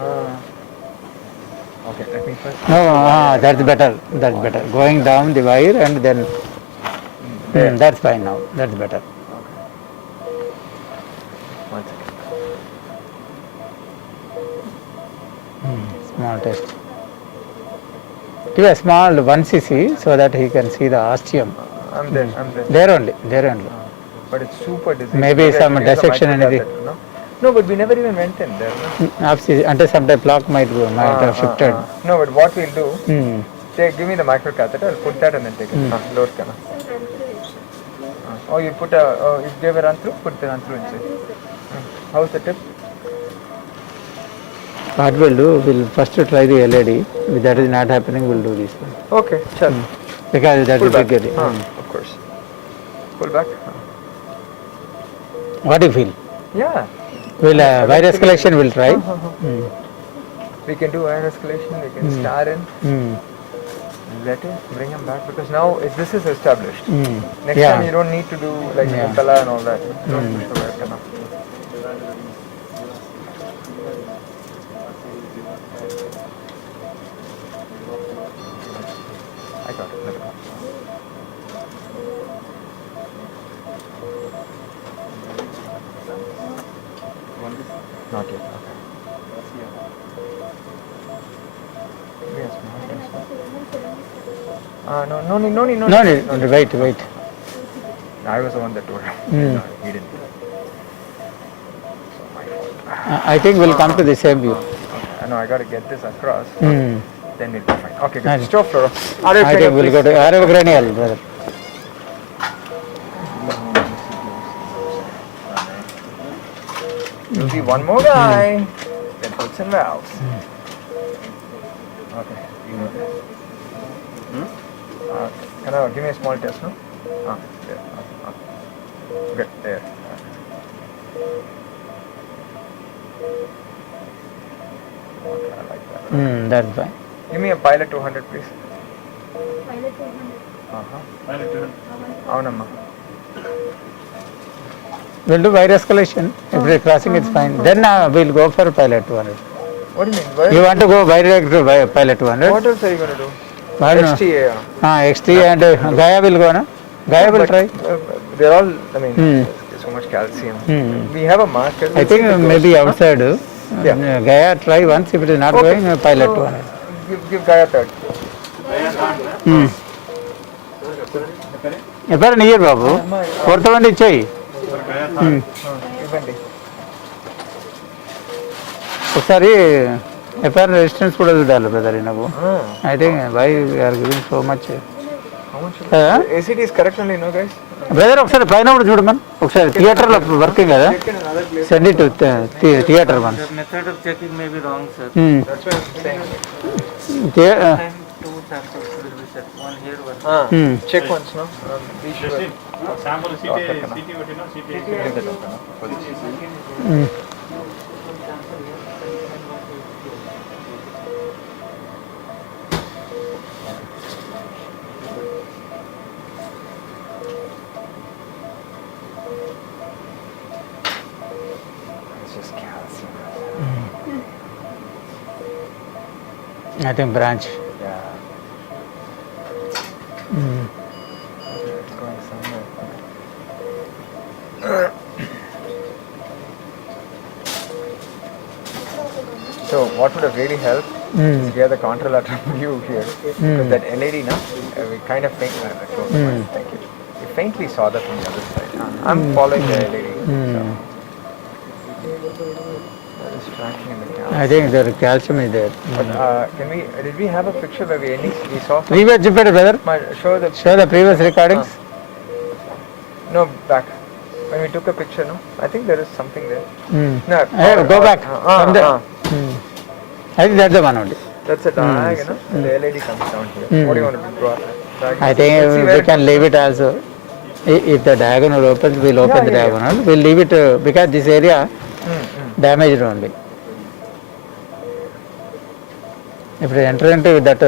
Okay, let me first. No, that's better. Going down the wire and then that's fine now. That's better. One second. Small test. Give a small 1 cc so that he can see the ostium. I'm there. There only. But it's super dizzy. Maybe Maybe I some should use the dissection microcatheter, anything. No? No, but we never even went in there. No? అంటే sometime block might have shifted. No, but what we'll do, Hmm. give me the microcatheter, I'll put that and then take it. Load kana. Oh, you gave a run through, put the run through inside. How's the tip? What we'll do, we'll first try the LED. If that is not happening, we'll do this one. Okay, sure. Because that Pull is back. bigger. Of course. Pull back. What do you feel? Yeah. We'll wire escalation we'll try. We can do wire escalation, we can star in, let it, bring him back because now this is established. Next Yeah. time you don't need to do like Mutala and all that. Don't push the wire canal. I got it. Let it go. Not yet. Okay. Yes, no need. No need. Wait. I was the one that told him. He didn't. So my fault. I think we'll come to the same view. I know I got to get this across. Hmm. Then we'll be fine. Okay, Nice. good. Stop, Flora. I think we'll go to Aerogranial, brother. You'll be one more guy. Then puts in valves. Okay. Can I give me a small test, no? There. Good. There. Okay, I like that. That's fine. Give me a pilot 200, please. Avunamma. We'll do wire escalation. If they're crossing, it's fine. Then we'll go for pilot 200. What do you mean? Where? You want to go direct to pilot 200? What else are you going to do? I don't know. XTA. XT and Gaia will go, no? Gaia will But, try. they're all, I mean, there's so much calcium. We have a marker. I think maybe outside. Yeah. Gaia try once. If it is not going, pilot 200. Give Gaia third. ఎప్పుడు near బాబు 4000 ఇచ్చాయి ఇవ్వండి. ఒకసారి FIR resistance కూడా చూడాలి brother నువ్వు I think why are giving so much ACT is correct only, no guys? Brother ఒకసారి పైన కూడా చూడమని ఒకసారి థియేటర్లో వర్కింగ్ కదా Check in another place. Send it theatre one The method of checking may be wrong, sir. That's why I'm saying. Time to sample will be sir. One here, one. Check once, no? Be sure. Sample CT, Okay, CT, what you know, CT. Give the doctor, no? For this. It's just calcium. I think branch. Yeah. It's going somewhere. So what would have really helped is we have the contralateral view here. Because that LED, no, we kind of thank you. We faintly saw that from the other side. I'm following the LED. So. That is tracking in the camera. I think the calcium is there. But did we have a picture where we saw some? Previous Jupiter, brother. Show the Show the previous recordings. No, back. When we took a picture, no? I think there is something there. No, Go back. From there. I think that's the one only. That's a diagonal, and the LED comes down here. What do you want to do? I think we can leave it also. If the diagonal opens, we'll open the diagonal. We'll leave it because this area damaged only. If we enter into that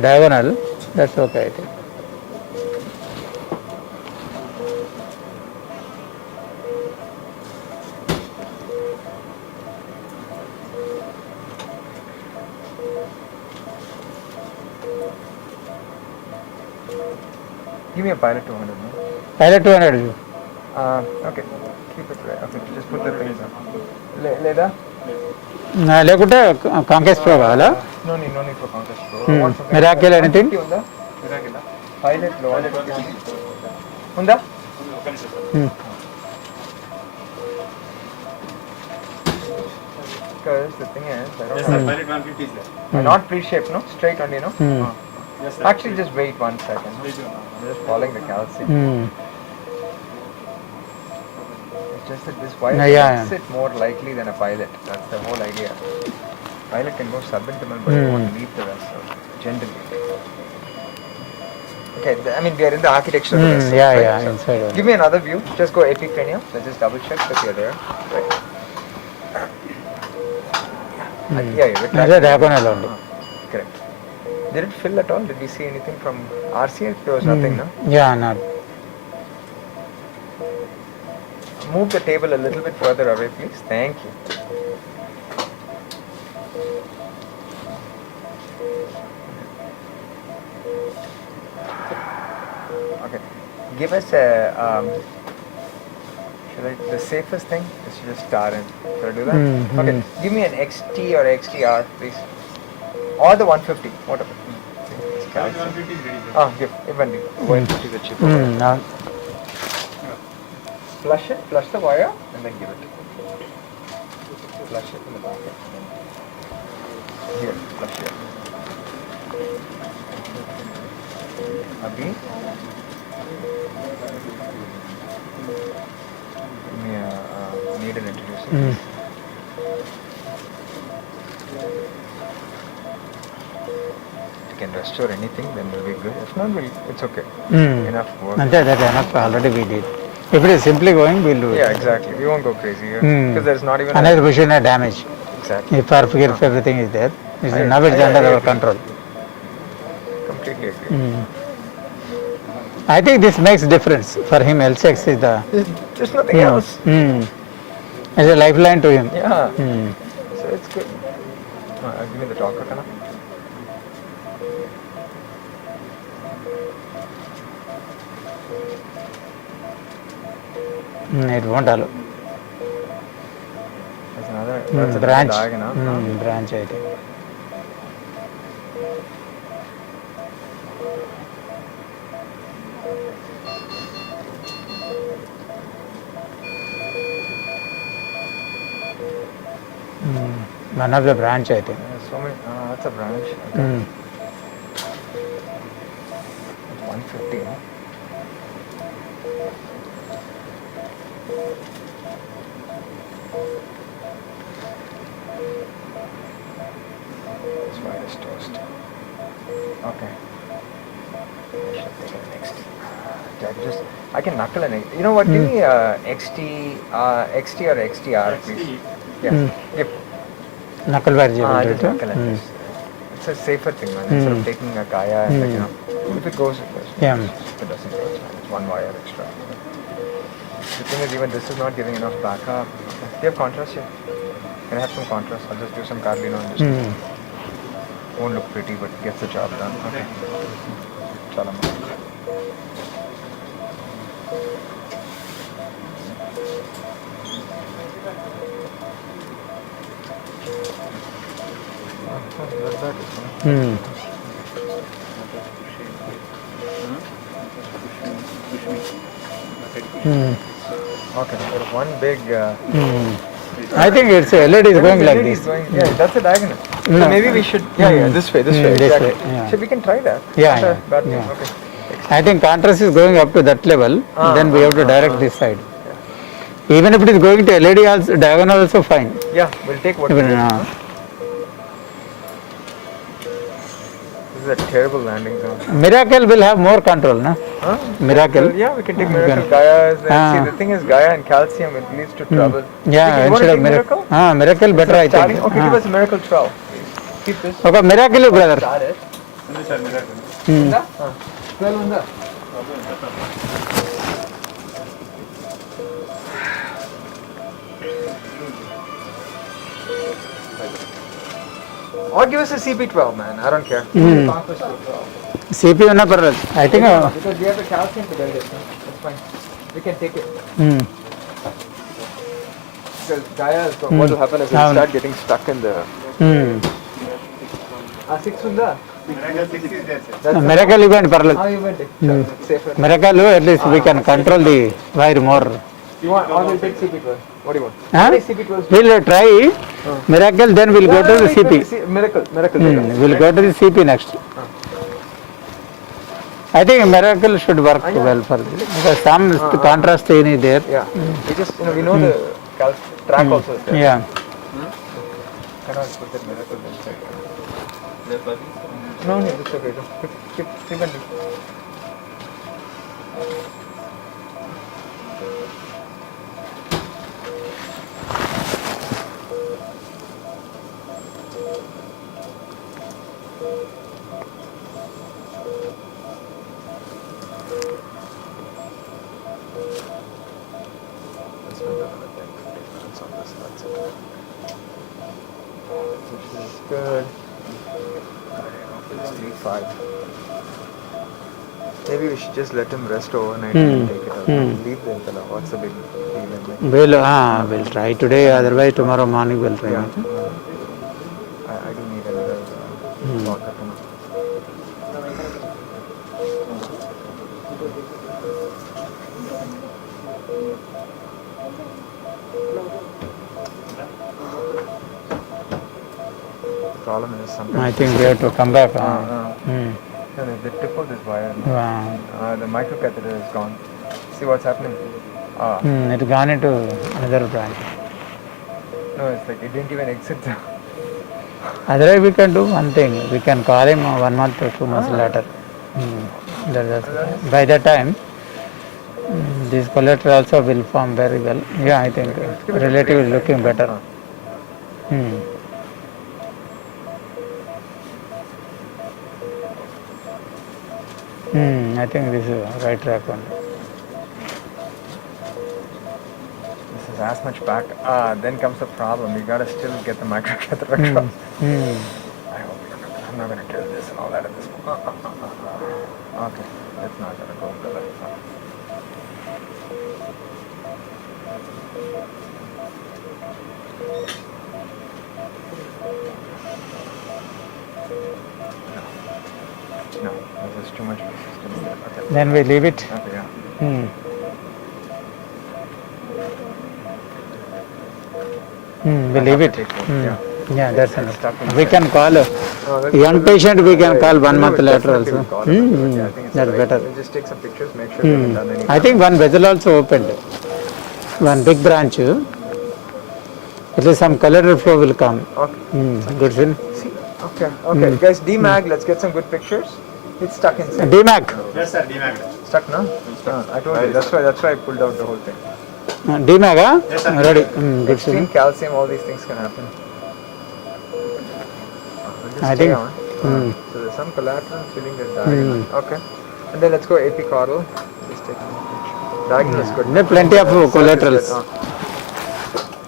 diagonal, that's okay, I think. Give me a pilot 200, no? Pilot 200. Okay. Keep it right. Okay, just put the things on. Leda? లేకుంటే కాంకేస్ pro కావాలా No need for Conquest Pro. Miracle anything ఉందా? Pilot low. ఉందా? Because the thing is, I don't have... Pilot 150 is there. Not pre-shape, no? Straight only, no? Yes, sir. Actually, just wait 1 second. I'm just following the calcium. It's just that this pilot makes it more likely than a pilot. That's the whole idea. Pilot can go subintimal, but it won't leave the vessel, generally. Okay, I mean, we are in the architecture of the vessel. Right? So inside. give me another view. Just go epicranium. Let's just double check that you're there. Right. అదే diagonal only. Correct. Did it fill at all? Did we see anything from RCA? There was nothing, no? Yeah, not. Move the table a little bit further away, please. Thank you. Okay. Give us a... the safest thing is to just start in. Should I do that? Okay. Give me an XT or XTR, please. Or the 150. Whatever. Pilot 150 is ready, sir. Give. Even 150 is the cheaper. Flush the wire and then give it. Flush it in the back. Here, flush here. Abhi. Give me a needle introducer. If you can restore anything, then we'll be good. If not, it's okay. Enough work. And that's enough. Already we did. If it is simply going, we'll do it. Yeah, exactly. We won't go crazy here because there's not even. Another we shouldn't have damage. Exactly. If everything is there, now it's under our control. Completely agree. I think this makes difference for him. LCX is the There's nothing else. it's a lifeline to him. Yeah. So it's good. Give me the talker, Kana. It won't allow. There's another that's a Branch. diagonal. Branch, I think. One of the branch, I think. So many. That's a branch. Okay. 150. No? This wire is toast. Okay. I can knuckle in it. You know what? Give me XT or XTR, please. Yeah. Yep. Knuckle bar Just knuckle in this. It's a safer thing, man. Instead of taking a Gaia and like, if it goes, it goes. Yeah. If it doesn't go, it's fine. It's one wire extra. The thing is, even this is not giving enough backup. Do you have contrast here? Can I have some contrast? I'll just do some Carlino and just won't look pretty, but gets the job done. Okay. Chala. Okay, there is one big. I think it's LED is going like this. Yeah, that's a diagonal. So maybe we should. Yeah, this way, This exactly. way, yeah. So we can try that. Yeah, Not a yeah, bad thing. yeah. Okay. I think contrast is going up to that level, then we have to direct this side. Even if it is going to LED also, diagonal also fine. Yeah, we'll take what. Even, we get. This is a terrible landing zone. Miracle will have more control, no? Huh? Miracle. Yeah, we can take Miracle Gaia's. See, the thing is, Gaia and calcium, it leads to trouble. Yeah, you want to instead take of Miracle? Miracle better I Starting? think. Okay, give us a Miracle 12. Keep this. Okay, Miracle brother. Start it. ఉంది sir మీరు 12 on that. Or give us a CP12, man. I don't care. Conquest 12. CP una parallel. I think. Because we have the calcium to build it. No? That's fine. We can take it. Because Gaia is what will happen is it will start getting stuck in the. 6 unda. Miracle 6 is there, sir. Miracle event parallel. How you went it? It's safer. Miracle at least we can control the wire more. You want? Or we'll take CP12. What do you want? Huh? Take CP12. We'll try Miracle, then we'll go to the CP. Miracle. We'll go to the CP next. I think Miracle should work well for this because some contrast is there. Yeah. We just we know the track also is there. Yeah. Cannot put that Miracle inside. No, it's okay. Keep it. Good. It's 3-5. Maybe we should just let him rest overnight and take it out. Leave the Intala. What's the big deal? We'll try today, otherwise tomorrow morning we'll try. Yeah. I do need another shortcut. Problem is sometimes. I think we have to come back. The tip of this wire, Wow. the microcatheter is gone. See what's happening? It gone into another branch. No, it's like it didn't even exit the. Otherwise we can do one thing. We can call him 1 month or 2 months later. By that time, this collateral also will form very well. Yeah, I think relative is looking better. I think this is right track one. This is as much back. Then comes the problem. You gotta still get the microcatheter across. I hope I'm not gonna kill this and all that at this point. Okay, that's not gonna go well. No, there's too much resistance there. Okay. Then we leave it. Okay, yeah. We leave it. Yeah. Yeah, that's enough. We can call young patient. We can call 1 month later also. That's better. We'll just take some pictures, make sure we haven't done any. I think one vessel also opened. One big branch. At least some collateral flow will come. Okay. Good film. Okay. Guys, DMAG, let's get some good pictures. It's stuck inside. DMAC. Yes, sir, DMAG. Stuck, no? I told you. That's why I pulled out the whole thing. DMAG, ready. Good Extreme to calcium, all these things can happen. We'll just I stay think- on. So there's some collateral filling the diagonal. Okay. And then let's go apicaudal. Just take a look. Diagonal is good. There are plenty of Surface is collaterals. good.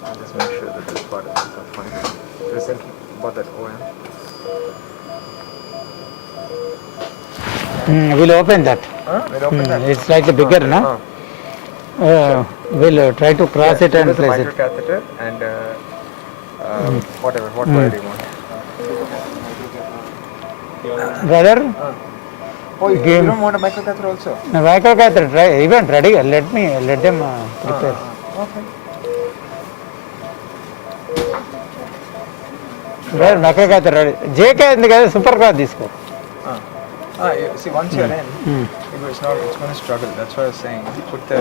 I'll just make sure that this part is so fine. Recently bought that OM. We'll open that. We'll open that. It's slightly bigger, no? We'll try to cross it and Give us a place it. microcatheter and whatever. What word do you want? Brother, Oh, you Game. don't want a microcatheter also? microcatheter, try. Even ready. Let them prepare. Okay. Brother, microcatheter ready. JK ఉంది కదా super cloth తీసుకో. See, once you're in, it's going to struggle. That's what I was saying. You put the.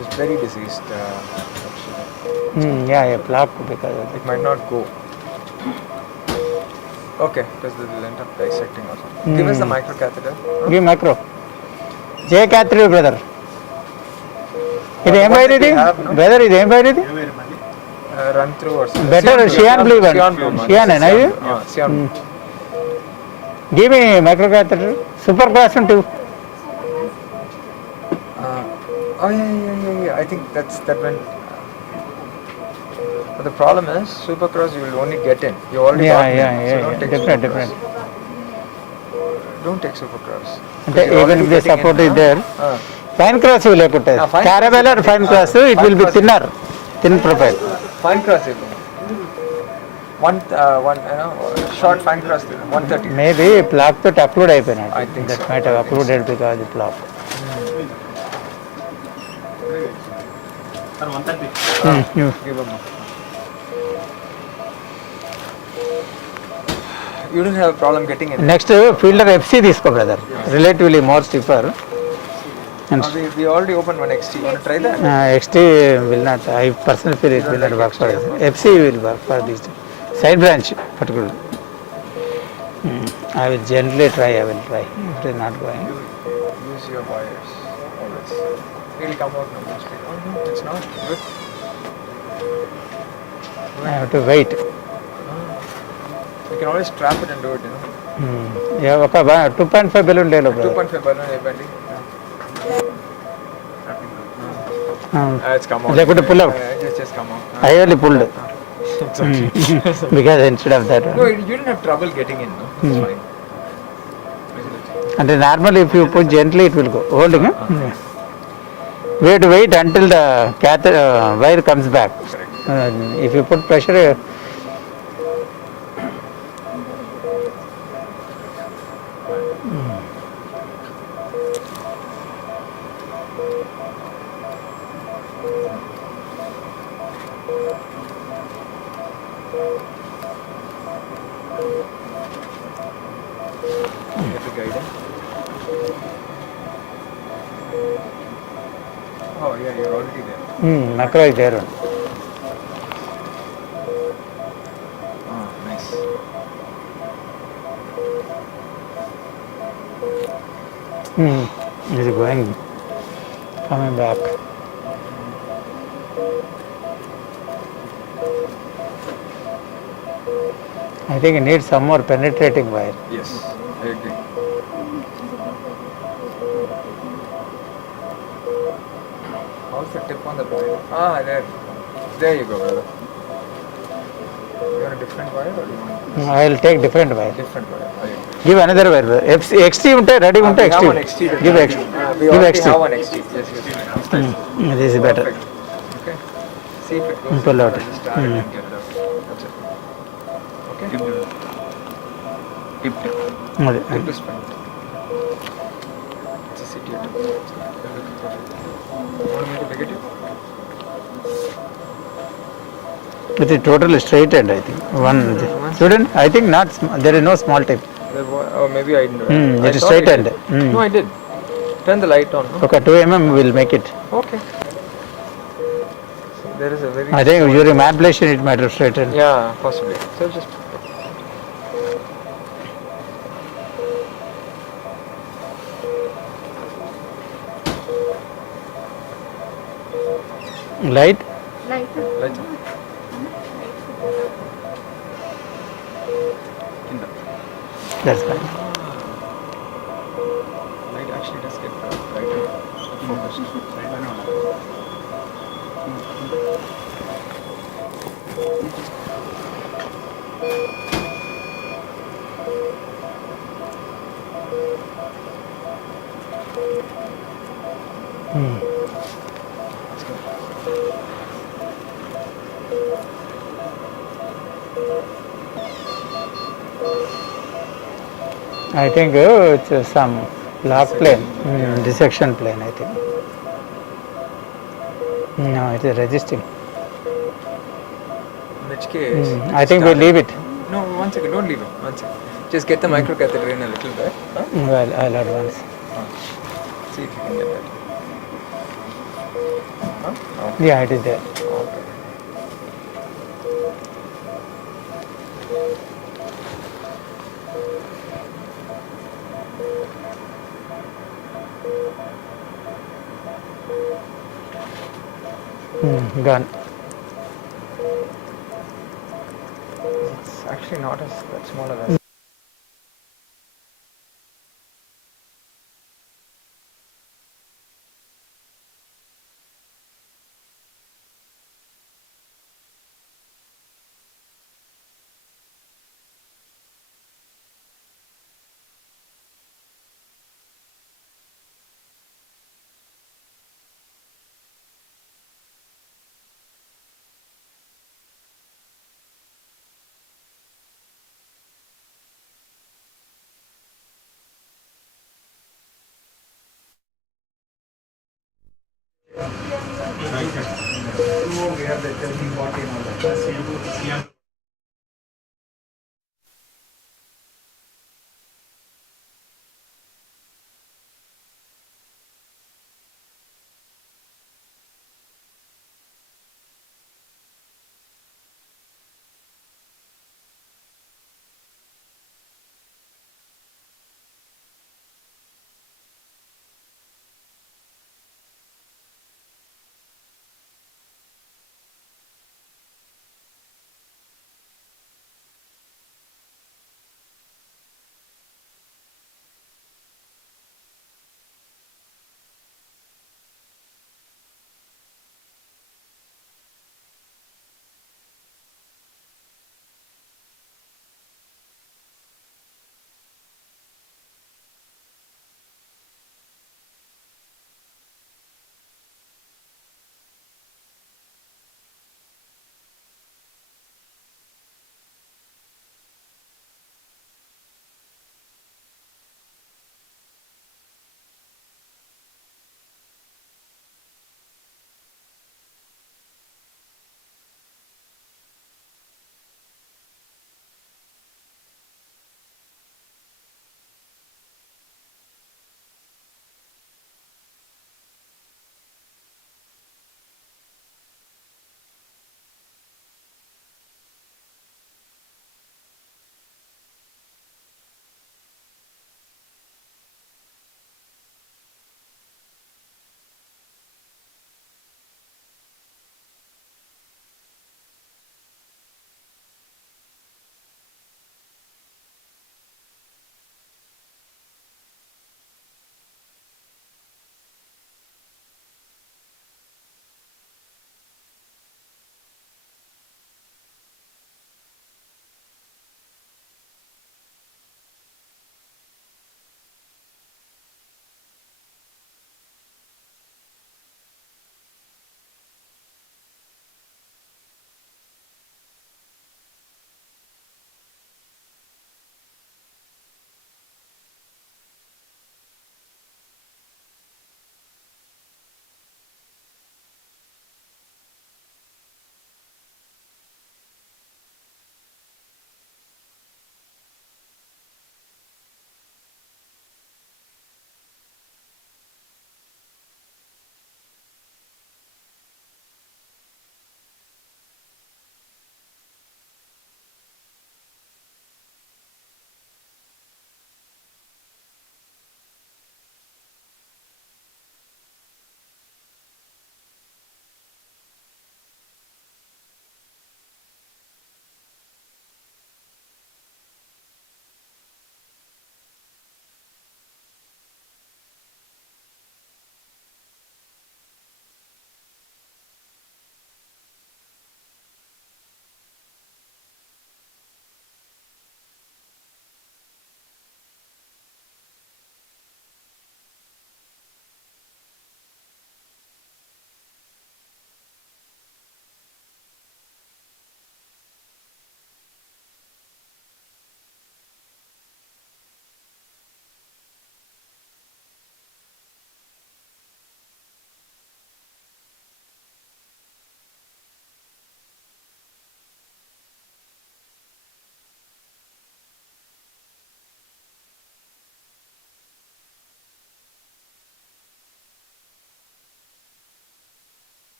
It's very diseased. Actually. Yeah, plaque because of It might not go. Okay, because they'll end up dissecting or something. Give us the microcatheter. give micro. J catheter brother. ఇది ఏం wire ఇది? Brother ఇది ఏం wire ఇది? Run through or something. Better Cyan blue one. Cyan blue. Cyan ఏనా ఇది? Cyan. Give me microcatheter. Super class one too. Oh yeah. I think that went. But the problem is, Supercross you will only get in. You already got in. So don't take Different. Don't take Supercross. అంటే You're even already if the getting support in, is there, fine cross will లేకుంటే fine caramel or fine cross it will be thinner, thin profile. Fine cross it. One, short fine cross 130. Maybe plaque తోటి upload అయిపోయినాడు. I think That so. might have uploaded because the plaque. Sir, 130. Give them. You didn't have a problem getting in. Next Fielder FC తీసుకో brother, relatively more stiffer. We already opened one XT. You want to try that? XT will not, I personally feel it will not work for us. FC will work for this side branch particularly. I will gently try, if it is not going. Use your wires. Always. It will come out now. Mostly. Oh no, it's not good. I have to wait. You can always trap it and do it. You know. Yeah, ఒక 2.5 balloon లేలో brother. 2.5 balloon ఇవ్వండి. It's come out. లేకుంటే pull out. It's just come out. I only pulled It's okay. because instead of that. No, you didn't have trouble getting in. No, it's fine. And normally if you push gently it will go. Holding, we have to wait until the wire comes back. If you put pressure, Get the guidance. Oh yeah, you're already there. macro is there. Oh, nice. It is going, coming back. I think it needs some more penetrating wire. Yes, I agree. How's the tip on the wire? Ah, there. There you go, brother. You want a different wire or do you want I will take different wire. different wire? I agree. Give another wire. XT ఉంటే ready ఉంటే We have one XT. XT. Give XT. We Give already XT. have one XT. Yes. This is better. Perfect. Okay. See if it goes. Pull out. Just start it and get it out. That's it. Okay. అదే. Tip is fine. It's a CT tip. It's good. You're looking perfect. Want me to pick it? It is totally straight end, I think. One student, I think not. There is no small tip. Oh, maybe I didn't. I it is thought straight I end. did. No, I did. Turn the light on. No? Okay, 2 mm will make it. Okay. There is a very. I think during manipulation it might have straightened. Yeah, possibly. So just. Light? Light. కింద That's fine. Light actually does get brighter. Focus సైడ్లోనే ఉండాలి. I think it's some lock plane, dissection plane, I think. No, it is resisting. In which case, I think we start leave it. No, 1 second. Don't leave it. 1 second. Just get the microcatheter in a little bit. Huh? Well, I'll advance. See if you can get that. Huh? Oh. Yeah, it is there. Okay. Gone. It's actually not as that smaller as.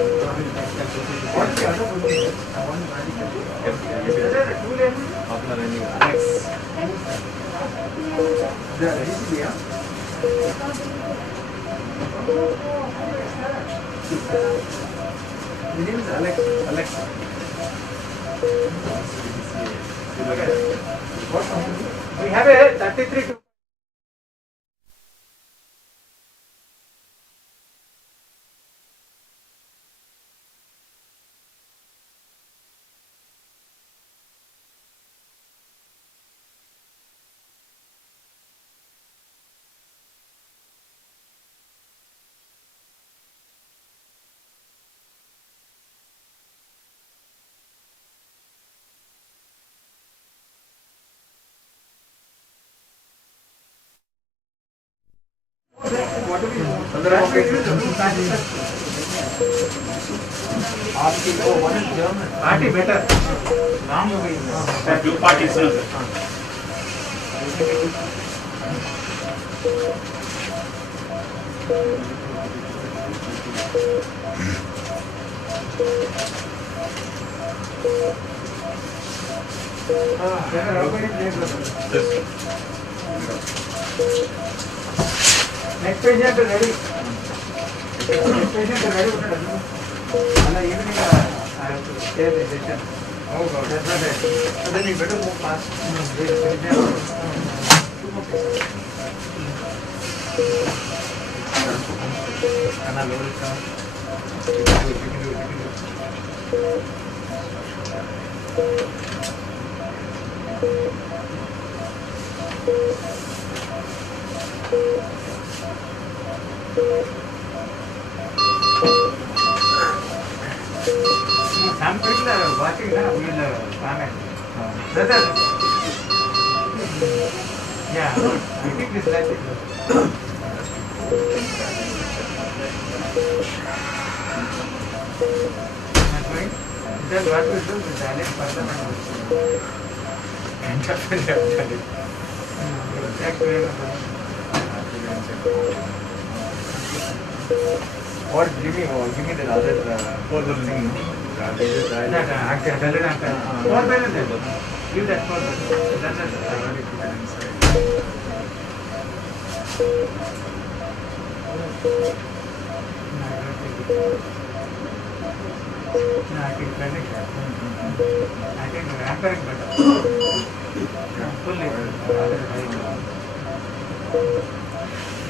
We have a 33 to party better. Long way. Two parties, sir. Next patient ready. Next patient ready. Evening I have to stay the session. Oh God. That's not it. So then you better move fast. Two more cases. Can I lower it down? You can do it. You can do it. You can do it. Some people are watching now, we will comment. Brother. Yeah, I think this like it. Then what we do is direct further Or give me the other four thing. Actually, tell it after. 4 balance. Give that 4 balance. That's it. I already put it inside. No, I think credit. I think anchoring better. Fully.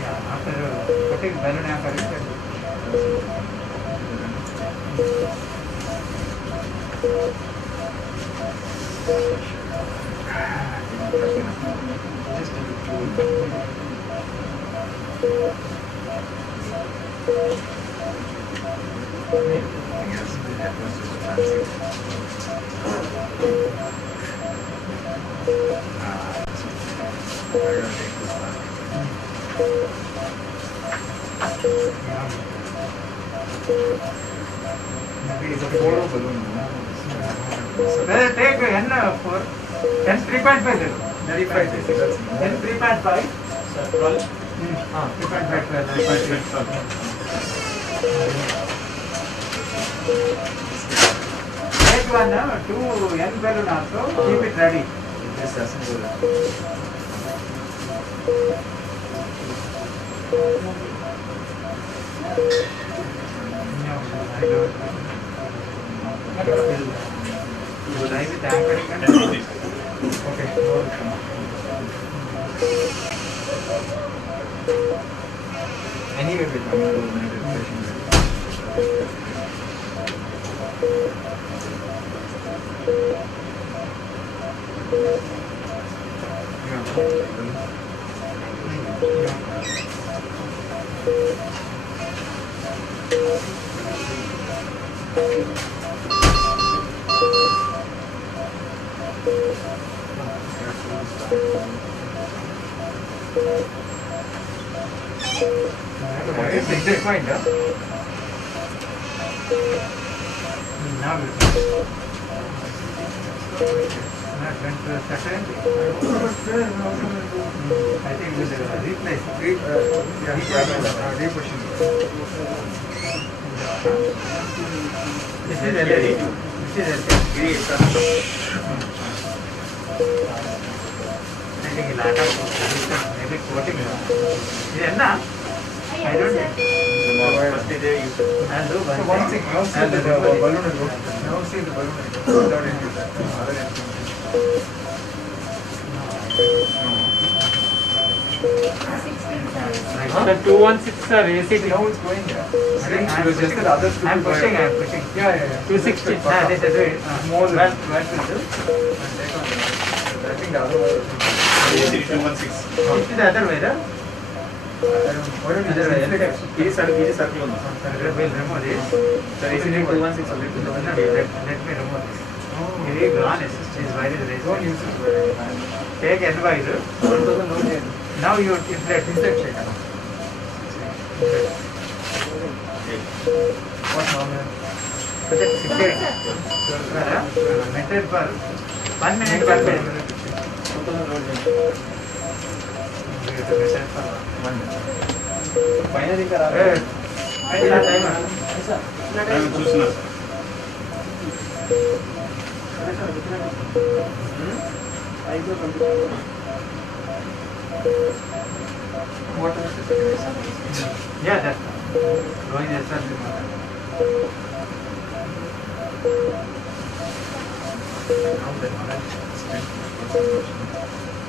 Yeah, after putting balloon anchoring. Well, take N4, N 3.5 N 3.5. 12. 3.5. Take one, 2 N balloon also, keep it ready. Just assemble that. I don't know. Would I be anchoring? Okay. Anyway, with exact point, huh? Now went to the second. I think we'll replace. Repushing. This is LED. This is LED. I think a lot of maybe coating. Is it na? I don't know. First day you should. I'll do one thing. Now see the balloon. Now see the balloon. Without any other anything. The 216 sir, AC. Now it's going there. I'm It was just that others took I'm it pushing. by- I'm pushing. Yeah, yeah, yeah. 260. Nah, they said do it. More than Well, that will do. And take on. I think the other one. AC 216. This is the other way, right? Why don't you just inflate it? ఇది circle ఉంది We'll remove this. Sir AC 216 No, let me remove this. ఇది gone is why is raised. Don't use it. Take advice. 1000 note here. Now you inflate. Check. What normal? Meter per 1 minute per minute. 2000 note here. పైన ఇంకా రాలేదు. చూస్తున్నా Yeah, that's going as well.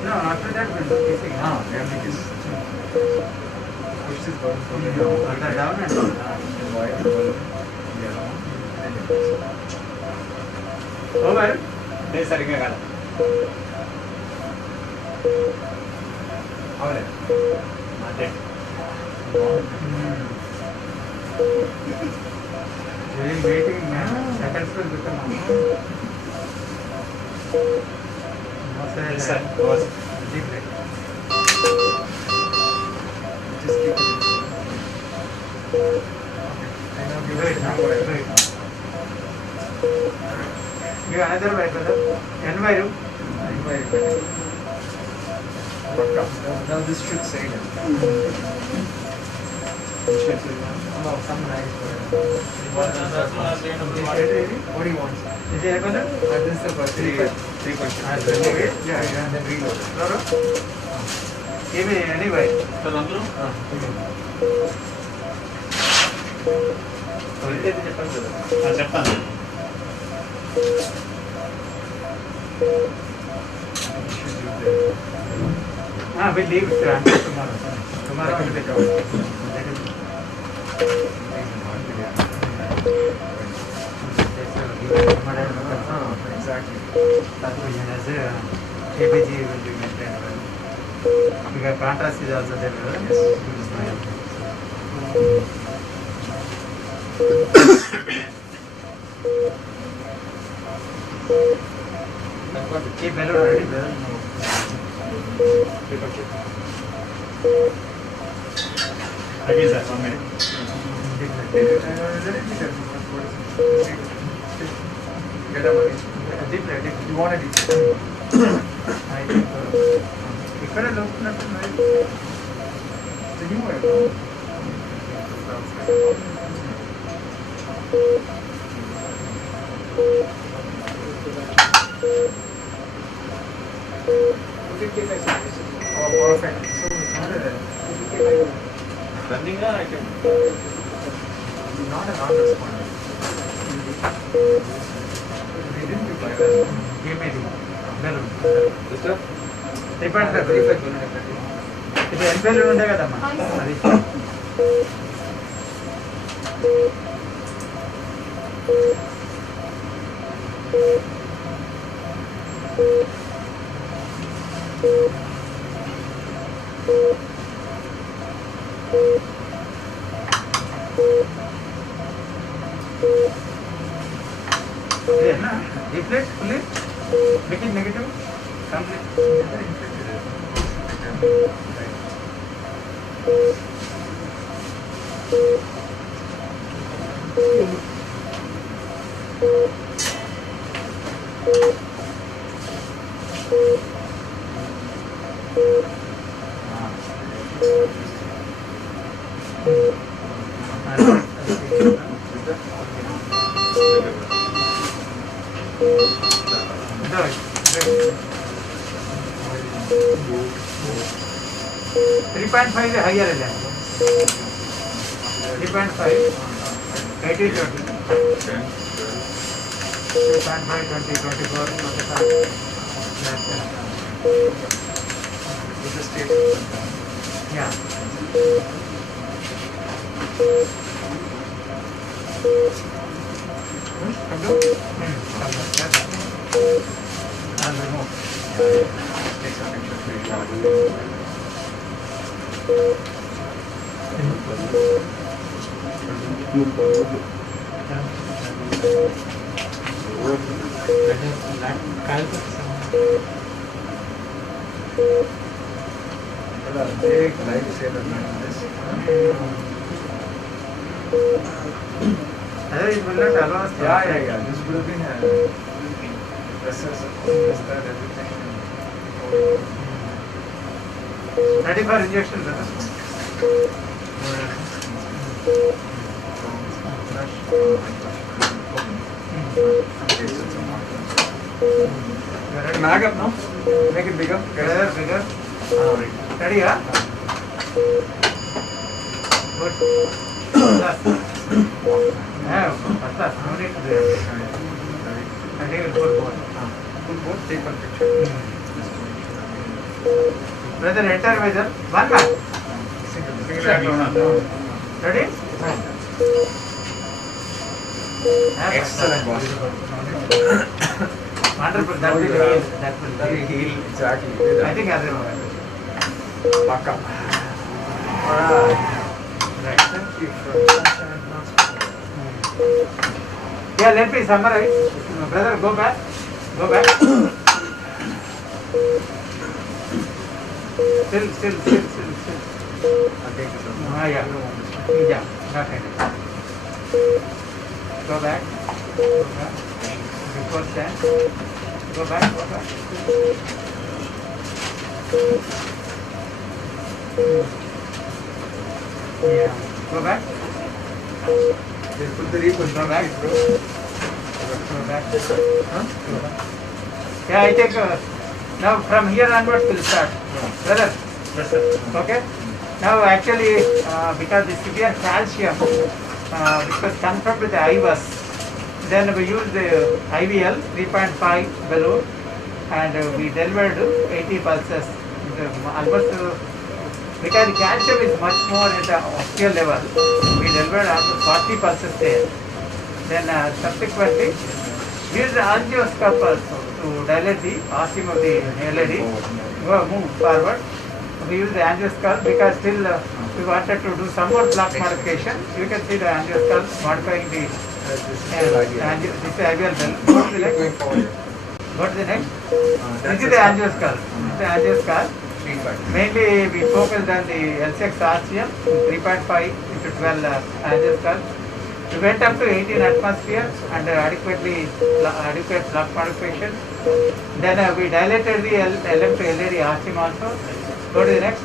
No, after that we'll do kissing. Push this button for me. Further down and Wide balloon. over. లేదు సరిగ్గా కాదు అవునే. అదే During waiting, seconds will become. No, sir. Yes, sir. Was. Deep breath. Just keep it. I know you wait now. Wait. Give another bite, brother. Enviru. Now this should say it. No, some nice word. What do you want? Is it equal? This is the first three questions. Yeah, and then reload it. No. Give me anyway. అందులో చెప్తాను We'll leave it until tomorrow. Tomorrow we'll take out. Exactly. KPG will be maintained well. Because contrast is also there. Keep balloon already. అదే sir 1 minute Get up again. Deep breath. You want it? I think ఇక్కడ లోపున్నట్టున్నాయి. It's a new way. Oh, perfect. So it's not a running అయితే not a non-responder. We didn't reply that. Give me the balloon. Sister? Report the brief. ఇది ఎంత balloon ఉండే కదమ్మా అది ఇదేనా reflect fully make it negative complete 3.5 is higher than 3.5, 80, 20. 3.5, 20, 24, 25. Yeah. Big lifesaver, man. This. It will not allow us to Yeah. This would have been presses, this, that, everything. ready for injection, brother. Mag up now. Make it bigger. Bigger, bigger. Ready, huh? Good. Yeah, no need to do it. And he will put both. Put both, take one picture. Brother, enter vision. One man. Single shot. Ready? Excellent, boss. Wonderful. That will heal. That will heal. Exactly. I think I remember. Paka. Alright. Right. Thank you for Yeah, let me summarize. Brother, go back. Go back. Still. Yeah. Yeah, nothing. Go back. Before stand. Go back. Yeah. Go back. put the repush. Go back. Go back. Huh? Go back. Yeah, I take now from here onwards we'll start. Brother. Okay. Now actually because the severe calcium which was confirmed with the IVUS, then we used the IVL 3.5 balloon and we delivered 80 pulses. Almost because the calcium is much more at the ostial level, we delivered almost 40 pulses there. Then subsequently use the angioscope also to dilate the ostium of the LAD. Move forward. We use the angioscope because still we wanted to do some more block modification. You can see the angioscope modifying the this is IVL bell. Go to the next. Going forward. Go to the next. This is the angioscope. This is the angioscope. Mainly we focused on the L6 RCM 3.5 into 12 angioscope. We went up to 18 atmosphere and adequate block modification. Then we dilated the LM to LAD RCM also. Go to the next.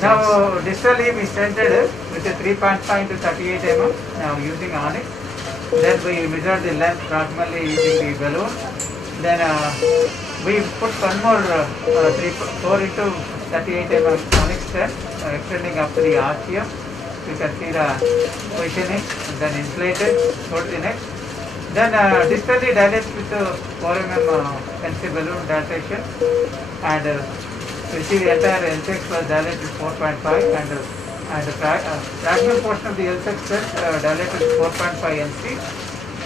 Now distally we stented with a 3.5 to 38 mm now using onyx. Then we measured the length proximally using the balloon. Then we put one more 4 into 38 mm onyx stent extending up to the RCM. You can see the positioning, then inflated. Go to the next. Then distally dilate with 4 mm NC balloon dilatation and you see the entire L6 was dilated 4.5 and the fragment portion of the L6 set dilated 4.5 NC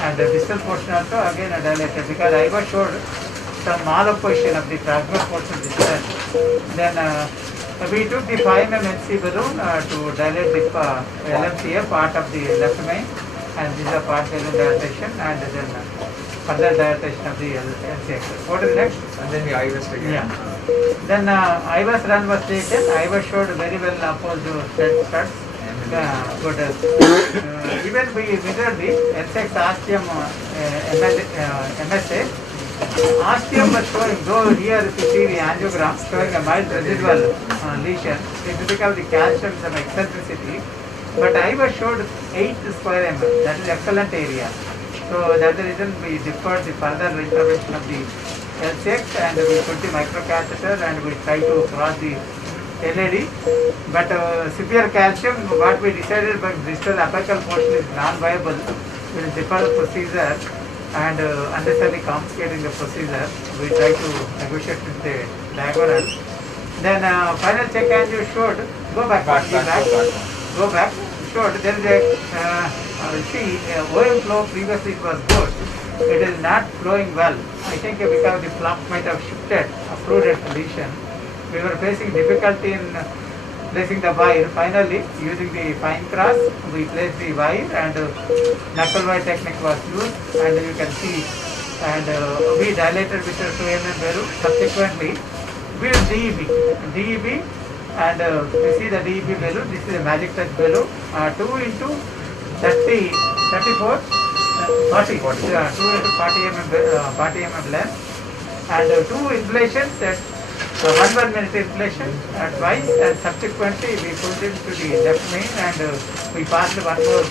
and the distal portion also again dilated because I was showed some malopposition of the fragment portion of the stent. Then we took the 5 mm NC balloon to dilate the LMCA part of the left main and this is a part balloon dilatation and then further dilatation of the LCX. Go to the next. And then the IVUS again. Yeah. Then IVUS run was taken. IVUS showed very well opposed to studs. Good. Even we measured the L6 ostium MSA. Ostium was showing, though here if you see the angiogram showing a mild residual lesion, it is because the calcium some eccentricity. But IVUS showed 8 square mm. That is excellent area. So that's the reason we deferred the further intervention of the LCX and we put the microcatheter and we try to cross the LED. But severe calcium, what we decided, but distal apical portion is non-viable. We will defer the procedure and unnecessarily complicating the procedure. We try to negotiate with the diagonal. Then final check angio showed, go back, go back, showed there is a, see, OM flow previously it was good. It is not flowing well. I think because the flux might have shifted, approved lesion. We were facing difficulty in placing the wire. Finally, using the fine cross, we placed the wire and knuckle wire technique was used, and you can see, and we dilated with a 2 mm balloon. Subsequently, we use DEB, and you see the DEB balloon. This is a magic touch balloon, 2 into 30, 34, 40, 2 into 40 mm length, and 2 inflations at 1 minute inflation twice, and subsequently we pulled into the left main and we passed one more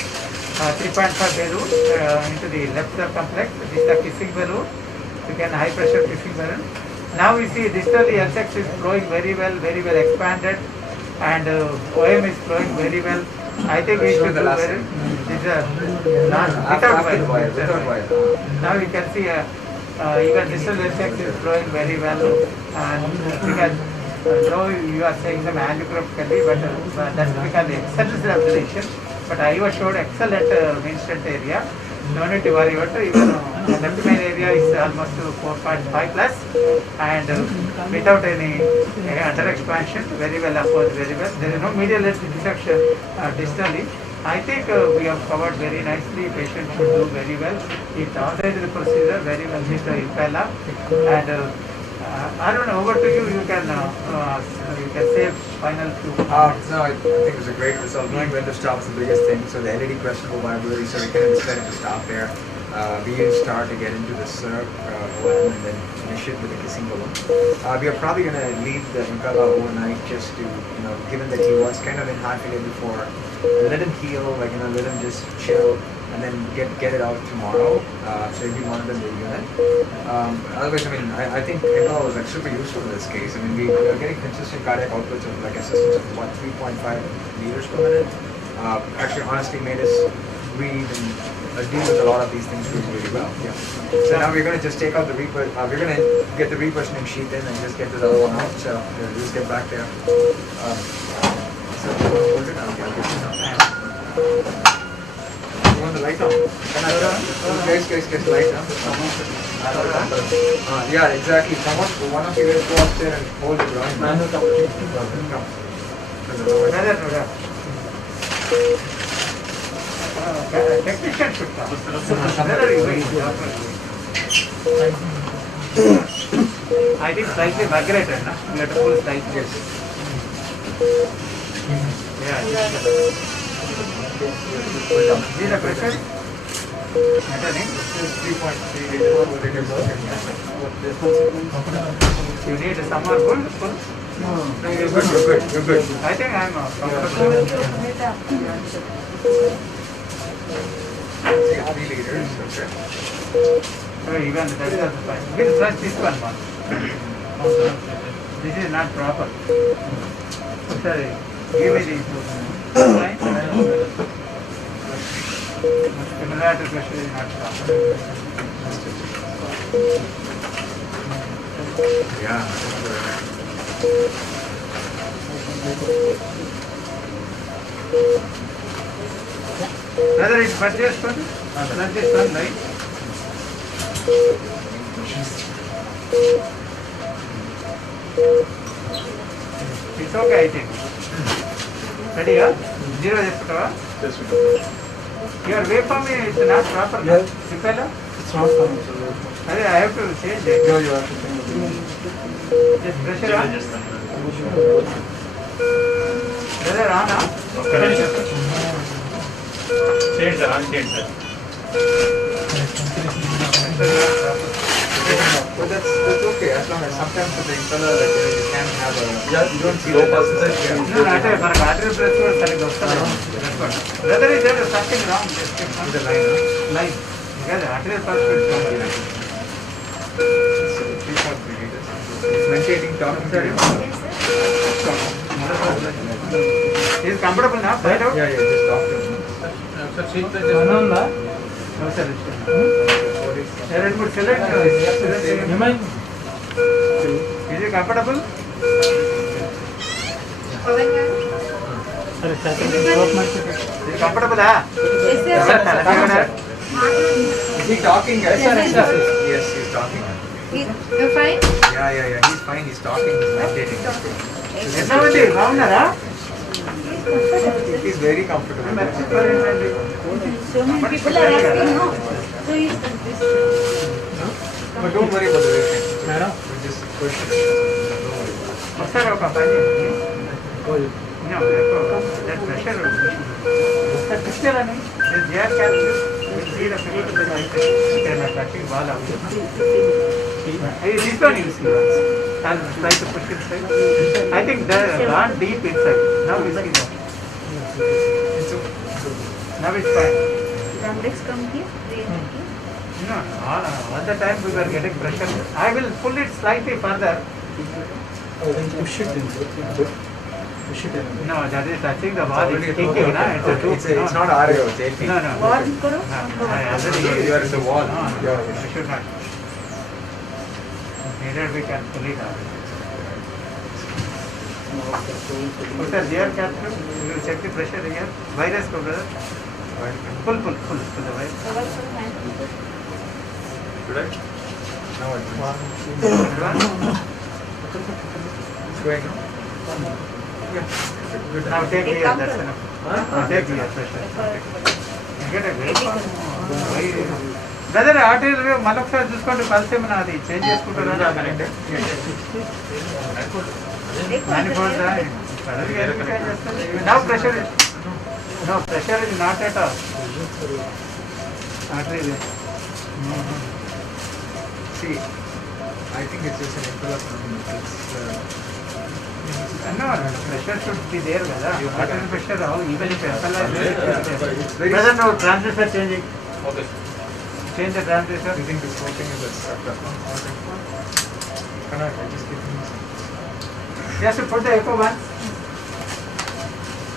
3.5 balloon into the left circumflex. This is the kissing balloon. You can high pressure kissing balloon. Now we see distally LCX is flowing very well expanded, and OM is flowing very well. I think we should do very. This is without wire. Now you can see even distal LCX is flowing very well, and because though you are saying some angiographically, but that's because the eccentricity of the lesion. But IO showed excellent mean strength area. No need to worry about it. Even the left main area is almost 4.5 plus, and without any under expansion, very well upwards, very well. There is no medial dissection distally. I think we have covered very nicely. Patient should do very well. He tolerated the procedure very well with the impella, and I don't know. Over to you. You can say final few. No, I think it was a great result. Knowing when to stop is the biggest thing. So the LED questionable viability, so we kind of decided to stop there. We used STAR to get into the SERC and then finish it with a kissing balloon. We are probably going to leave the impella overnight just to, given that he was kind of in heart failure before, let him heal, let him just chill, and then get it out tomorrow. So he'll be one of them in the unit. Otherwise, I think impella was super useful in this case. We are getting consistent cardiac outputs of a system of 3.5 liters per minute. Actually, honestly, made us breathe and deal with a lot of these things really well. Yeah. So now we're going to just take out the we're going to get the repositioning sheet in and just get this other one out. So we'll just get back there. So you want to hold it? Okay, I'll get it now. You want the light on? Guys, light on. Yeah, exactly. One of you guys go up there and hold it right. Technician should come. I think slightly migrated, na? We have to pull slightly. Yes. Yeah. See the pressure? You need some more pull? No, you're good. I think I'm comfortable. 3 liters, okay. So even that is also fine. We'll flush this one. This is not proper. Sorry, give me the line. Stimulator pressure is not proper. Yeah. Whether it's purchased one, right? It's okay, I think. Ready, huh? Zero just your waveform is not proper. Yeah. Impella? It's not coming, so I have to change it. no, you have to change it. Just pressure on. Whether on, huh? Change sir, unchange sir. But that's okay as long as sometimes with the impeller you can have a you don't see low pulses. No, not a artery pressure. Whether is there something wrong? Just check on the line. Yes, arterial pulse should come. He's maintaining talking to him. He is comfortable now. Find out. Yeah, just talk to him. Ananda. No, sir. Very good. Select. Is he comfortable? Is he comfortable? Is he talking, guys? Yes, he's talking. You're fine? Yeah. He's fine. He's talking. He's maintaining. He's very comfortable. So many people are asking, no? So he's But don't worry about the weight. We'll just push it. No, that pressure. The picture on it is there. We'll see the picture. Touching wall out. This one you see. I'll try to push it inside. I think they're gone deep inside. Now we see that. Now it's fine. Let's come here. No, all the time we were getting pressure. I will pull it slightly further. Push it in. Push it in. No, that is touching the wall. It's kicking, no? It's a tube. It's not RAO, it's LP. No. Wall karo. You are in the wall. No, we should not. Neither we can pull it out. Put a there capsule. You will check the pressure here. Virus go, brother. Pull the virus. Should I? Now it's going now. Now take here, that's enough. Take here pressure. Get a grip. Brother, arterial wave, maloksaari చూసుకోండి pulse ఏమన్నా అది change చేసుకుంటారా manifold now pressure is not at all arterial. See, I think it's just an impulse. No, pressure should be there, brother. Arterial pressure, even if FLI is very brother, no, transducer changing. Okay. Change the transducer. You think this whole thing is stuck up? Can I just give him this? Yes, you put the echo one.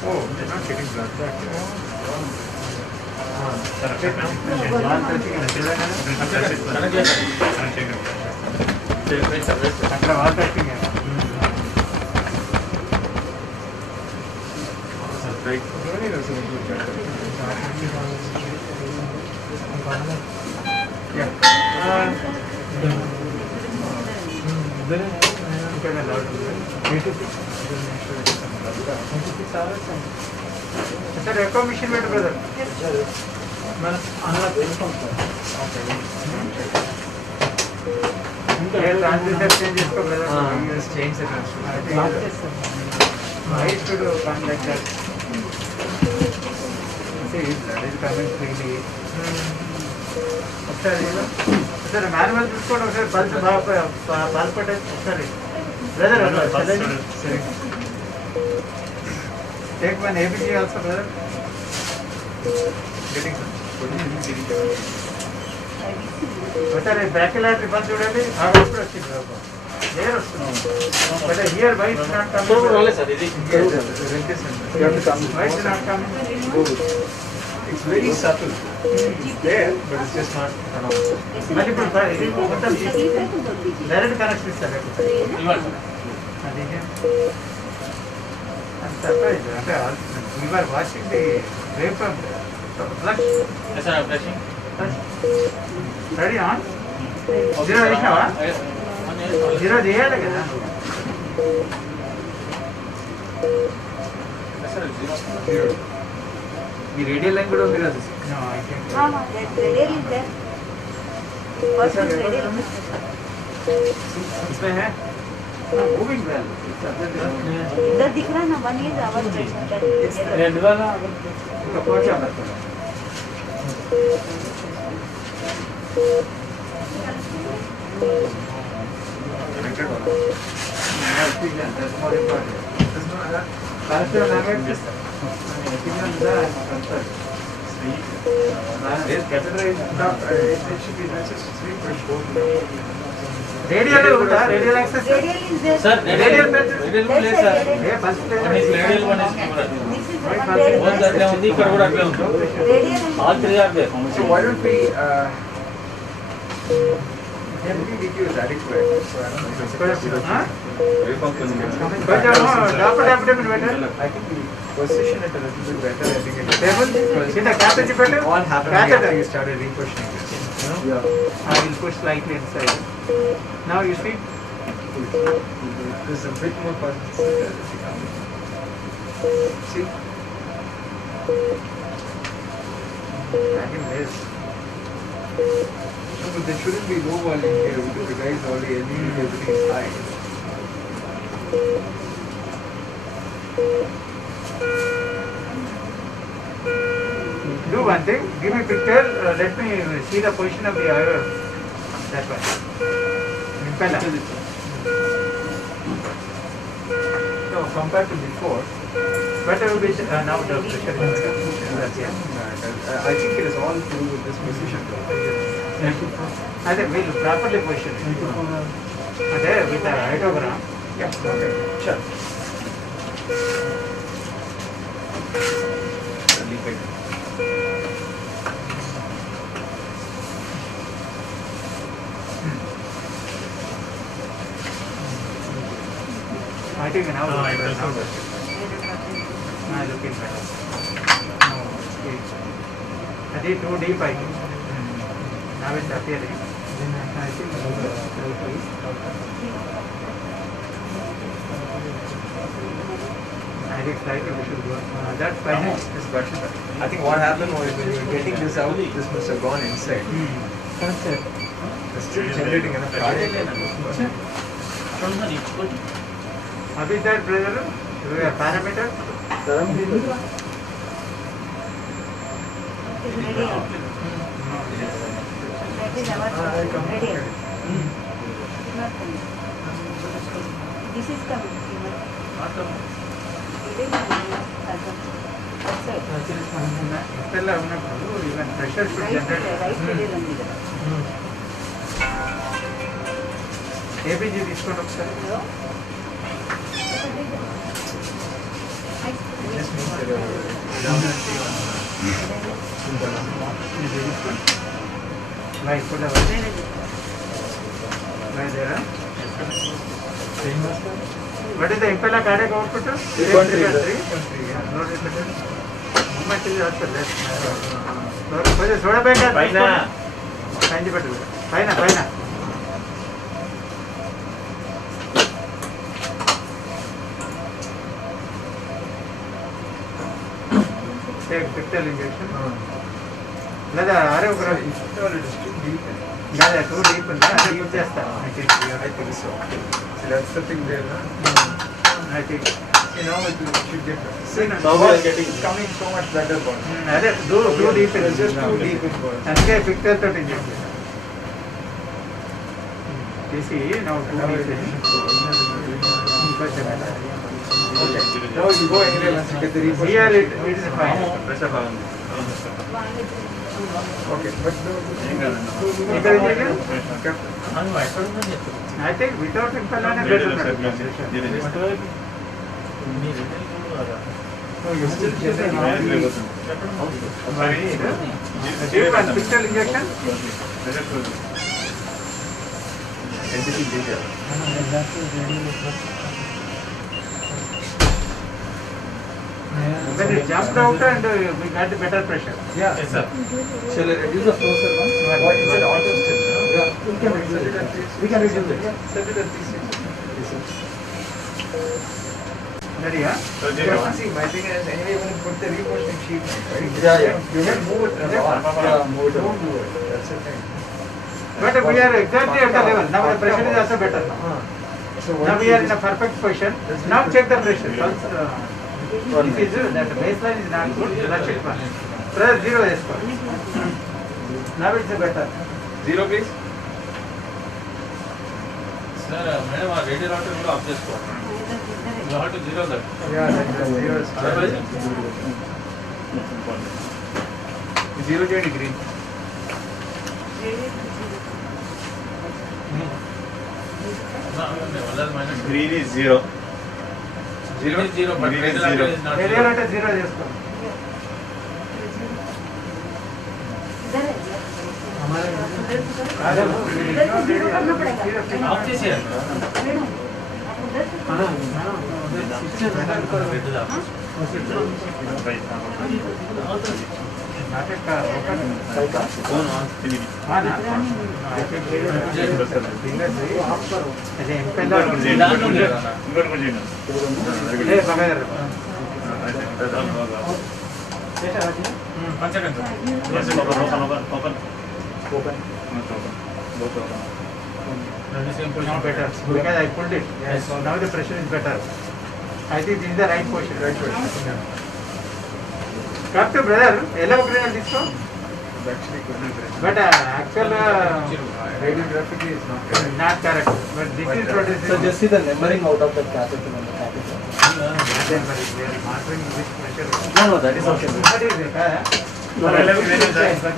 Oh, they're not getting blood back. అక్కడ wall testing sir ఎక్కువ machine పెట్టు brother transmitter change చేసుకో brother Change the transfer. Why should you come like that? See, blood is coming freely. ఒకసారి manual చూసుకోండి ఒకసారి pulse బాగా పాల్పడే ఒకసారి brother take one ABG also brother ఒకసారి బ్రాకిలాటరీ పల్స్ చూడండి అప్పుడు వచ్చింది లేయర్ వస్తుంది but here white not coming white not coming It's very subtle. It's there, but it's just not pronounced. మరి ఇప్పుడు ఇది మొత్తం డైరెక్ట్ కనెక్షన్ ఇస్తారు అది సర్ప్రైజ్ అంటే we are watching the wave from flush ready on zero చేసినావా zero చేయాలి కదా ఈ రేడియల్ లైన్ కూడా ఉంది కదా इसमें है मूविंग वेल इधर दिख रहा है ना 1 is our एंड वाला तो पहुंचा मत connected one. that's more important that's not that. This catheter is not, it should be necessary for both. Radial ఉందా? Radial access? Radial is there. Sir, Radial Left side, radial. A first one is radial, one is femoral. This is the one radial. Both అట్లే ఉంది, ఇక్కడ కూడా అట్లే ఉంది. Radial and All three are there. So why don't we, MPDQ is adequate. So I don't know. కొంచెం doctor abdomen better. I think we position it a little bit better. I think it table కింద catheter పెట్టు. all happened Catheter. after you started repositioning this. I will push slightly inside. Now you see? There's a bit more positive. See? I think this. No, but there shouldn't be low volume here because the guy is already LVD, everything is high. Do one thing, give me picture, let me see the position of the IR. That one. Impella. No, compared to before, Better will be now the pressure is better. That's it. I think it is all to do with this position. I think we'll properly position it. There with the hydrogram. Yeah, okay, sure. I think now No, it better does now. not. Now looking better. No, I think too deep I think. Now it's appearing. I think slightly. I think slightly we should go. That's fine. This question, I think what happened was when you were getting this out, this must have gone inside. It's still generating enough cardiac. How is that, brother? Do you have parameter? radial. That is our radial. Not coming. This is coming. It is coming. That's it. ఇంతలో ఉన్నప్పుడు even pressure should Right generate radial ఉంది కదా. ABG తీసుకోండి ఒకసారి. Hello? Just means that predominantly on Why put a why there? What is the impella cardiac output? 3.3. Movement is also less. थोड़ा बेटा Paina. Pine बेटा पाइना पाइना take pictal injection. లేదా ఆరే ఒక లేదా టూ డీప్ ఉంది అది యూజ్ చేస్తాను I think so. See, that's the thing there, huh? I think You know, it should get. See, Now we are getting. it's coming so much better for us. అదే too deep It's just too deep in for us. అందుకే picture తోటి inject చేశాను తీసి నా two Now deep Okay. Now you go anywhere once you get the report. Here it is fine Pressure బాగుంది. Okay, but ఇక్కడ injection అవును, ఎక్కడ ఉందని చెప్పు. ఐ థింక్ వితౌట్ ఇంపెల్లానే Radial బెటర్ circulation. మీ రిటైల్ కూడా no, you're still getting deep and picture injection when it jumped out and we got the better pressure. Yeah. Yes, sir. Shall I reduce the flow, sir? What is it? Auto still? Yeah. We can reduce it. We can reduce it. Set it at 360. Ready, huh? So, Yeah, see, my thing is, anyway, when you put the repositioning sheet, right? Yeah. You can move it. Yeah, move it. Don't do it. That's the thing. But we are exactly at the level. Now the pressure is also better now. So Now what we are in a perfect position. Now check the pressure. If is that the baseline is not good, let's check one. Press 0 is good. Now it's better. 0, please. Sir madam ఆ radial order కూడా of చేసుకో. You have to zero that. Yeah, that 0 is Otherwise, Zero joint green. Green is zero. Zero. Zero, but Green is radial zero. artery is not Radial zero. artery zero చేసుకో. Off చేసేయాలి. Now better because I pulled it. Yes. So now the pressure is better. I think this is the right position. Right position. Doctor brother, yellow green this one. Actually, But actual radiographic is not correct. not correct. But this is producing. So just see the numbering out of the catheter on the catheter. They are monitoring this pressure. No, that is okay. What is it? No, But no, it's not.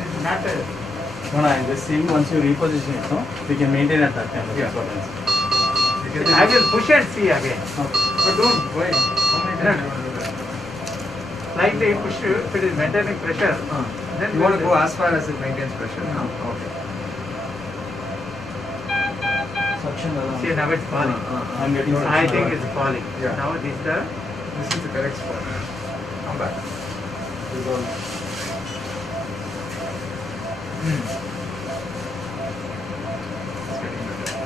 No, I'm just saying once you reposition it, no, we can maintain at that time. That's what I'm saying. I will push and see again. Okay. But don't go in. How many times you want to do that? Slightly push if it is maintaining pressure. Then You want to go as far as it maintains pressure? No. Okay. Suction around. See now it's falling. I'm getting I suction think around. it's falling. Yeah. Now This is the correct spot. Come back. It's getting better.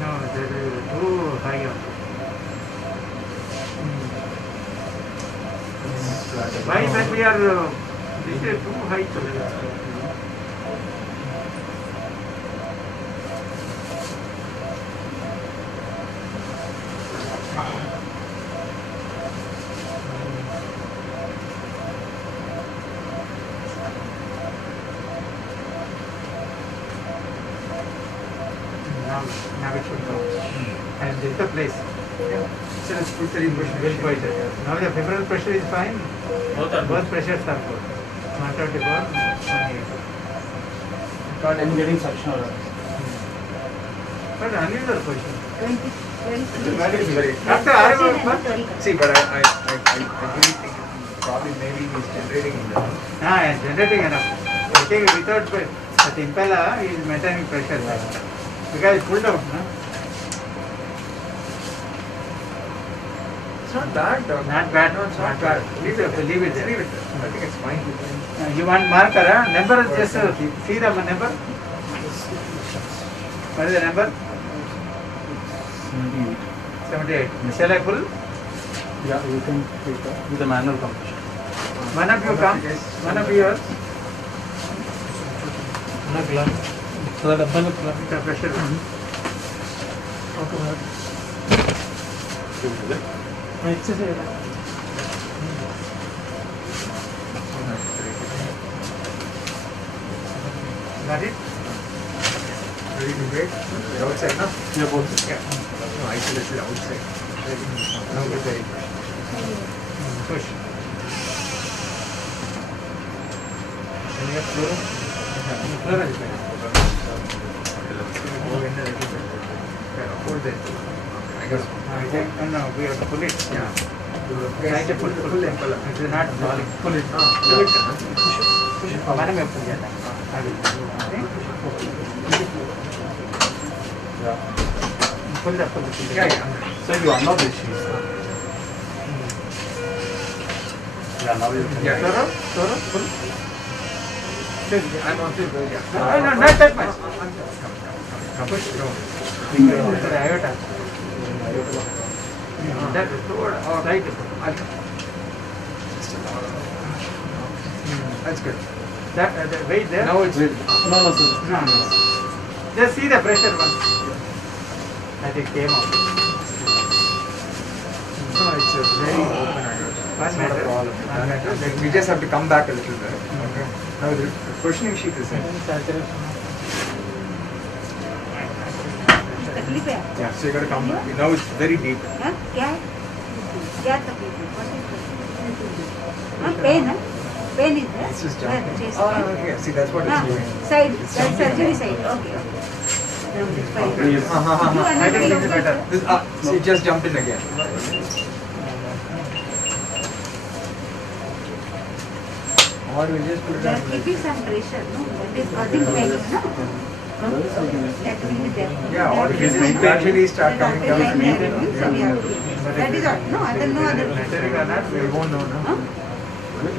no, there is too high on. Why that we are this is too high to now it should go. And this is the place. So let's put the impression. Well position. Now the femoral pressure is fine. Both are Both pressures are good. 124, 180. I'm getting suction around. But unusual position. 20. That is very. Doctor, are you good? See, but I really think probably maybe he's generating enough. It's generating enough. I think without the impeller is maintaining pressure there. Because it's pulled out, no? It's not bad, Doc. Not bad. No, it's Not not bad. bad. Leave it there. Leave it. I think it's fine. You want marker, huh? Number just see the number. What is the number? 78. Shall I pull? Yeah, you can take that with the manual compression. One of you come. One of yours. So the double The pressure. Got it? Ready to break? The outside, no? Yeah, both. Yeah. No, I said it's the outside. Now get the impression. Push. And you have fluoro? Fluoro is better. Hold it. I guess. I think, no, we have to pull it. Yeah. Try to pull Pull the impeller. It is not falling. Pull it. Pull it. Push it. Mana mein pull jata. I will. Okay? Pull the. Yeah, yeah. So you unlock this sheet. Yeah, now you can. Yeah. Toro, pull. I'm on it. Yeah. No, not that much. Come. Push. No. The iota. That is toward or right. That's good. That the weight there. Now it's No, sir. No. Just see the pressure once. I think came out. no, it's a very open iota. One meter. One meter. Like, we just have to come back a little bit. Okay. Now the questioning sheet is in. तकलीफ है Yeah. So you got to come back. Now it's very deep. हाँ? क्या है क्या तकलीफ है हाँ pen है Pain is there? It's just Where? jumping. Chest, Oh, right? okay. See, that's what Ah, it's doing. side, It's that's jumping. surgery side. Okay, okay. Now it's fine. Please. You I think understand it's better. This, see, it just jumped in again. Or we just put it They are on. keeping some pressure, no? That is causing pain, no? That will be there. Yeah, or That we is just gradually start coming down. like that, so we have to- That is all. No other, no other. Maintaining or not, we won't know, no? Huh?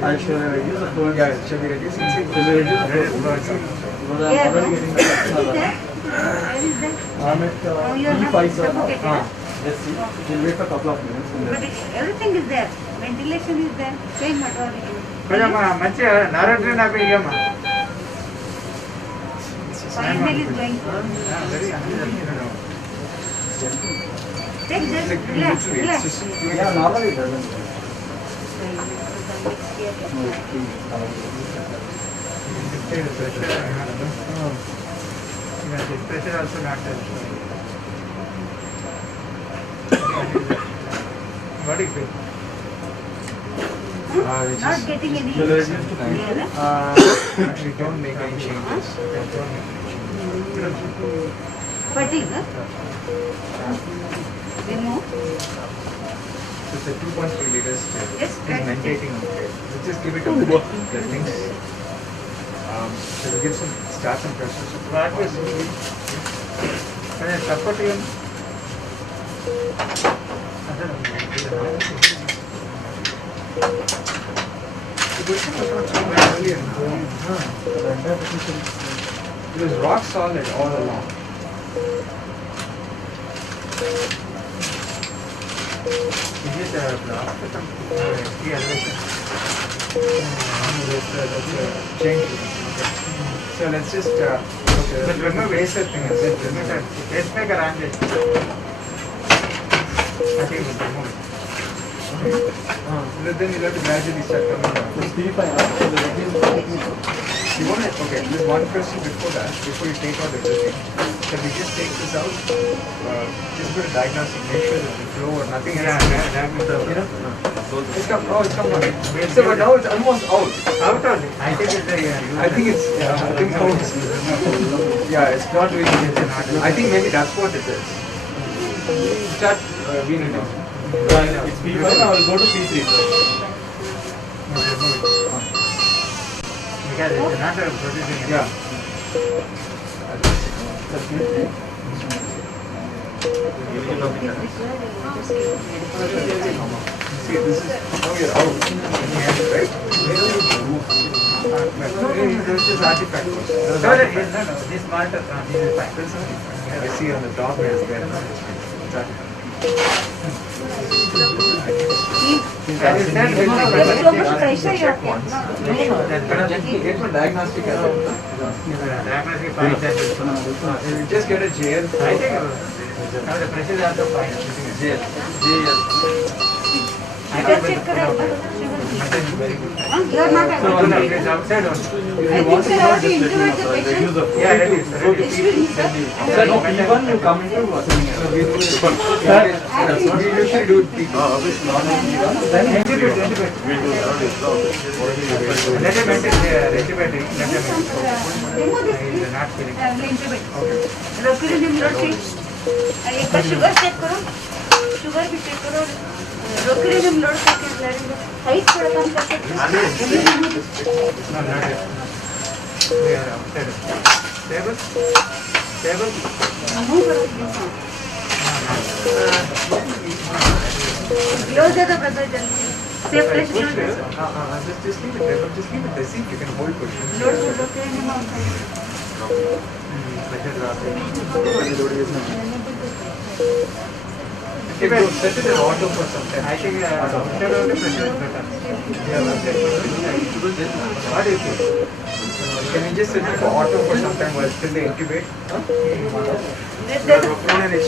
I should reduce the fluid. Yeah, it should be reducing. See, Should we reduce the let it fluid? flow itself. Because I'm Yeah, already no. getting Is there? Where is that? I'm at Oh, you are not E5 sir. suffocated, huh? Yes, see. We'll wait for a couple of minutes. And But then everything is there. Ventilation is there. Same authority. మంచిగా నరట్రీ నాకు ఇయ్యమ్మా Final is going to. Take just relax, relax. yeah, normally it doesn't. Pressure also not what is Not getting any. Shall I reduce to Clear, Actually, don't make any changes. Don't make any changes. Fatigue, huh? Remove. So it's a 2.3 liters still. Yes, It's right. maintaining okay. Let's just give it a minute. The things. So we'll give some, start some pressure. So practice support ఇవ్వండి it was rock solid all along. ఇది Change. So let's just but remember basic thing is pacemaker on చేసి then you'll have to gradually start coming down. So P5, so the reduce. You want it? Okay, there's one question before that, before you take out everything. Can we just take this out? Just put a diagnostic, make sure that the flow or nothing is. You know? It's come, oh, it's come on. So, but now it's almost out. Out I think I think it's, I think now it's, yeah, it's not really, I think maybe that's what it is. Start weaning out. It's P5, I will go to P3 first. because it's not producing Yeah. See, this is, now you're out. Right? No, this is artifact. this monitor this is fine I see on the top is there. as you said There is so much pressure you Check have once. kept. Get one diagnostic as well. diagnostic fine that is You just get a jail. I think now the pressure is also fine Jail. Sugar check करो एक बार. That is very good. Huh? You are not so having it is outside only If I you think want to sir know, already just let me intubate know. the So I'll reduce patient. the fluid. yeah that is Sir, no, P1 you come into swimming So area. we do it. Sir, We usually do it. then let him maintain antibiotic let him Remove this he is not feeling I will intubate. Ropiridine blood check. एक बार sugar check करो. Sugar भी check करो. रोपिridine blood check is letting the height थोड़ा कम कर सकते no not it we are outside stable stable Move करो please. Close the brother जल्दी. Safe place Push close. it. Just leave it there. Just leave it there. See if you can hold push. Load for ropiridine outside. pressure drop Okay, go set it in auto for some time. I think outside only pressure is better What do you think? Can you just set it for auto for some time while still they incubate?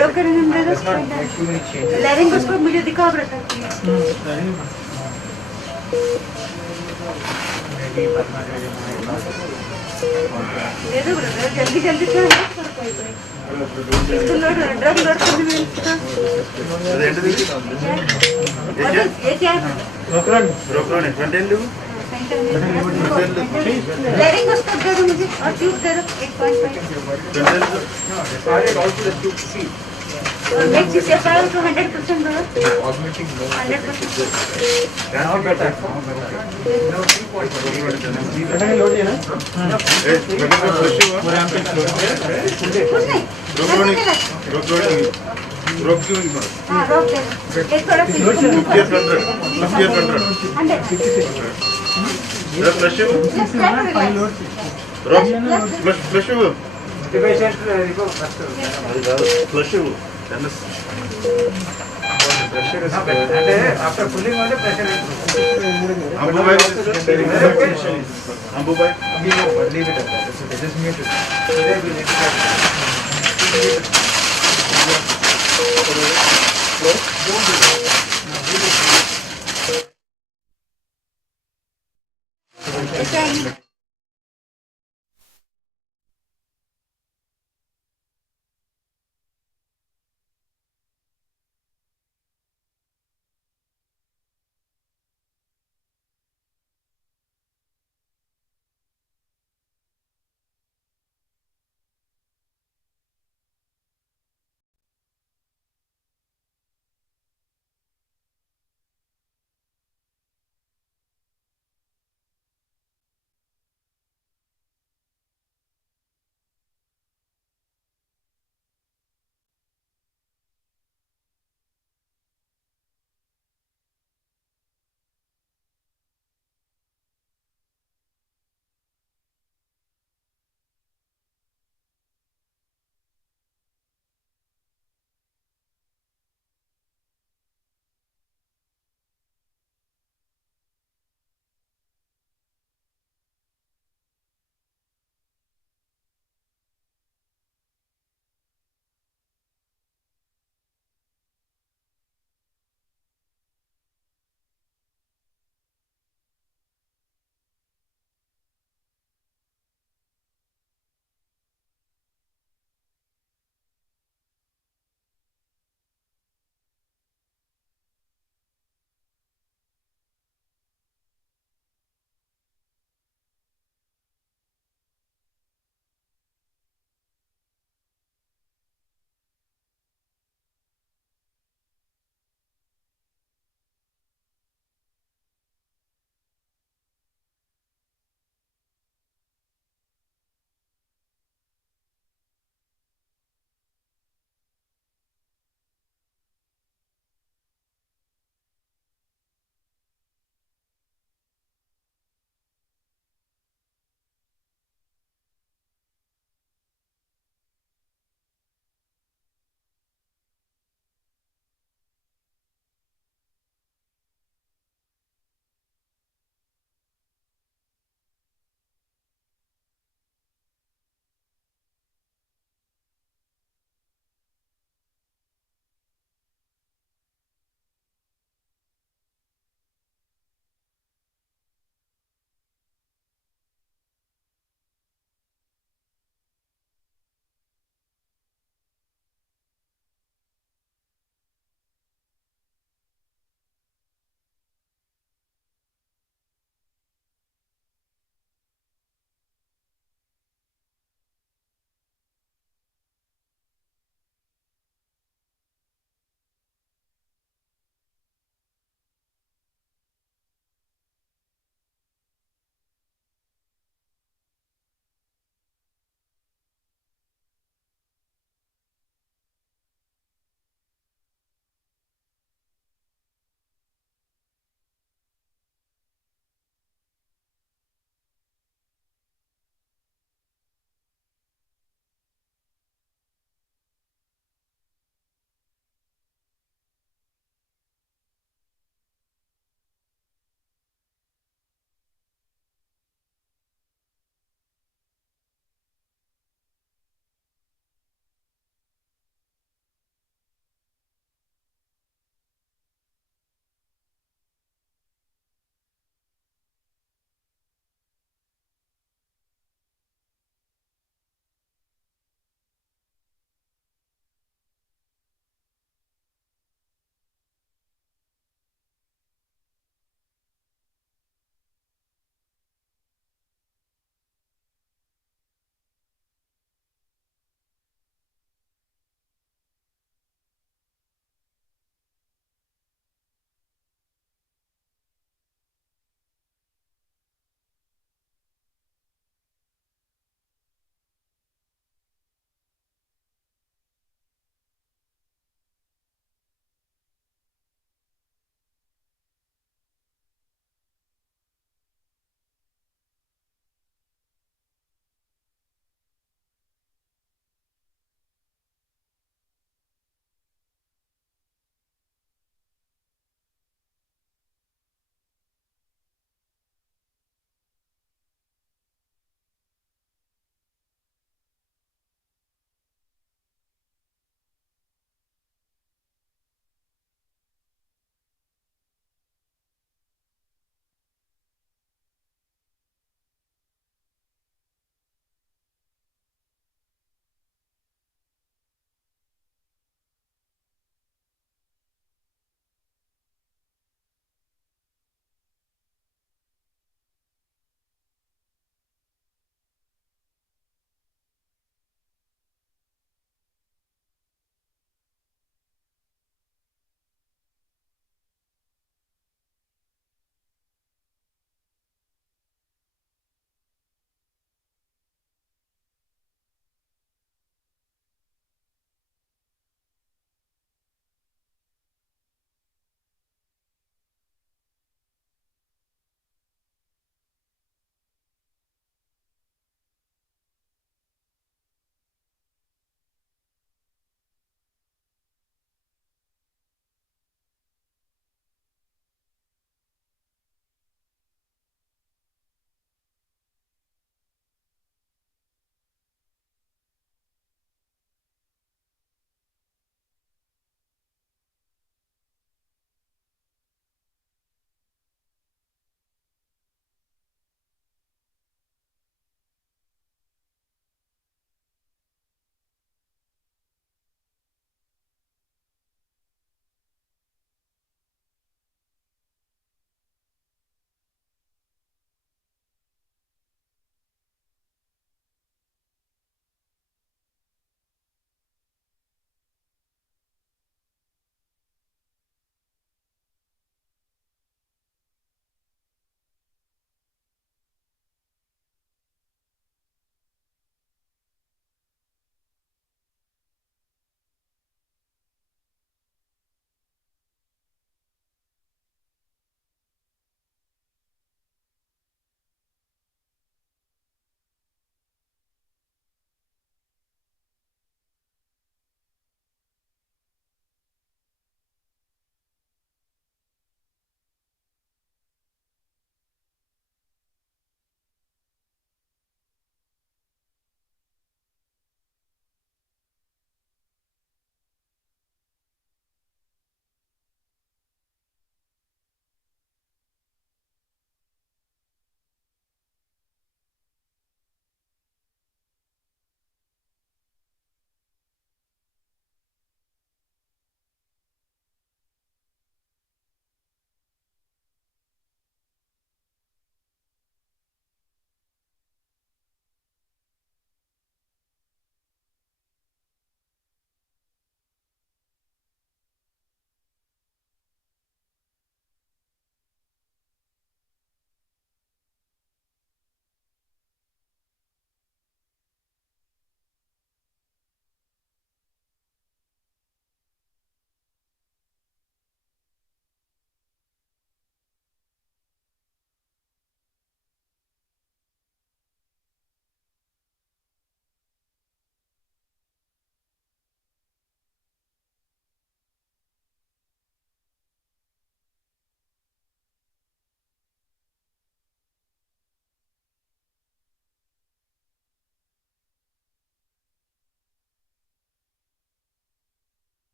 रोपिridine blood Let's not make too many changes. laryngoscope मुझे दिखाओ brother please. maybe दे दो brother जल्दी जल्दी से load करो कोई कोई. इसको लोड ड्रग लोड करने में इसका. ये क्या है? Brocron, front end. Thank ब्लेरिंग उसको दे दो मुझे और ट्यूब दे दो 8.5 और make GCFR to 100% दो 100%। हाँ रोक दे एक थोड़ा after pulling on the pressure Leave it at that. It's okay. Just mute it.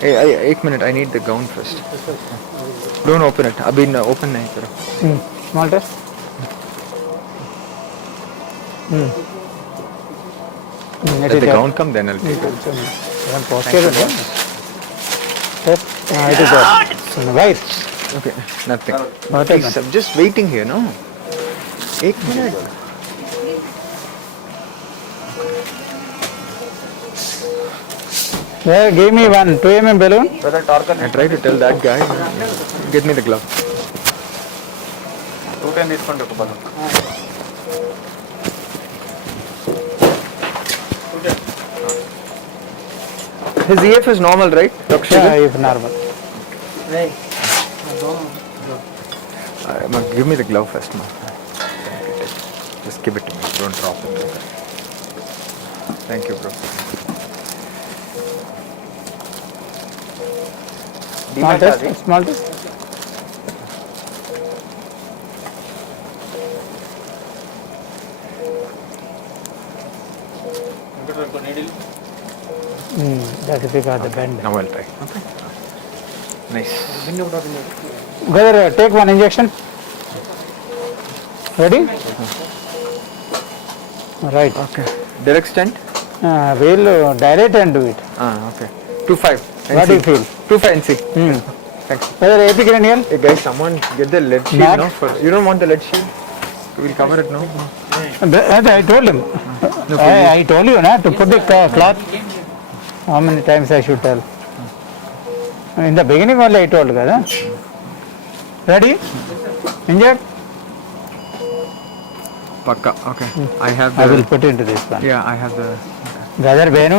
Hey, 1 minute. I need the gown first. Don't open it. Abhi open nahi karo. Small test. Let the gown come, then I'll take it. Posture is there. Test. It is there. Right. Okay, nothing. What Please, happened? I'm just waiting here, no? 1 minute. Yeah, give me one 2 mm balloon. I tried to tell that guy. Get me the glove. 210 తీసుకోండి ఒక పదం. His EF is normal, right? Dr. Yeah, Sridhar? if normal. Give me the glove first, man. Just give it to me. Don't drop it. Thank you, bro. Small test. Small test. That is because the bend. Now I'll try. Okay. Nice. Brother, take one injection. Ready? Right. Okay. Direct stent? We'll dilate and do it. Okay. 2.5. What do you feel? 2.5 NC. Thanks. Brother, epicranial. Hey guys, someone get the lead shield, Max? no? You don't want the lead shield? We'll cover it, no? I told him. I told you na, to put the cloth. How many times I should tell? In the beginning only I told. Kada. Ready? Inject. Pakka. Okay. I have the... I will put into this one. Yeah, I have the... brother బేను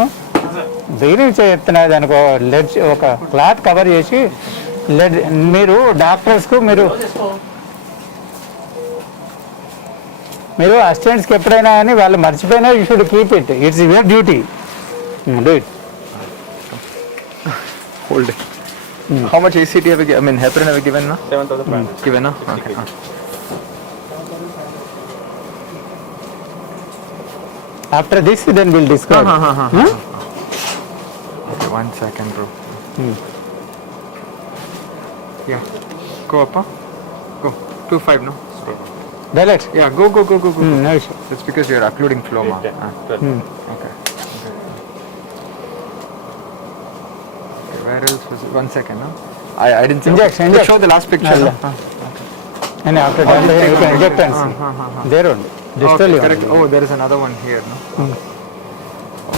beginning చెప్తున్నా దానికి lead ఒక cloth cover చేసి lead మీరు డాక్టర్స్కు మీరు అసిస్టెంట్స్కి ఎప్పుడైనా కానీ వాళ్ళు మర్చిపోయినా you should keep it it's your duty do it Hold it. How much ACT have you given? I mean, heparin have you given, na? 7,500. Given, na? Okay. After this then will discuss Okay, 1 second, bro. Yeah. Go up, huh? Go. 2.5, no? Dilate Yeah, go. No issue It's because you're occluding flow, ma. Okay. Where else was it? 1 second, no? I didn't see. Injection. Show the last picture, no? And after that you can inject and see there only distally Okay, correct. only. Oh, there is another one here, no?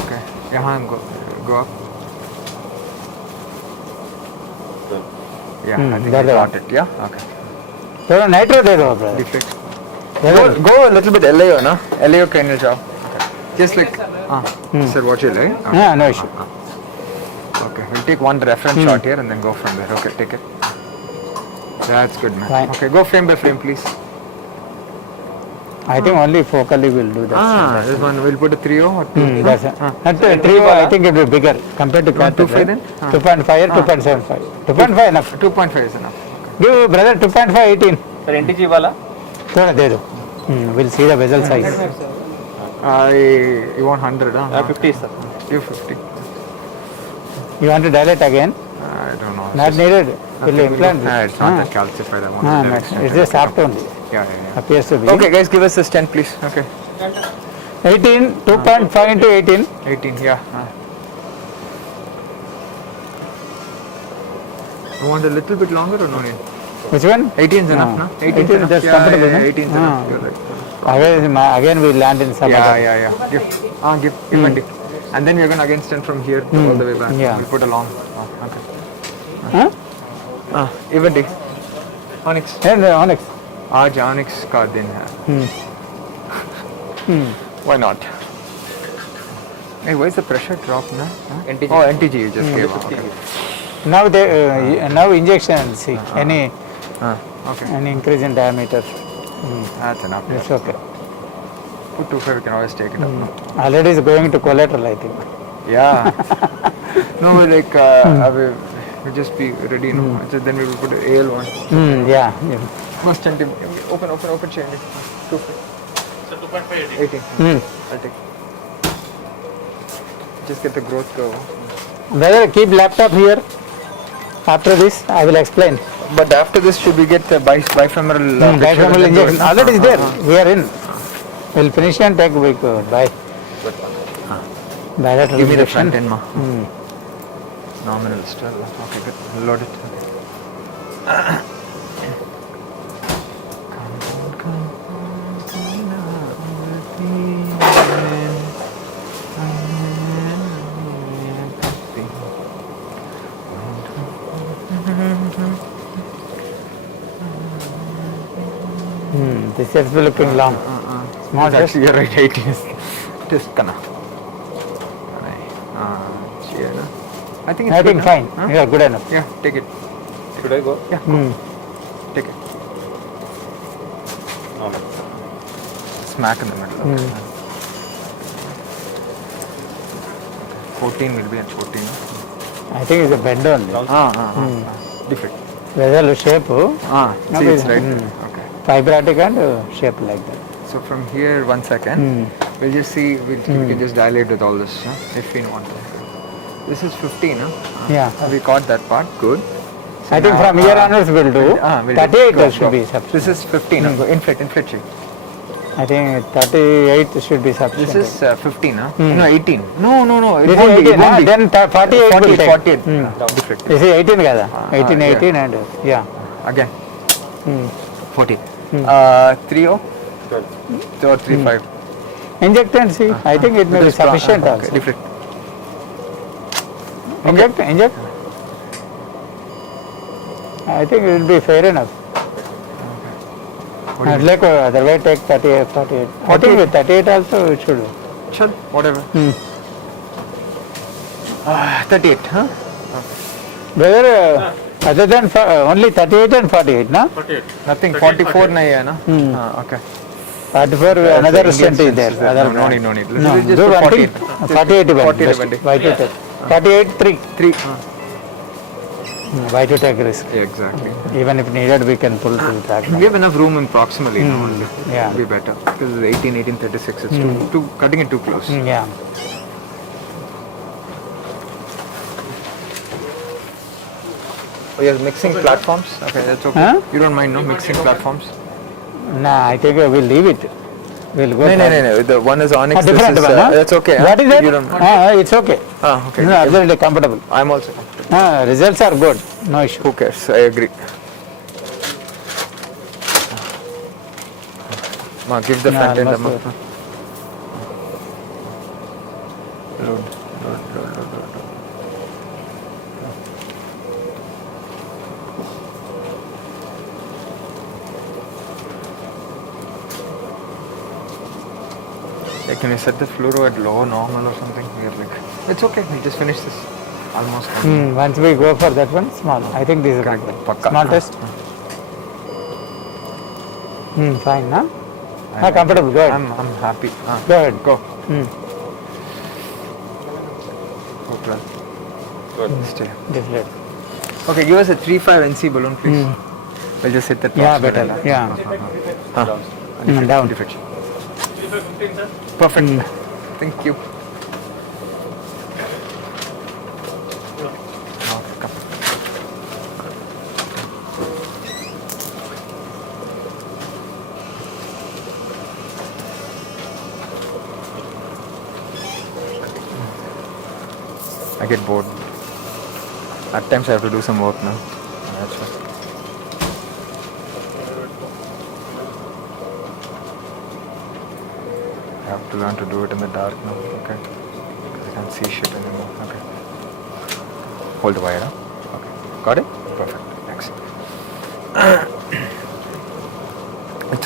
Okay. Yeah, go up. Yeah, I think that's I the got it. Yeah? Okay. थोड़ा nitro दे दो brother Deflect. Go a little bit LAO, no? LAO cranial jaw. Okay. Just like, sir, watch it, right? Okay. Yeah, no issue. Okay, we'll take one reference shot here and then go from there. Okay, take it. That's good, man. Fine. Okay, go frame by frame, please. I think only focally will do that. This one, we'll put a 3.0 or 2. That's it. At 3, I think it will be bigger compared to You want catheter. 2.5 then? 2.5 or 2.75. 2.5 enough. 2.5 is enough. Give brother 2.5 18. సరే NTG ఇవ్వాలా? थोड़ा दे दो. We'll see the vessel size. You want 100, huh? 50 ఇస్తారు. Give 50. You want to dilate again? I don't know. Not needed. Will Okay, implant. it's not that calcified. I want the direct stent. It's just soft only. Yeah. Appears to be. Okay, guys, give us the stent, please. Okay. 18, 2.5 into 18. 18, yeah. You want a little bit longer or no need? Which one? 18 is enough, no? 18 is enough. just comfortable, no? 18 is enough. You're right. Again we land in some other. Yeah. Give. Give. Give. And then we're going to again stent from here all the way back. Yeah. We'll put a long. Okay. Huh? Even day. Onyx. And Onyx. आज Onyx का दिन है. Why not? Hey, why is the pressure drop now? NTG. Oh, NTG you just gave. Okay. Now injection. See any Okay. increase in diameter. That's enough. It's okay. Put 2.5, we can always take it up. No? Already is going to collateral, I think. Yeah. No, like we just be ready. No, so then we will put AL1. Yeah. Must stent him. Open change. 2.5. So 2.5 18. I'll take. Just get the growth curve. Brother, keep laptop here. After this, I will explain. But after this, should we get the bifemoral picture Diaphragmal and then do it? injection. Already is there. We are in. We'll finish and take week by. Bilateral Give me the injection. front end, ma. Nominal still. Okay, good. Load it. This is looking long. Small test. Actually, you're right. 18 is test kana. I think it's I good, think no? fine. Huh? You are good enough. Yeah, take it. Should I go? Yeah, take it. Smack in the middle. Okay. 14 will be at 14. I think it's a bend only. Different. Vessel shape, See, it's right. Okay. fibratic and shape like that. So from here, 1 second, we'll just see, we can just dilate with all this, if we want to. This is 15, huh? Yeah. We caught that part, good. So I think now, from here onwards we'll do. we'll 38 go, should go. be sufficient. This is 15, huh? Inflate sheet. I think 38 should be sufficient. This is 15, huh? No, 18. No, it This won't is be, 18, then 48 will take. 48. Different. This is 18 kada? 18, yeah. 18 and yeah. Again, 14. 3 or 3 5. Inject and see. I think it may be sufficient also. Different. Inject. I think it will be fair enough. Like otherwise take 38, 48. I think with 38 also it should be. Chal, whatever. 38, huh? Whether other than only 38 and 48, no? 48. Nothing, 44 nahi hai na? Okay. 44 another stent is there. No need. No, Let's just do put one 48. thing. 48 event. 48 best. event. Why to take? 48 3. 3. Why to take risk? Yeah, exactly. Even if needed, we can pull to the track. We have enough room in proximally now only. Yeah. It'll be better. Because it's 1836, it's too cutting it too close. Yeah. Oh, you're mixing platforms? Okay, that's okay. Huh? You don't mind, no? Mixing platforms? Nah, I think we'll leave it. We'll go. No. The one is onyx. Different this is, one, huh? That's okay. What is that? You don't It's okay. okay. No, absolutely comfortable. I'm also. Results are good. No issue. Who cares? I agree. Ma, give the front end. almost Amma. Load. Hey, can you set the fluoro at low, normal or something? We are like, it's okay. We'll just finish this. Almost. Once we go for that one, small. I think this is Correct. good. Pakka. Small test. Fine, huh? Comfortable. Go ahead. I'm happy. Go ahead. Go. Hmm. Go, well. Good. Stay. Definitely. Okay, give us a 3-5 NC balloon, please. We'll just hit that. Yeah, box better. middle. Yeah. Down. Defect. 15, sir. Perfect. Thank you. Okay, come. I get bored. At times I have to do some work now. That's why. I have to learn to do it in the dark now. Okay. Because I can't see shit anymore. Okay. Hold the wire. Huh? Okay. Got it? Perfect. Thanks.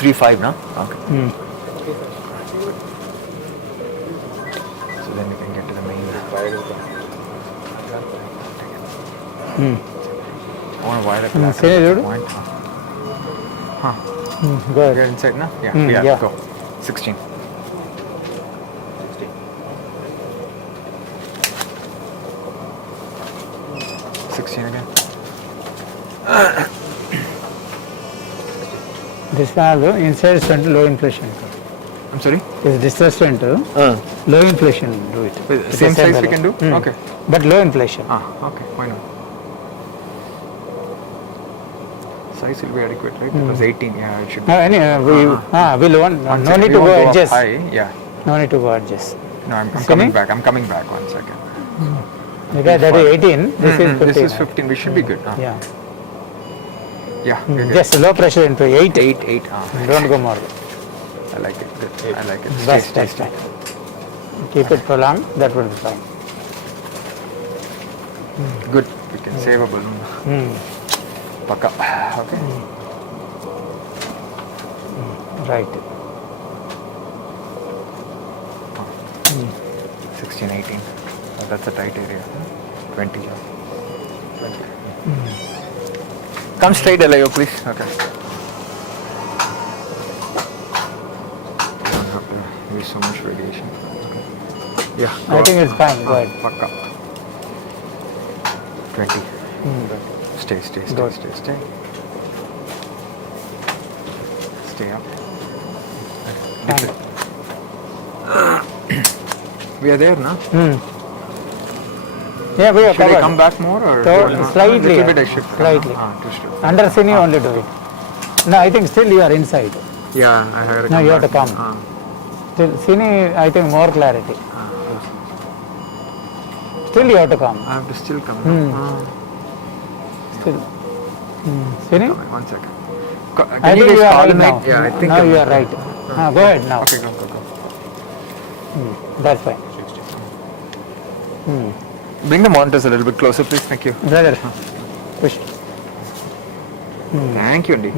3-5 now. Okay. So then we can get to the main. I want to wire it back. Say it, dude. Point. Go ahead. You're inside now? Yeah. Yeah. Go. 16. 16 again. This one also inside center low inflation. I'm sorry? It's disrespect. Low inflation, do it. With Same the size we level. can do? Okay. But low inflation. Okay, why not? Size will be adequate, right? Because 18, yeah, it should be. No, anyway, we'll want, One no second, need we to won't go up adjust. high, yeah. No need to go adjust. No, I'm See coming me? back. I'm coming back 1 second. Because that is 18, this is 15. This is 15. We should be good. Yeah. Yeah. we're good. Just low pressure into 8. 8. Don't go more. I like it. Good. I like it. Best, Stay, that's stay. fine. Keep it prolonged, that will be fine. Good. We can save a balloon. Paka. Okay. Right. 16, 18. Oh, that's a tight area. 20. Come straight, Elayo, please. Okay. Don't have to use so much radiation. Okay. Yeah. I think it's fine, go ahead. Paka. 20. Stay. Good. Stay up. Lift it. We are there now. Yeah, we are Should I covered. come back more or Slightly, little bit I shift? slightly. Just Under cine only do it. No, I think still you are inside. yeah, I have to No, come you have to back. come. Still, cine, I think more clarity. Still you have to come. I have to still come. Still. Cine? 1 second. I Can you think you guys are right coordinate? now. Yeah, I think Now I'm- you are right. Go ahead now. Okay, go. That's fine. Bring the monitors a little bit closer, please. Thank you. Brother, push. Thank you, Andy.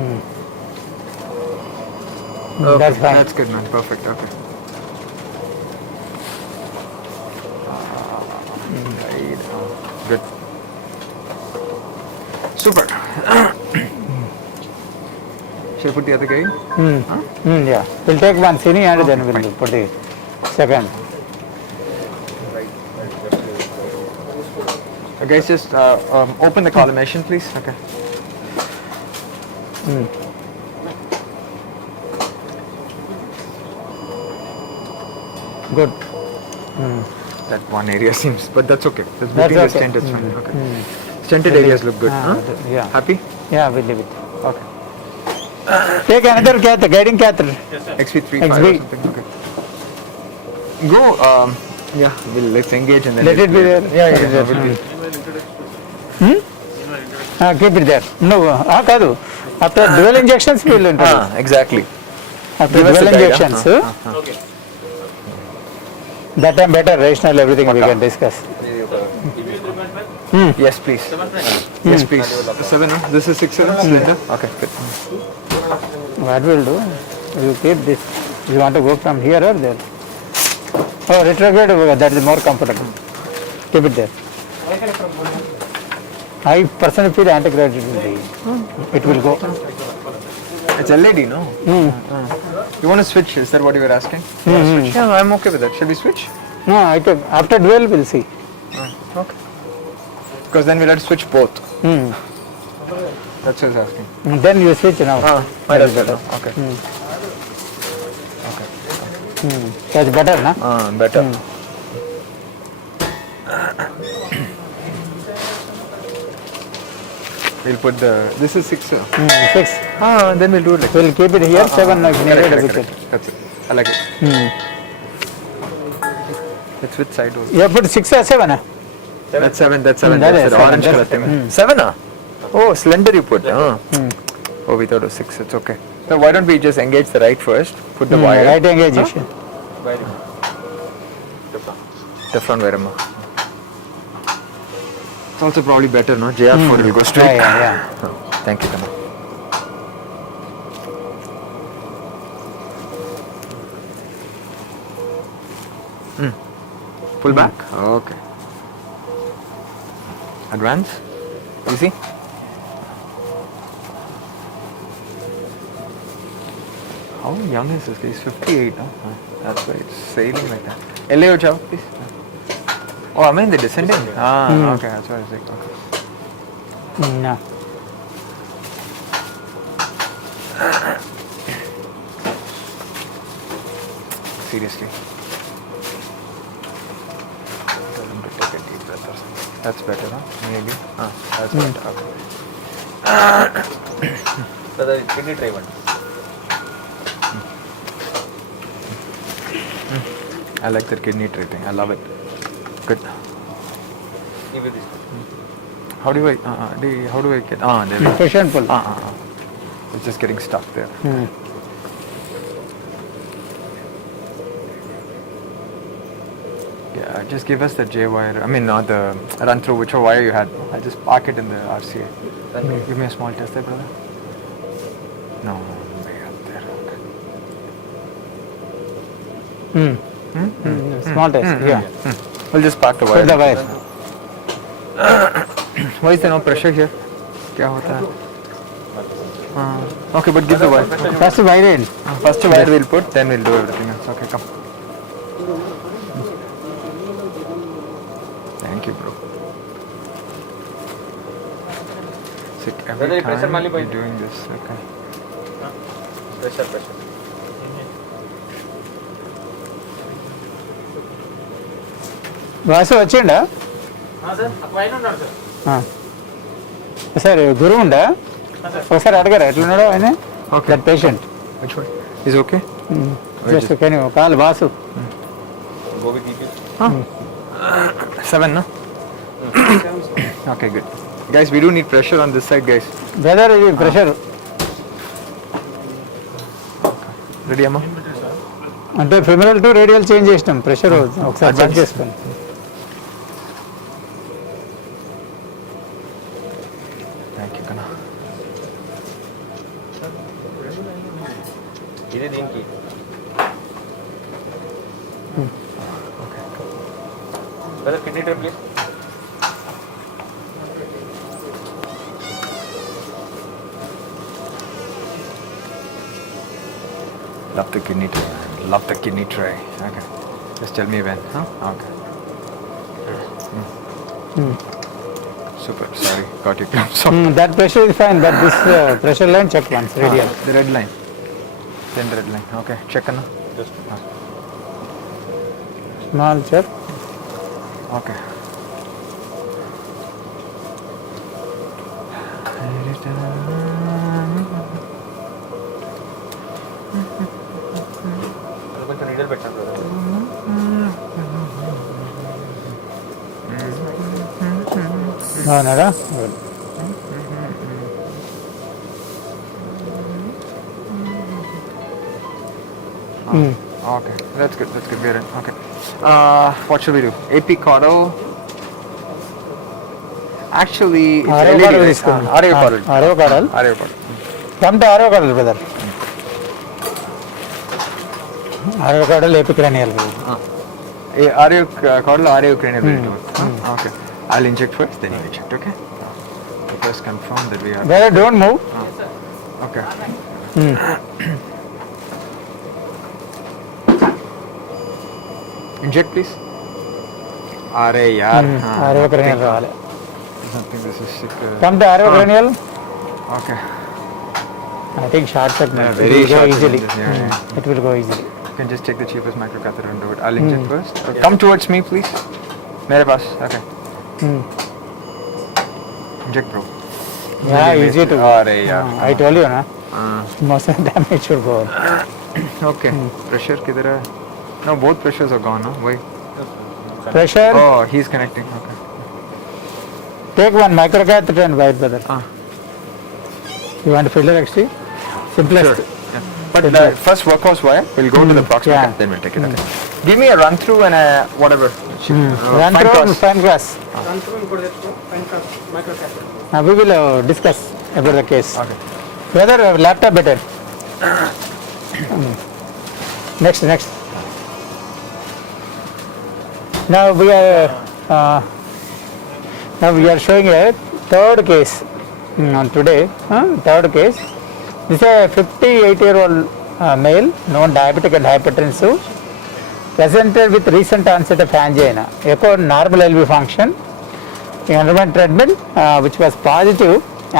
That's fine. That's good, man. Perfect. Okay. Right. Good. Super. Should I put the other guy? Yeah. We'll take one cine and then we'll put the second. Guys, just open the collimation, please. Okay. Good. That one area seems, but that's okay. That's That's between the okay. stent, it's fine. Okay. Stented areas look good. Huh? Yeah. Happy? Yeah, we'll leave it. Okay. Take another catheter, guiding catheter. XV35 or XV. something. Okay. Go. Yeah. Let's engage and then. Let it be there. Yeah, it is there. will be. Keep it there. No, kaadu. After dual injections, we will introduce. Exactly. After Give us dual a guide, injections, that time better, rational, everything we can discuss. Yes, please. Yes, please. 7. This is 6, 7. Cylinder. Okay. Good. What we'll do, you keep this. You want to go from here or there? Oh, retrograde, that is more comfortable. Keep it there. I personally feel anti-gravity will be. It will go. It's LED, no? You want to switch? Is that what you were asking? Switch? Yeah, I'm okay with that. Shall we switch? No, I think after dual we'll see. Okay. Because then we'll have to switch both. That's what I was asking. Then you switch now. Might as well. Okay. That's better, na? Better. We'll put the. This is 6. 6. Then we'll do it like We'll keep it here, 7 if needed. correct. That's it. I like it. Let's switch side also. You have put 6 or 7? That's 7. That's 7. that That's is it. 7, Orange that's color. 7? Oh, slender you put. Oh, we thought it was 6. It's okay. So why don't we just engage the right first? Put the wire. Right engagation. The front wire. It's also probably better, no? JR4 will go straight. Yeah. Thank you, Tama. Pull back. Okay. Advance. Easy. How young is this guy? He's 58. Huh? That's why it's sailing like that. LA Jao, please. Oh, I mean the descending. Okay. That's why I was like, okay. No. seriously. Tell him to take a deep breath or something. That's better, huh? Maybe. That's better. Okay. Brother, kidney try one. I like that kidney tray thing. I love it. Good. Give me this. How do I get? There we go. Push and pull. It's just getting stuck there. Yeah, just give us the J wire. I mean, not the run through whichever wire you had. I'll just park it in the RCA. Give me a small test there, brother. No, way up there. Okay. Small test, yeah. We'll just park the wire. Put the wire. Why is there no pressure here? क्या होता है? Okay, but give the wire. First wire in. First wire we'll put, then we'll do everything else. Okay, come. Thank you, bro. Sick every time we're doing this. Okay. Pressure. Vasu వచ్చిండా sir గురువు ఉండా ఒకసారి అడగారు ఎట్లున్నాడో ఆయన that patient Which one? Is okay? Just can you call Vasu Go with details. 7, no? Okay, good. Guys, we do need pressure on this side, guys. Brother ఇది pressure Ready, Amma? అంటే femoral to radial change చేసినాం pressure ఒకసారి check చేసుకోండి Thank you, Kana. ఇది దీనికి okay brother kidney tray please love the kidney tray. Love the kidney tray. Okay. Just tell me when. Huh? Okay. Super. Sorry. Got you. So, that pressure is fine but this pressure line check once radial the red line. Then the red line. Okay. Check Anna. Just. Small check Okay. కొంచెం నీడలు పెట్టాను కదా అవునాడా Okay, that's good. We're in. Okay. What should we do? AP Cordal. Actually, it's ఆరో LED, caudal right? తీసుకోండి Array Cordal. ఆరో caudal Array Cordal. Come to ఆరో caudal brother ఆరో caudal AP cranial Array Cordal, Array Cranial. Okay. I'll inject first, then you inject. Okay. First confirm that we are. Brother don't move Okay. Inject, please. Array, yaar. ఆరో cranial రావాలి I think this is sick. Come to ఆరో cranial Okay. I think short segment. Yeah, It very will go short easily. segment, yeah. It will go easily. You can just take the cheapest microcatheter and do it. I'll inject first. Come towards me, please. Mere paas. Okay. Inject, bro. Yeah, easy to. Array, yaar. I told you, na. Uh, Most of the damage should go. okay. Pressure kidhar hai? No, both pressures are gone, no? Why? Pressure. Oh, he's connecting. Okay. Take one microcatheter and wire, brother. You want filter XT? Simplest. Sure. Yeah. But the first workhorse wire, we'll go to the proximal, Yeah. then we'll take it. Okay. Give me a run through and a whatever. Run fine through cross. fine cross. microcatheter. We will discuss about the case. Okay. Brother, laptop better. Next. Now we are showing a third case on today. Third case. This is a 58-year-old male, known diabetic and hypertensive, presented with recent onset of angina. Echo normal LV function. He underwent treatment, which was positive.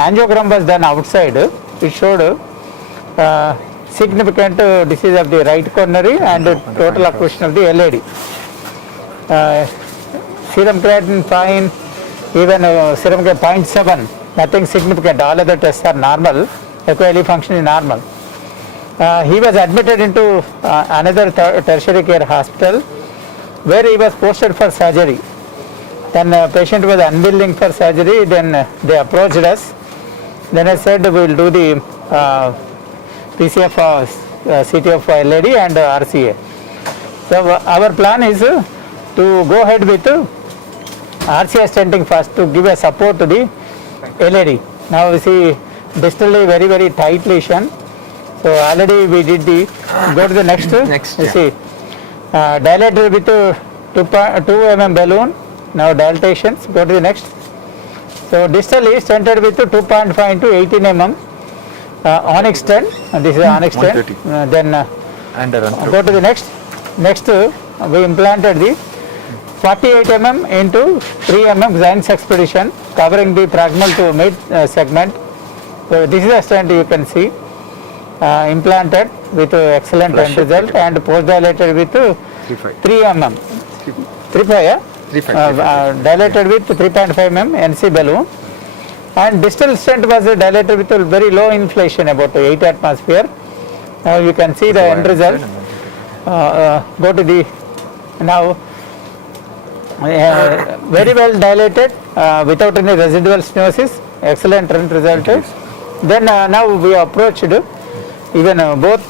Angiogram was done outside. It showed significant disease of the right coronary and total occlusion of the LAD. Serum creatinine fine, even serum creatinine 0.7, nothing significant. All other tests are normal. Echo LV function is normal. He was admitted into another tertiary care hospital where he was posted for surgery. Then patient was unwilling for surgery. Then they approached us. Then I said we will do the PCF, CT of LAD and RCA. So our plan is to go ahead with RCA stenting first to give a support to the LAD. Now we see distally very tight lesion. So already we did the, go to the next. You see, dilated with 2 mm balloon. Now dilatations, go to the next. So distally stented with 2.5 into 18 mm onyx stent. This is onyx stent. Then go to the next. Next we implanted the 48 mm into 3 mm Xinex expedition covering the proximal to mid segment. So this is a stent you can see implanted with excellent end result and post dilated with 3 mm. 3.5, yeah? Dilated with 3.5 mm NC balloon, and distal stent was dilated with a very low inflation, about 8 atmosphere. Now you can see the end result. Go to the now very well dilated without any residual stenosis, excellent end result. Then now we approached even both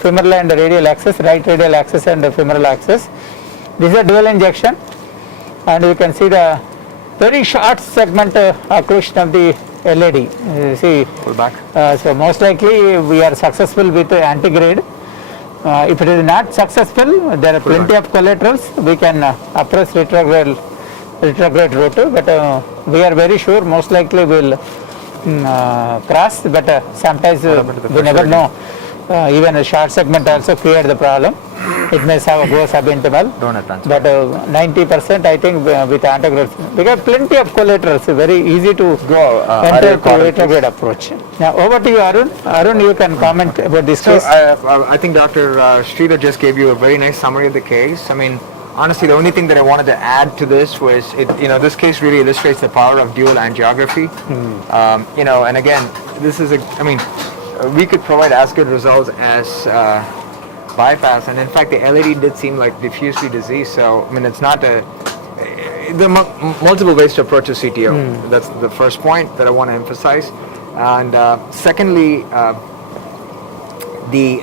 femoral and radial axis, right radial axis and femoral axis. This is a dual injection, and you can see the very short segment occlusion of the LAD. You see, pull back. So most likely we are successful with antegrade. If it is not successful, there are plenty of collaterals. We can approach retrograde route, but we are very sure most likely we will cross, but sometimes we never know. Even a short segment also create the problem. It may go subintimal, but 90% I think with antegrade, because plenty of collaterals, very easy to enter to retrograde approach. Now over to you, Arun. Arun, you can comment about this case. I think Dr. Sridhar just gave you a very nice summary of the case. I mean, honestly, the only thing that I wanted to add to this was, this case really illustrates the power of dual angiography. And again, this is we could provide as good results as bypass, and in fact, the LAD did seem like diffusely diseased. So, I mean, it's not there are multiple ways to approach a CTO. That's the first point that I want to emphasize. And secondly, the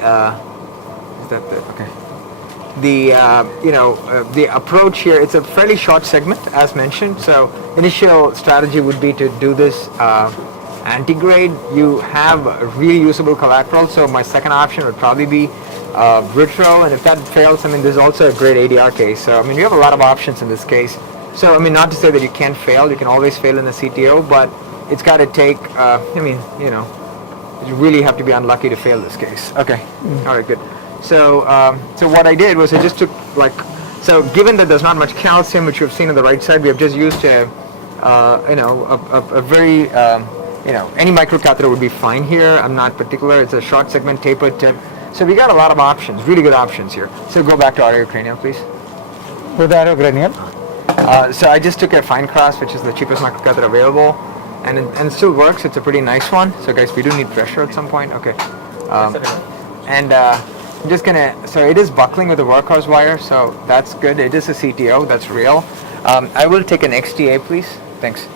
approach here, it's a fairly short segment as mentioned, so initial strategy would be to do this antegrade. You have really usable collateral, so my second option would probably be retro, and if that fails, I mean, there's also a great ADR case. So I mean, you have a lot of options in this case. So I mean, not to say that you can't fail, you can always fail in the CTO, but it's got to take, you really have to be unlucky to fail this case. Okay, all right, good. So, so what I did was I just took given that there's not much calcium, which you've seen on the right side, we have just used a very, any microcatheter would be fine here. I'm not particular. It's a short segment tapered tip. So we got a lot of options, really good options here. So go back to auriocranial, please. With auriocranial. So I just took a fine cross, which is the cheapest microcatheter available, and it still works. It's a pretty nice one. So guys, we do need pressure at some point. Okay. I'm just gonna, so it is buckling with a workhorse wire, so that's good. It is a CTO, that's real. I will take an XTA, please. Thanks.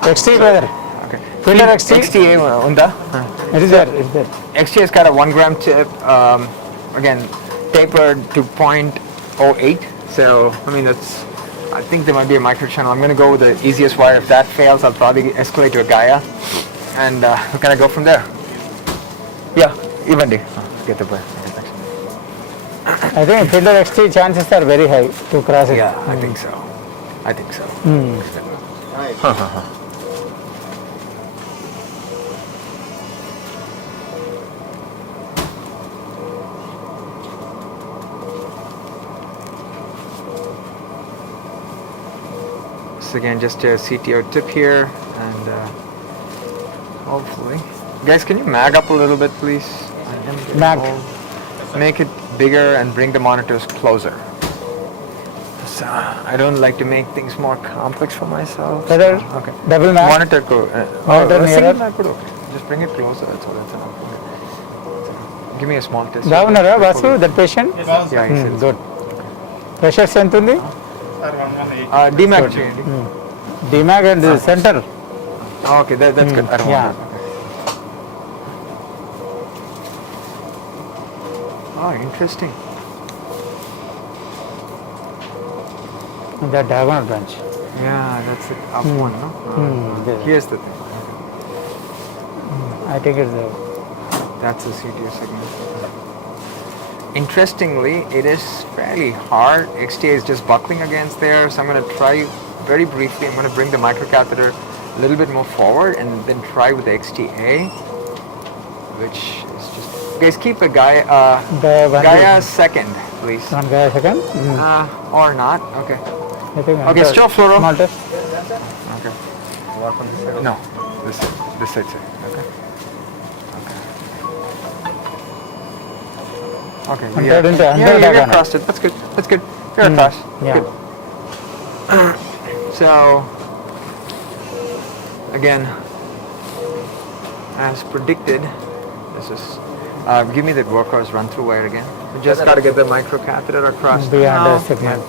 XT, brother. Okay. Filter XT. XTA, unda? It is there. It's there. XTA's got a 1 gram tip, again, tapered to 0.08. So, I mean, I think there might be a microchannel. I'm gonna go with the easiest wire. If that fails, I'll probably escalate to a Gaia, and we're gonna go from there. Yeah, even day. Get the point. I think filter XT chances are very high to cross it. Yeah, I think so. So again, just a CTO tip here, and hopefully Guys, can you mag up a little bit, please? Mag. Make it bigger and bring the monitors closer. So, I don't like to make things more complex for myself. Brother, Okay. double mag. Monitor Monitor single nearer. mag could okay. Just bring it closer. That's all. That's enough. Okay. Give me a small test. బాగున్నారా Vasu that patient Yeah, he said good pressures ఎంత ఉంది Sir, 118. DMAG చేయండి. డిమాగ్ and centre Okay, that's good. I don't Yeah. want that. Okay. Oh, interesting. The diagonal branch Yeah, that's it. Up one, no? there. Here's the thing. I think it's That's the CTO segment. Interestingly, it is fairly hard. XTA is just buckling against there, so I'm going to try very briefly. I'm going to bring the microcatheter a little bit more forward and then try with the XTA, which is just. Guys, keep a guy. Gaia second, please. One Gaya second Or not. Okay. I think Okay, stop fluoro. Small test Okay. No, this side, sir. Okay. Okay. Under Yeah, into- under yeah, we diagonal. crossed it. That's good. That's good. You're across. Yeah. Good. So, again, as predicted, this is. Give me that workhorse run through wire again. We just got to get the microcatheter across. Beyond now. the segment.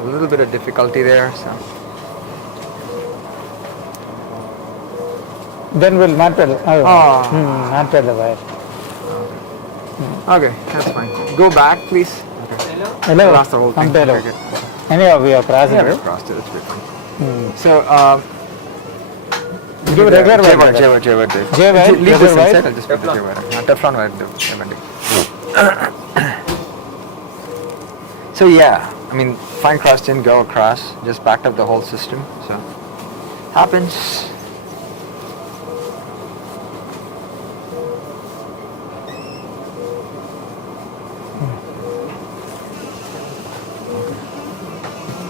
A little bit of difficulty there. So. Then will మాట్లాడు Ah. మాట్లాడలే wire Okay, that's fine. Go back, please. Hello Lost the whole thing. పంపేలో Okay, good. Any we are cross Yeah, we crossed it. That's good. Fine. So, give regular J-wire, wire J-wire, J-wire. J-wire, Leave this regular wire. inside. I'll just put the J-wire. Teflon wire. So yeah, I mean, fine cross didn't go across. Just backed up the whole system. So happens.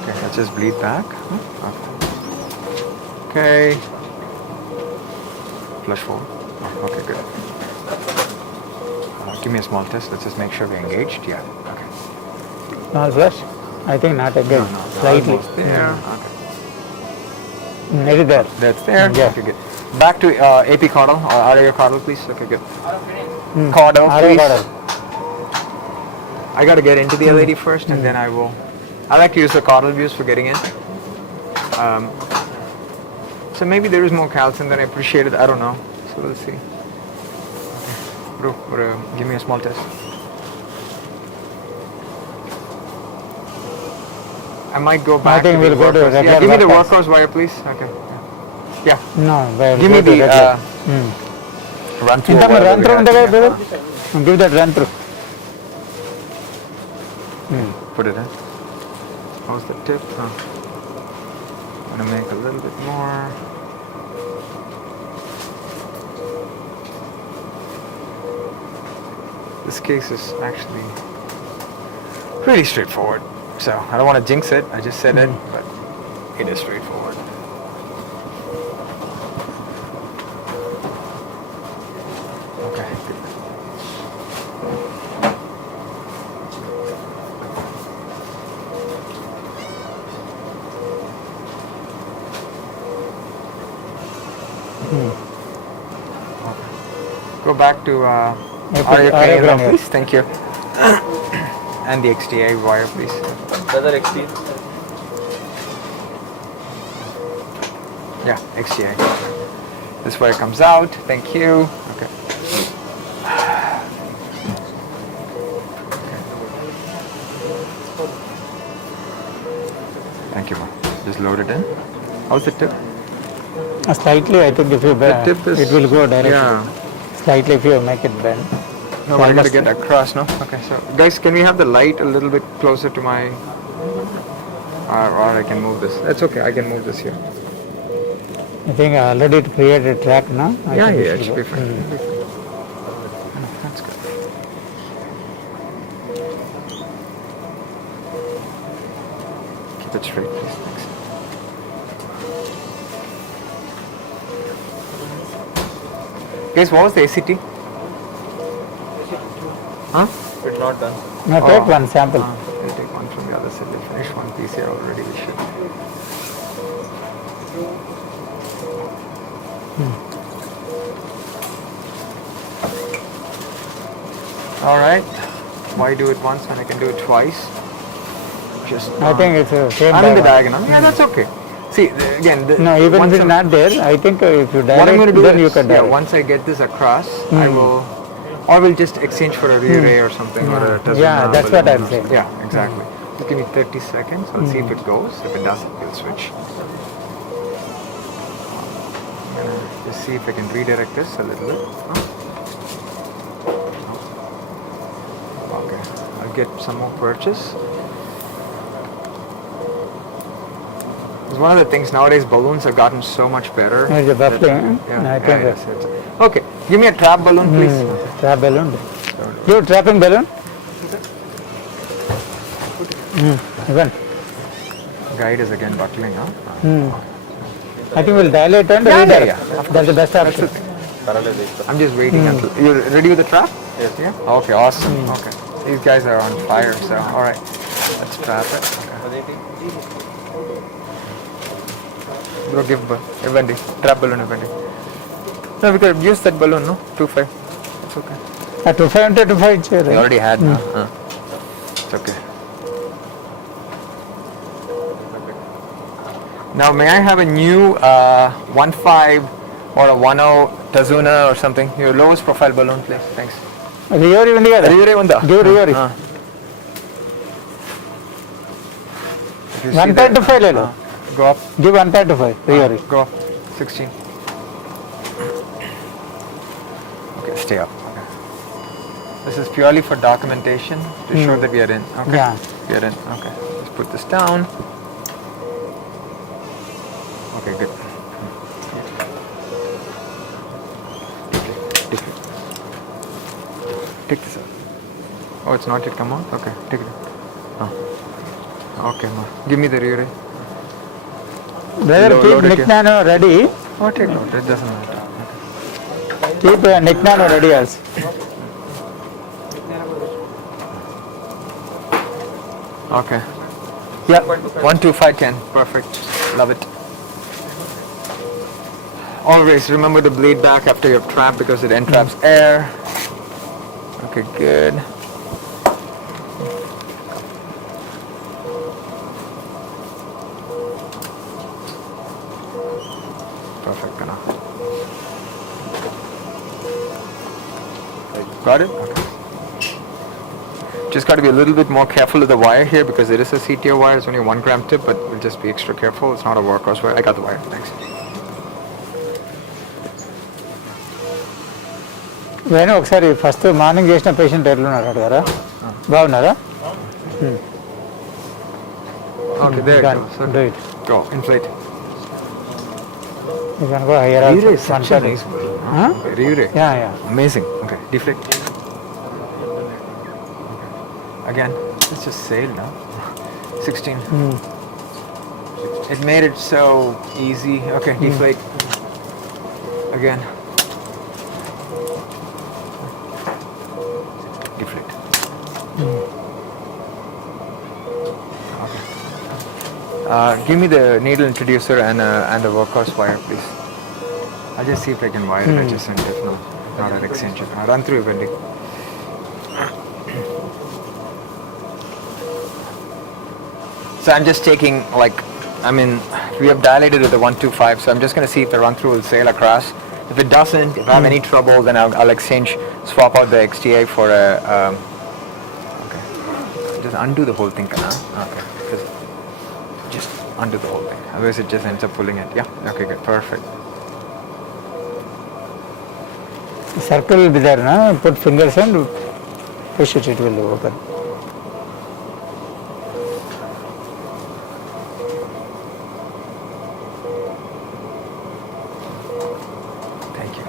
Okay, let's just bleed back. Okay. Flush forward. Oh, okay, good. Give me a small test. Let's just make sure we're engaged. Yeah. Okay. Small flush I think not again slightly Almost there. Okay. ఇది there That's there. Yeah. Okay, good. Back to AP caudal or RAO caudal, please. Okay, good. Caudal, please. I got to get into the LAD first, and then I will. I like to use the caudal views for getting in. So maybe there is more calcium than I appreciated. I don't know. So we'll see. Bro, give me a small test. I might go back. think to we'll the go to workhorse. regular Yeah, give me the workhorse. workhorse wire, please. Okay. Yeah. No Give me the run through. ఇంత wire run through that we ఉంది had. కదా brother give that run through Put it in. How's the tip? I'm gonna make a little bit more. This case is actually pretty straightforward. So I don't want to jinx it. I just said it, but it is straightforward. Okay. Good. Go back to RAO RAO, granular. please. Thank you. And the XTA wire, please. Brother XT. Yeah, XTA. This wire comes out. Thank you. Okay. Thank you, ma. Just load it in. How's the tip? Slightly I think if you The tip is. It will go direct Yeah. Slightly if you make it bend No, I gotta get across, no? Okay, so guys, can we have the light a little bit closer to my... or I can move this. That's okay, I can move this here. I think already it created track నా Yeah, it should be fine. That's good. Keep it straight, please. Thanks. Guys, what was the ACT? Huh? It's not done. No, take one sample. We'll take one from the other side. They finished one piece here already. We should. All right. Why do it once when I can do it twice? Just. I think it's the same. I'm in the diagonal. diagonal. Yeah, that's okay. See, again. No, even once if it's I'm- not there, I think if you What I'm dilate, going to do then is, you can yeah, dilate. once I get this across, I will, or we'll just exchange for a relay or something, or a Tazuna Yeah, that's what balloon I'm or saying. something. Yeah, exactly. Just give me 30 seconds. Let's see if it goes. If it doesn't, we'll switch. I'm gonna just see if I can redirect this a little bit. Okay, I'll get some more purchase. It's one of the things nowadays, balloons have gotten so much better. It's a buffling. Yeah, I think yes, okay, give me a trap balloon, please. trap balloon. You trapping balloon? Even. Guide is again buckling, huh? I think we'll dilate and Yeah, redirect. yeah, of That's the best option. I'm just waiting until you ready with the trap? Yes. Yeah. Okay. Awesome. Okay. These guys are on fire. So all right, let's trap it. Okay. Bro, give Evendi trap balloon Evendi. No, we could use that balloon. No, 2.5. It's okay. 2.5 అంటే 2.5 ఇచ్చారు. We already had. It's okay. Now, may I have a new 1.5 or a 1.0 Tazuna or something? Your lowest profile balloon, please. Thanks. రియోరి ఉంది కదా. Riore unda. Give రియోరి. 1.25 లేదు. Go up. Give 1.25 రియోరి. Go up. 16. Okay, stay up. Okay. This is purely for documentation to show that we are in. Okay. Yeah. We are in. Okay. Let's put this down. Okay, good. Take this out. Oh, it's not yet come out? Okay, take it. Okay, ma. Give me the rear. Brother, keep Load it Nick here. Nano ready. Oh, take out. It doesn't matter. Keep Nick Nano ready also. Okay. Yeah. 1, 2, 5, 10. Perfect. Love it. Always remember to bleed back after you have trapped because it entraps air. Okay, good. Perfect. Kana. Got it? Okay. Just got to be a little bit more careful of the wire here because it is a CTO wire. It's only a 1 gram tip, but we'll just be extra careful. It's not a workhorse wire. I got the wire. Thanks. నేను ఒకసారి first morning చేసిన patient ఎట్లున్నారు అడగారా? బాగున్నారా? Okay, there Done. it goes. Do Okay. it. Go, inflate. You can go higher Rear also. is such a nice balloon. Huh? Rear. Yeah. Amazing. Okay, deflate. Again, let's just sail now. 16. It made it so easy. Okay, deflate. Again. Deflate. Okay. Give me the needle introducer and the workhorse wire, please. I'll just see if I can wire it adjacent. If not an extension. Run through it, Wendy. So I'm just taking we have dilated with the 125, so I'm just going to see if the run through will sail across. If it doesn't, if I have any trouble, then I'll swap out the XTA for a. Okay. Just undo the whole thing, Kana. Okay. Just undo the whole thing. Otherwise, it just ends up pulling it. Yeah. Okay. Good. Perfect. Circle will be there, na? Put fingers and push it, it will open. Thank you.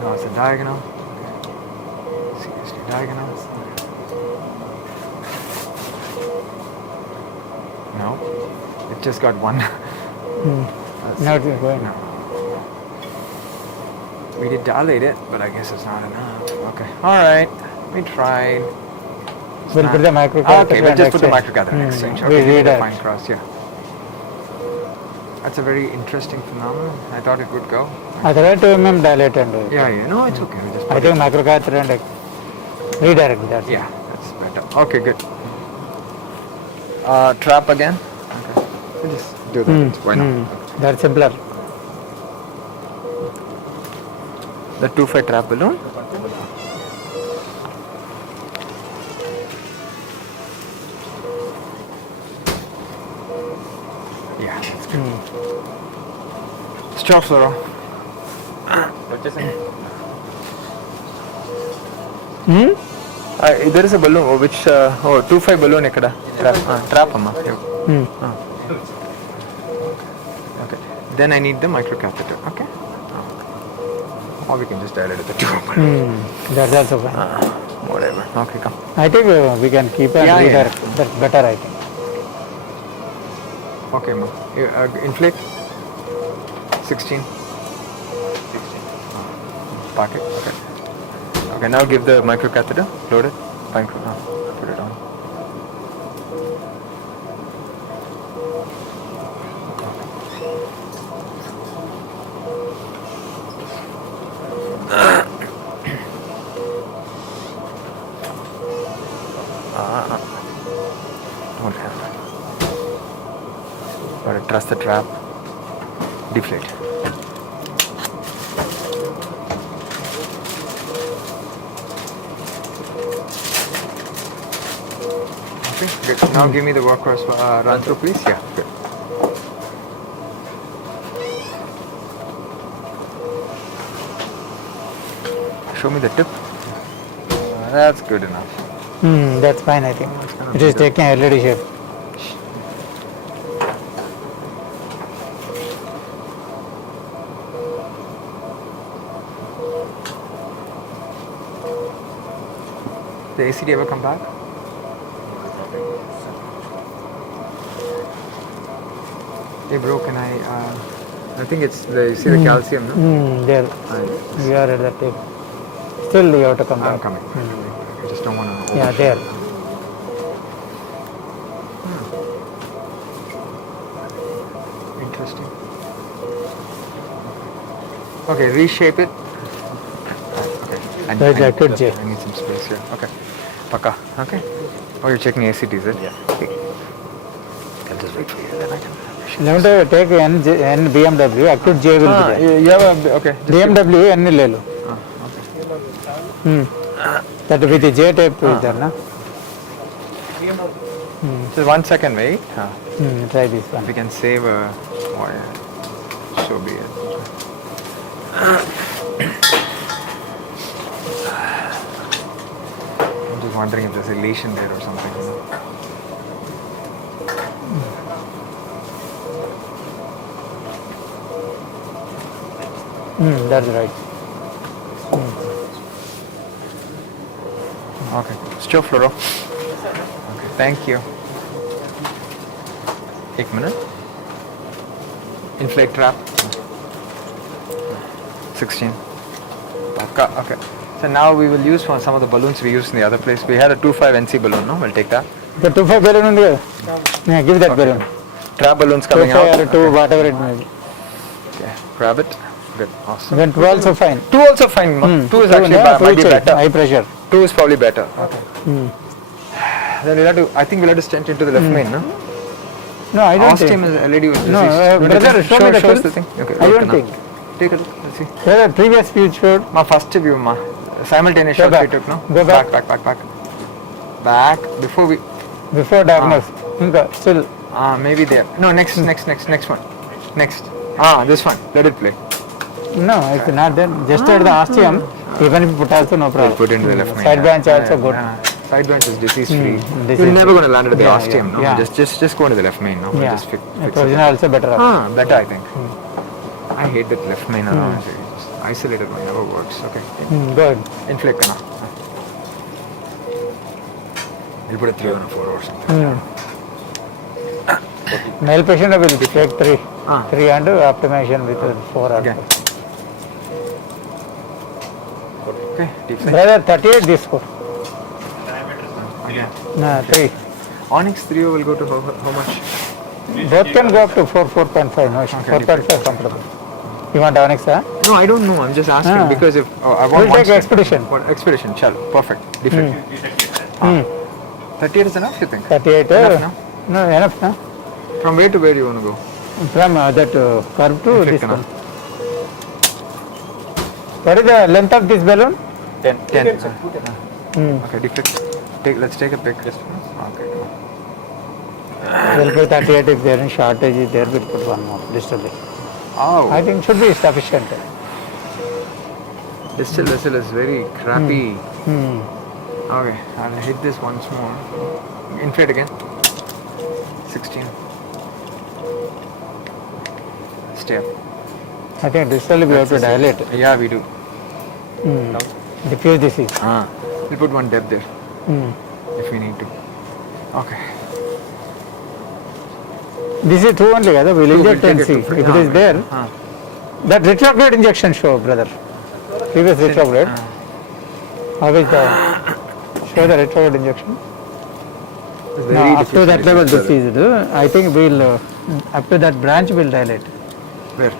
Now it's a diagonal. Okay. Seriously, diagonal. No, it just got one. Now it's going. No. We did dilate it, but I guess it's not enough. Okay. All right. We tried. It's We'll not- put the microcatheter Okay, we'll and just put the exchange. microcatheter and exchange. We Okay, give me the read fine cross. Yeah. That's a very interesting phenomenon. I thought it would go. I tried to dilate and Yeah, yeah. No, it's okay. We just I put think it. microcatheter and redirect that. Yeah, that's better. Okay, good. Trap again. Okay. We'll just do that. Why not? That's simpler. The 2-5 trap balloon. Yeah, that's good. Stop, Flora. There is a balloon, which 2-5 balloon ikkada. Trap amma. Okay. Then I need the microcatheter. Okay. Or we can just dilate it the tube. That's also fine. Whatever. Okay, come. I think we can keep and Yeah, yeah. redirect. That's better, I think. Okay, ma. Inflate. 16. Pocket. Okay. Okay, now give the microcatheter. Load it. Put it on. Don't have that. Gotta trust the trap. Deflate. Okay, good. Now give me the workhorse run through, please. Yeah, good. Show me the tip. That's good enough. That's fine, I think. gonna It be is the- taking LED shape. The ACD ever come back? Hey bro, can I think it's the, you see the calcium, no? There. We are at that tip. Still you have to come I'm back. coming. I just don't want to. Yeah, there. Interesting. Okay, reshape it. Okay. There's a good J. I need some space here. Okay. Paka. Okay. Oh, you're checking ACT, is it? Yeah. Okay. I'll just wait for you. Then I can. Let me take N BMW, acute J will be there. You have a okay. Just BMW N ले लो. okay. That with the J tape is there, na? Just 1 second, wait. Try this one. We can save a wire. So be it. I'm just wondering if there's a lesion there or something. You know? That's right. Okay. Stop, Floro. Okay, thank you. 1 minute. Inflate trap. 16. Okay. So now we will use some of the balloons we used in the other place. We had a 2.5 NC balloon, no? We'll take that. The 2.5 balloon on there. Yeah, give that balloon. Trap balloons coming 2.5 out. or 2, whatever it may be. Okay. Grab it. Good. Awesome. Then 2 also fine. 2 also fine. 2 is actually might be better. High pressure. 2 is probably better. Okay. Then we'll have to. I think we'll have to stent into the left main, no? No, I don't Ostium think. is LED was No, diseased. brother, show me the show us pills. the thing. Okay. I look don't now. think. Take a look. Let's see. Where the previous speech showed. My first view, ma. Simultaneous Go shots we back. took, no? Go back. Back. Before we. Before diagnosed. Still. Maybe there. No, next one. Next. This one. Let it play. No, it's not there. Just at the ostium. Even if you put also no We'll problem. put into the left main. Side branch also good. Side branch is disease free. disease You're never free. going to land at the Yeah, ostium, yeah, no? yeah. Just go into the left main, no? Yeah. Just fix it. Provisional also better. Better, I think. I hate that left main around. Just isolated one never works. Okay. Good. Inflate kana. We'll put a 3 on a 4 or something. Male patient will take 3. Ah. 3 and optimization with 4 Okay. also. Okay, deflect. Brother, 38 this score. Okay. No, 3. Onyx 3 will go to how much? Both can go up to 4, 4.5. No issue. Okay, 4.5 comfortable. You want Onyx, huh? No, I don't know. I'm just asking Ah. because if I want We'll one take step. Expedition. What expedition? Chal, perfect. Deflect. 38 is enough, you think? 38. Enough, no? No, enough, no? From where to where do you want to go? From that curve to Inflict this enough. one. What is the length of this balloon? 10. Hmm. Okay, deflect. Let's take a pic. Okay. We'll put 38 if there is shortage is there, we'll put one more distally. Oh, I think should be sufficient. distal vessel is very crappy. Hmm. Okay, I'll hit this once more. Inflate again. 16. Stay up. I think distally we have to dilate. Yeah, we do. Diffuse disease. We'll put one depth there Hmm. if we need to. Okay. This is 2 only, we'll We'll inject take and it see. to- If it is there, that retrograde injection show, brother. Previous retrograde. How is the show the retrograde injection? No, up to that level diseased. I think we'll up to that branch we'll dilate. Where?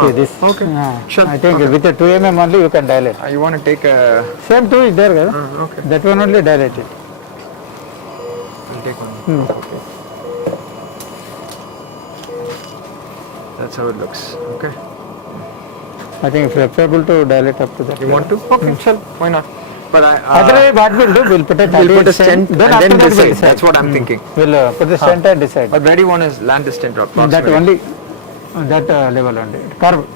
See this. Okay. Sure. I think Okay. with the 2 mm only you can dilate. You want to take a... Same 2 is there, okay. that one only dilated. We'll take one. Okay. That's how it looks. Okay. I think preferable to dilate up to that. You want to? Okay, sure. Why not? But I... Otherwise, what we'll do, we'll put a 38 we'll put a stent and after then that decide. we'll That's what I'm thinking. We'll put the stent and decide. But where do you want to land the stent approximately? That only, that level only. Curve.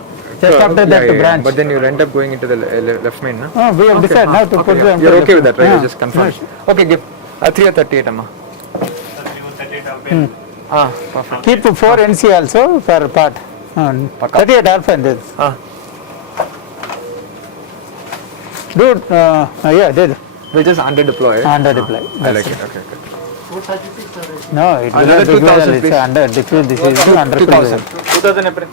Just after that branch. But then you'll end up going into the left main, no? Oh, we have decided now to put yeah. them. You're okay with that, right? Yeah. You just confirm. Okay, give 3 or 38, Amma. Perfect. Keep 4 NC also for part. 38 alpha and this. Dude, yeah, did. We'll just under deploy. Under deploy. I like it. Okay, good. No, it will Another not be 2000, it's please. under diffuse disease. Under 2000. 2000 April.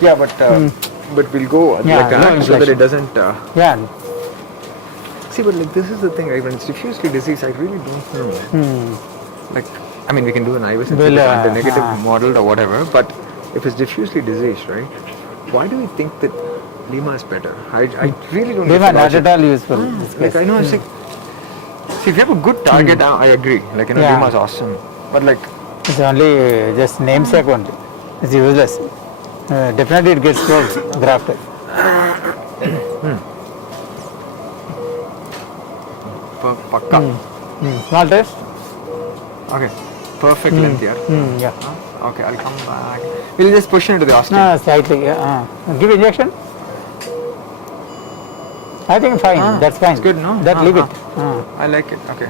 Yeah, but we'll go Yeah, like no so that inflection. it doesn't. Yeah. See, but like this is the thing, right? When it's diffusely disease, I really don't know. Like, I mean, we can do an IVS and Well, under negative modeled or whatever, but if it's diffusely diseased, right? Why do we think that Lima is better? I really don't. They get were the not logic. at all useful. Like I know, it's like, see, if you have a good target, I agree. Like, Yeah. Lima is awesome, but like, It's only just namesake only. It's useless. Definitely it gets closed, grafted. pakka. Small test? Okay, perfect length here. Yeah. Okay, I'll come back. We'll just push into the ostium. No, slightly. Give injection? I think fine. That's fine. It's good, no? That leave it. I like it. Okay.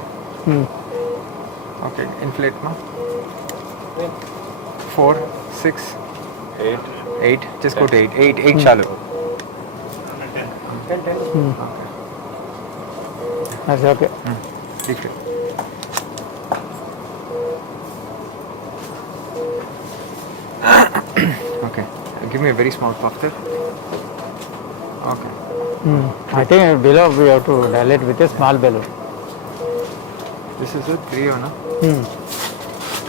Okay, inflate now. 4, 6, 8. Just go to 8. 8 shallow. That's okay. Deflate. Okay. Give me a very small puff there. Okay. I think below we have to dilate with a small balloon. This is a 3 or no?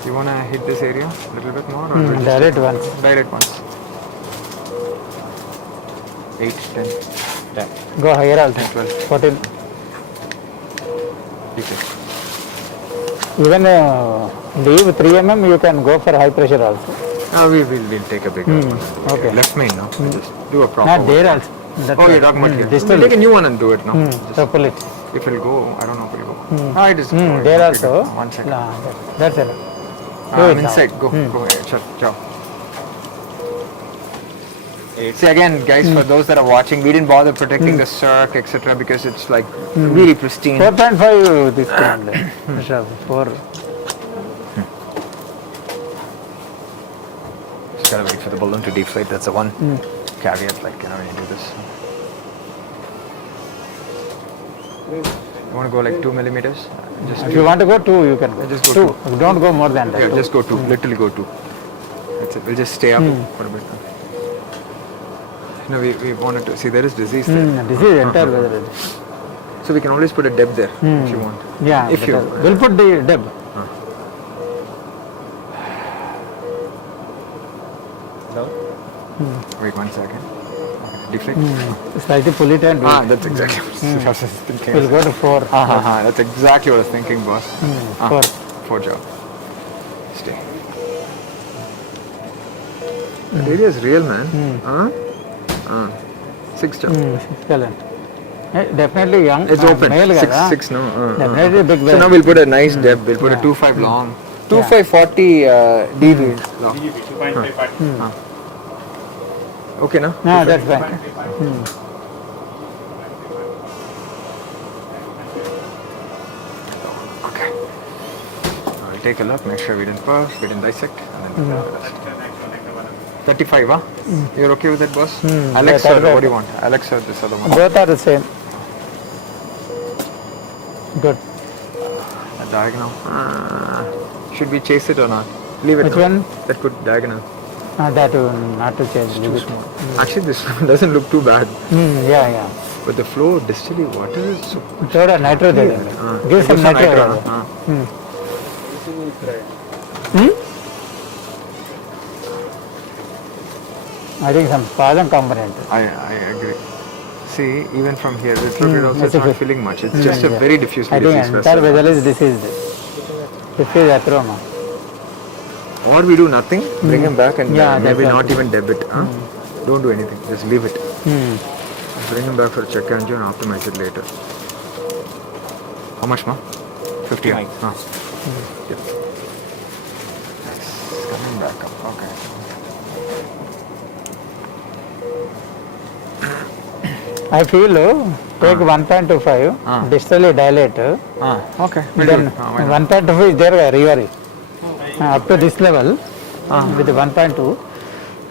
You want to hit this area a little bit more? Or just Dilate once. Dilate once. 8, 10. Go higher also. 12. 14. Deflate. Even leave 3 mm, you can go for high pressure also. We'll take a bigger one. Okay. Left main, no? Just do a proper Not one. there also. That Oh, you're talking about here. distal. We'll take a new one and do it now. So pull it. If it'll go, I don't know if it'll go. Ah, it is. There also. 1 second. That's it. I'm inside. Go ahead. Sure. Ciao. See again, guys, for those that are watching, we didn't bother protecting the circ, etc., because it's like really pristine. 4.5 this one. 4. Just gotta wait for the balloon to deflate. That's the one caveat, like, when you do this. You want to go like 2 millimeters? Just If you want to go 2, you can go. Just go 2. Don't go more than that. yeah, 2. just go 2. Literally go 2. it. We'll just stay up for a bit. No, we wanted to see there is disease there. This is entire weather. So we can always put a deb there if you want. Yeah, If you better. We'll put the deb. Wait 1 second. Deflect. Slightly pull it and That's exactly what I was thinking. we'll go to 4. That's exactly what I was thinking, boss. 4. 4 job. Stay. The area is real, man. 6 job. Excellent. Definitely young. It's open. Male 6, kada. 6, no. Definitely big So wave. now we'll put a nice depth. We'll put a 2.5 long. 2.540 DB. Long. DGB 2.5 Okay, no? No, that's fine. Okay. I'll take a look, make sure we didn't push, we didn't dissect, and then we'll do the rest. 35, huh? You're okay with that, boss? Alex, Yeah, or 35. what do you want? Alex or this other one? Both are the same. Good. A diagonal. Should we chase it or not? Leave it. Which no? one? That good diagonal. That one, not to change. Leave it. Actually, this one doesn't look too bad. Yeah. But the flow, distillery water is so... Thoda nitro there. Give some nitro. I think some pollen component. I agree. See, even from here, this look, also that's it's not okay. filling much. It's just a very diffusely I think diffused entire vessel. vessel is diseased. This is atheroma. Or we do nothing, bring him back and Yeah, maybe that's not right. even deb it. Don't do anything, just leave it. Bring him back for a check engine and optimize it later. How much, ma? 50. Yep. Nice. It's coming back up. Okay. I feel take 1.25, distally dilate. Okay. Then 1.25 is there, Rivari. Up to this level, with 1.2,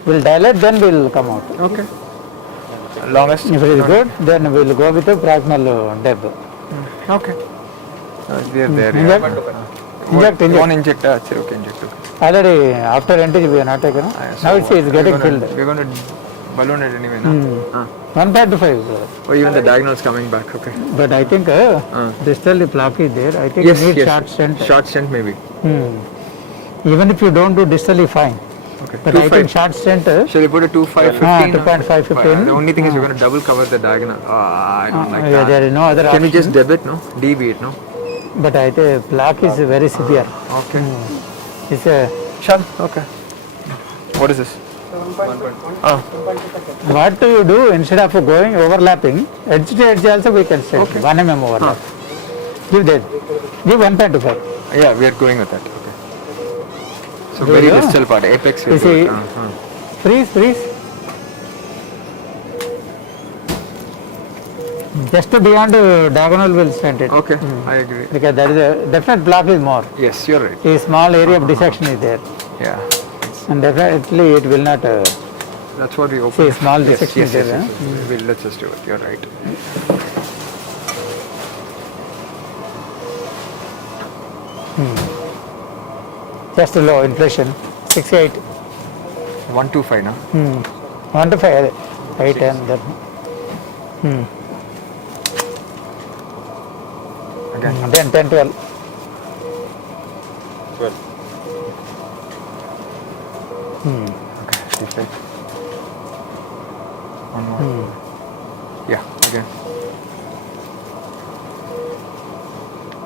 we'll dilate, then we'll come out. Okay. Longest? If it is good, then we'll go with the proximal deb. Okay. They're there. Inject? Inject. One inject. Okay, inject. Okay. Already, after NTG, we are not taken. Now it's getting filled. We're going to balloon it anyway, no? 1.25. Or even the diagonal's coming back, okay. But I think distally plaque is there. I think Yes, you need yes. short stent. Short stent maybe. Even if you don't do distally, fine. Okay. But I think short stent, Shall we put a 2.515? 2.515. The only thing is we're going to double cover the diagonal. I don't like that. there is no other Can we option. just deb it, no? DB it, no? But I think plaque is very severe. Okay. It's a, Shall? Okay. What is this? what do you do instead of going overlapping? Edge to edge also we can set. 1 mm overlap. Give that. Give 1.25. Yeah, we are going with that. Okay. So There very you go. distal part, apex will You do see, it. freeze. Just beyond diagonal will send it. Okay, I agree. Because there is a definite block is more. Yes, you're right. A small area of dissection is there. Yeah. And definitely it will not That's what we open. see small Yes, dissection yes, is there. yes, yes. Let's just do it. You're right. Just low inflation. 68. 125 now. 1 to 5. 8 10. That. Again. Then 10 12. 12. Okay, deflect. One more. Yeah, again.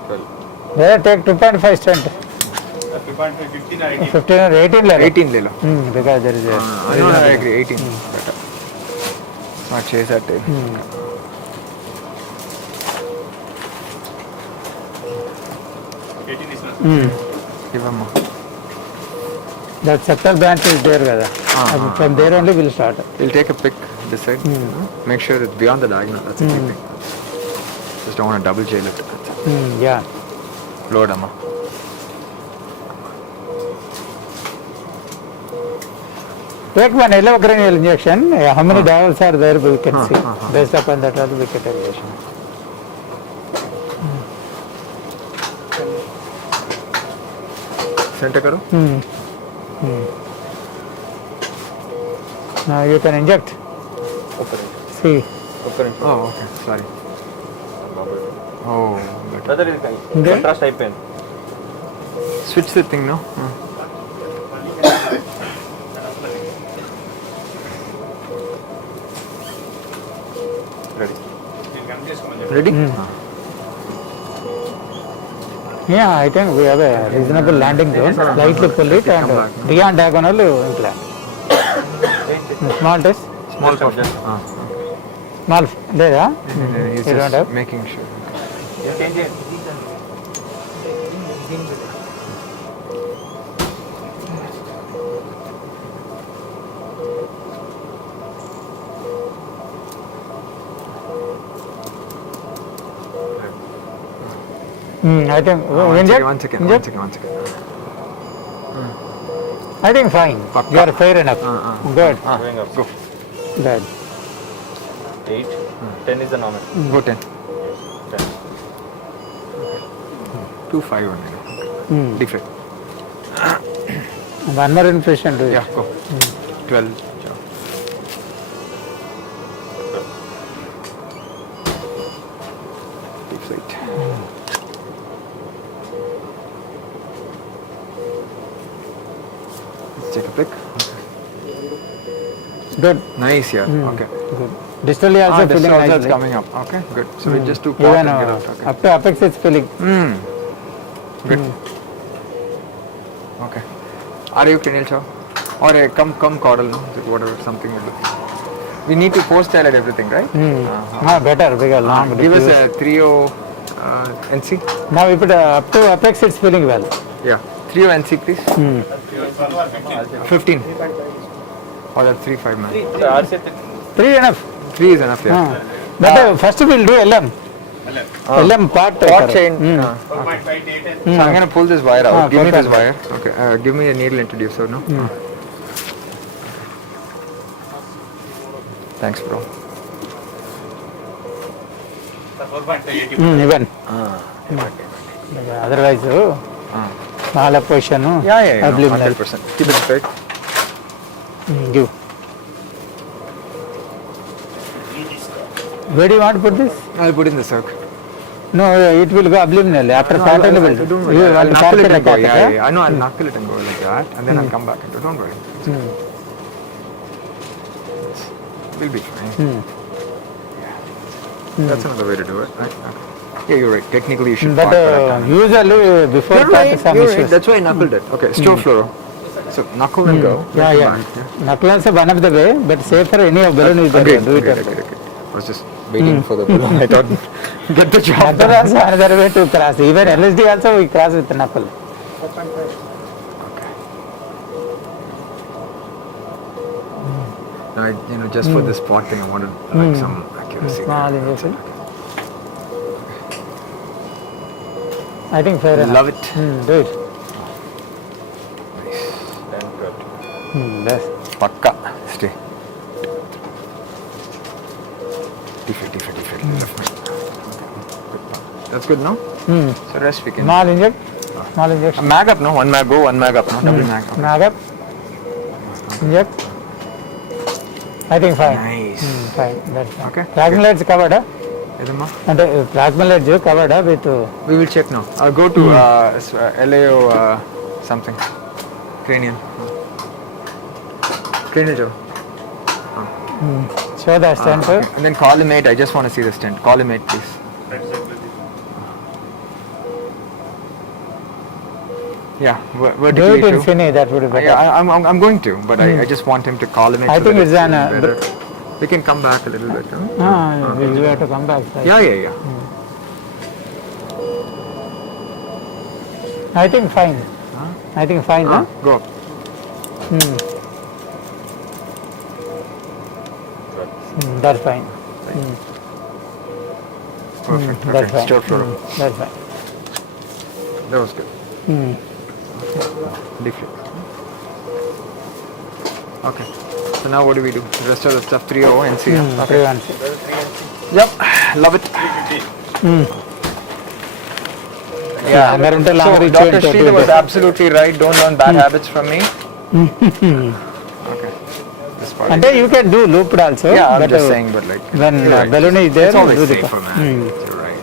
12. There take 2.5 stent. 2.5 15 or 18. 15 or 18 level. 18 ले लो. Because there is a. I agree. 18 better. Not chase that day. Give him more. That septal branch is there. Kada. From there only we'll start. We'll take a pick this side. Make sure it's beyond the diagonal. That's the key thing. Just don't want to double jail it. That's it. Yeah. Load Amma. Take one yellow granule injection. How many dials are there we can see. Based upon that also we can take relation. Center करो. Now you can inject. See. Oh, okay. Sorry. Oh, Okay. Contrast అయిపోయింది. switch the thing, no? Ready? Yeah, I think we have a reasonable landing zone. Slightly pull it and beyond diagonal implant. Small test. Small pop. Small. There, huh? He's You don't just have? making sure. I think inject. One second. I think fine. You are fair enough. Good. Going up. Go. Good. 8. 10 is the normal. Go 10. 10. 2, 5 only. Different. One more impression to it. Yeah, go. 12. Deflate. Let's take a pick. Good. Nice, yeah. Okay. Good. Distally also This feeling also nicely. it's coming up. Okay, good. So we just do pot Even and get out. Okay. up to apex it's feeling. Good. Okay. Are you cranial chow? Or a come caudal, no? Whatever, something like that. We need to post dilate everything, right? Better because long. Give us a 3O NC. Now we put up to apex it's feeling well. Yeah. 3O NC, please. 15. Or that 3, 5 man. 3 enough. 3 is enough, yeah. But first we'll do LM. LM part. Pot chain. So I'm going to pull this wire out. Ah, Give me pot this wire. Okay. Give me a needle introducer, no? Thanks, bro. Even. Otherwise, small position. Yeah, abdominal. 100%. Keep it straight. Give. Where do you want to put this? I'll put in the circle. No, it will go abdominal. After pattern will. Don't You worry. I'll want to knuckle it catheter, and go. catheter? Yeah. I know. I'll knuckle it and go like that, and then I'll come back into. Don't worry. We'll be fine. That's another way to do it. Right? Yeah, you're right. Technically, you should. But usually before You're that right. some You're issues. right. That's why I knuckled it. Okay, store fluoro. So knuckle and go. Yeah, Then yeah. come back, Knuckle also one of the way, but safer any of balloon is Agreed. better. Do it. Agreed. I was just waiting for the balloon. I thought, get the job Knuckle done. also another way to cross. Even LSD also we cross with knuckle. No, just for this pot thing, I wanted like some accuracy. Small injection. I think fair enough. Love it. Do it. Nice. 10, 12. Best. Pakka. Stay. Deflate. Left hand. Good. That's good, no? So rest we can. Small inject. Small injection. Mag up, no? One mag go, one mag up, no? Double mag. Okay. Mag up. Inject. I think fine. Nice. Fine. That's fine. Okay. Plasma lids covered. Idamma? And plasma lids covered with. We will check now. I'll go to LAO something. Cranial. Cranial job. Show the stent. Okay. And then collimate, I just want to see the stent. Collimate, please. Yeah, Do vertically it in too. Cine, that would be better. Yeah, I'm going to, but I just want him to collimate. I so think that it's an, better. We can come back a little bit. Huh? We have to come back. Right? Yeah. I think fine. I think fine. Huh? Go up. That's fine. Perfect. That's Okay. fine. Stir fluoro. That's fine. That was good. Deflate. Okay. So now what do we do? The rest of the stuff 3O and C. Okay. Yep. Love it. Yeah. Longer until So longer Dr. ritual Sridhar was absolutely right. Don't learn bad habits from me. Okay. This best part. And then you can do looped also. Yeah, I'm but, just saying, but like when you're right. balloon is there, it's always do the safer, man. You're right.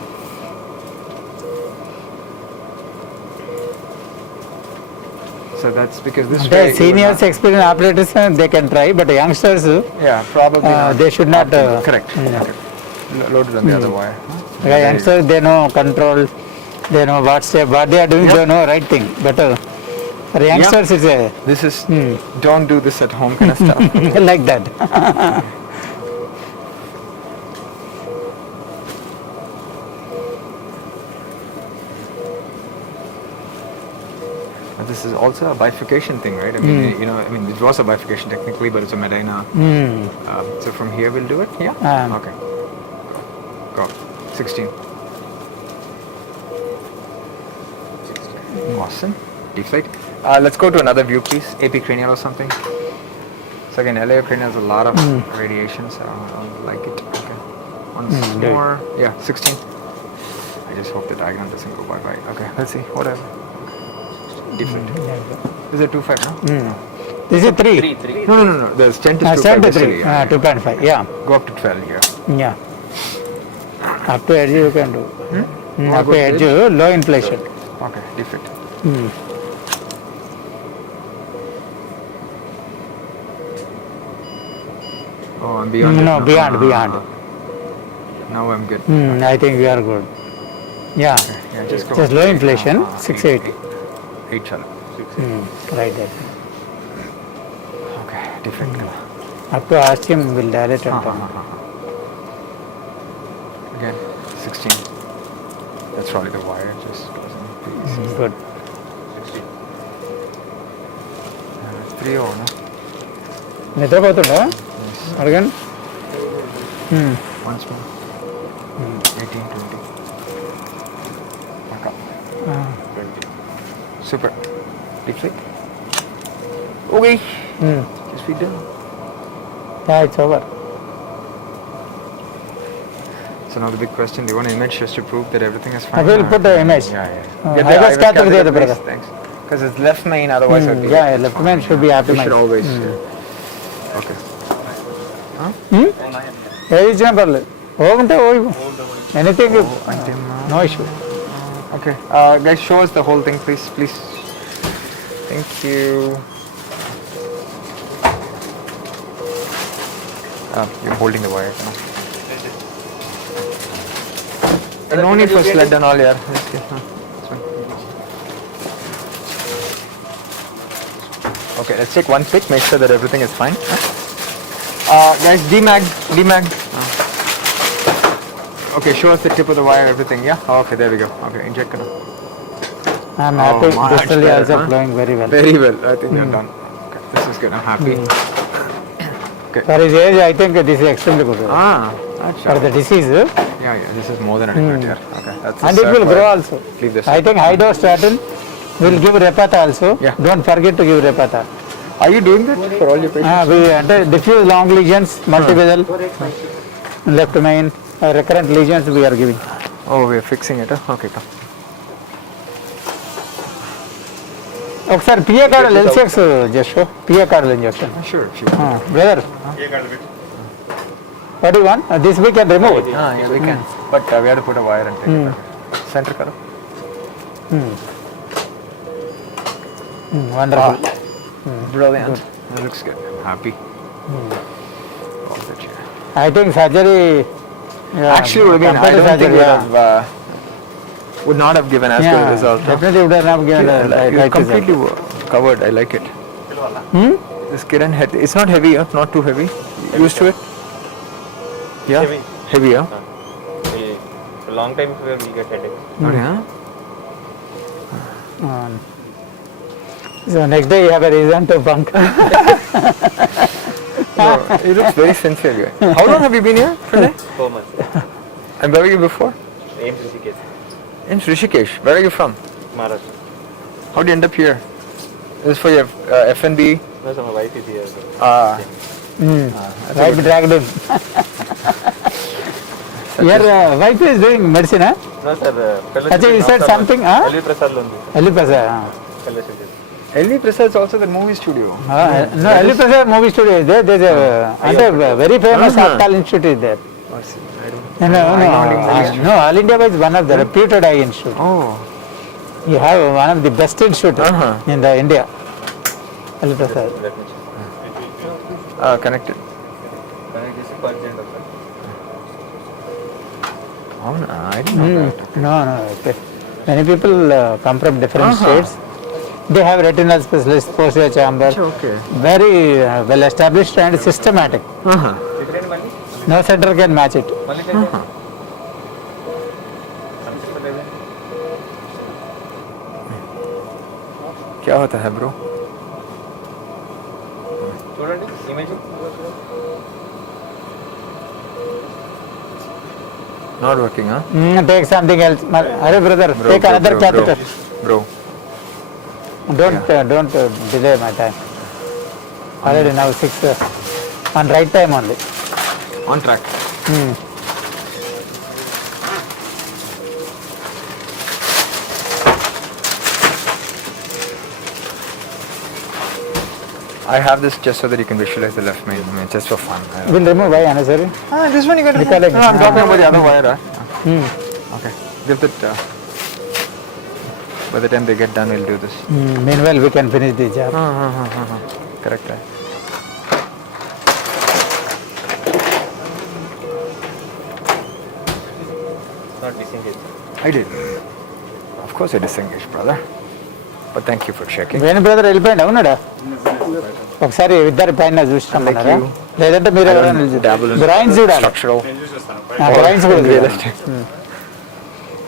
So that's because this way The you will seniors, not- experienced operators, they can try, but youngsters, yeah, probably not they should not. correct. Loaded on the other wire. Youngsters, they know control, they know what step, what they are doing, they know right thing. Better. For youngsters, it's a This is don't do this at home kind of stuff. like that. This is also a bifurcation thing, right? I mean, it was a bifurcation technically, but it's a Medina. So from here we'll do it. Yeah. Okay. Go. 16. Awesome. Deflate. Let's go to another view, please. AP cranial or something. So again, LA cranial has a lot of radiation, so I like it. Okay. Once more. Yeah, 16. I just hope the diagram doesn't go bye-bye. Okay, let's see. Whatever. Different. Is it 2.5 now? This is 3. No. There's 10 to 2.5. 10 to 3. basically, yeah. 2.5. Yeah. Go up to 12 here. Yeah. Up to edge you can do. Up go to to edge, edge? low inflation. Okay, deflate. Oh, I'm beyond. No, it now. beyond. Now I'm good. I think we are good. Yeah. Yeah, just go. Just low inflation, 6.8. 8 chalo. Right there. Okay, deflate. Up to ostium will direct and come. Again, 16. That's probably the wire. Just goes in. Please. Good. 3 or no? నిద్రపోతుందా అడగండి Once more. 18, 20. Back up. 20. Super. Deflate. Okay. Just feet down. Yeah, it's over. So now the big question, do you want an image just to prove that everything is fine? I will put the image. Yeah. High the gas IVS catheter there, catheter, brother. please. Thanks. Because it's left main, otherwise it would be... Yeah, left main should be We optimized. should always... Okay. ఏది ఇచ్చినా పర్లేదు పోకుంటే పోయి anything no issue Okay. Guys, show us the whole thing, please. Please. Thank you. You're holding the wire. No, no need for sled and all, yeah. It's fine. Okay, let's take one pick, make sure that everything is fine. Guys, demag. Okay, show us the tip of the wire, everything, yeah? Okay, there we go. Okay, inject it. I'm happy. much Distally better, also huh? flowing very well. Very well, I think you're done. Okay, this is good, I'm happy. For his age, I think this is extremely good. That's For the disease, Yeah, this is more than adequate here. Okay, that's and it will grow also. Leave this. I think hydrostatin will give repatha also. Yeah. Don't forget to give repatha. Are you doing that for all your patients? We diffuse long lesions, multivessel, left main, recurrent lesions we are giving. Oh, we are fixing it. Huh? Okay, come. ఒకసారి PA card LCX just PA card injection Sure, if you brother what you want this we can remove yeah, we can. But we have to put a wire and take it back. Center karo. Wonderful Brilliant. That looks good. I'm happy. All good here. I think surgery Actually, would have been, I don't think would not have given as good a result. Huh? Definitely would have not given It's completely covered. I like it. This Kiran head, it's not heavy, huh? Not too heavy. Used to it? Yeah? Heavy, huh? A long time where we get headache. Okay, huh? So next day you have a reason to bunk. No, he looks very sincere guy. How long have you been here? Pranay? 4 months. And where were you before? AIMS Rishikesh. In Rishikesh. Where are you from? Maharashtra. How did you end up here? This is for your F&B? No, so my wife is here. Right, dragged him. Your wife is doing medicine, huh? No, sir. Actually, you said something, huh? Ali Prasad Londi. Alipasa. Fellowship. LV Prasad is also the movie studio. No, LV Prasad movie studio is there. There's a very famous Aptal Institute is there. Oh, see, I don't. No, All India is one of the reputed eye institute. Oh. You have one of the best institute in the India. LV Prasad. Let me check. Connected. Oh, no, I didn't know that. No. Okay. Many people come from different states. They have retinal specialist, posterior chamber. Okay. Very well established and systematic. No center can match it. क्या होता है bro? Not working, huh? Take something else. Hurry, brother. Take another catheter. Bro. Don't delay my time. Already now 6 on right time only. On track. I have this just so that you can visualize the left main, just for fun. We'll remove why unnecessary. This one you got to remove. Recollect. No, I'm talking about the other wire. Okay. Give that. By the time they get done, we'll do this. Meanwhile, we can finish the job. Correct. Not disengaged. I did. Of course I disengaged, brother. But thank you for checking. Venu brother వెళ్ళిపోయింది అవునాడా ఒకసారి ఇద్దరు పైన చూస్తామన్నారా లేదంటే మీరు grind చూడాలి Structural. Grinds కూడా Realistic.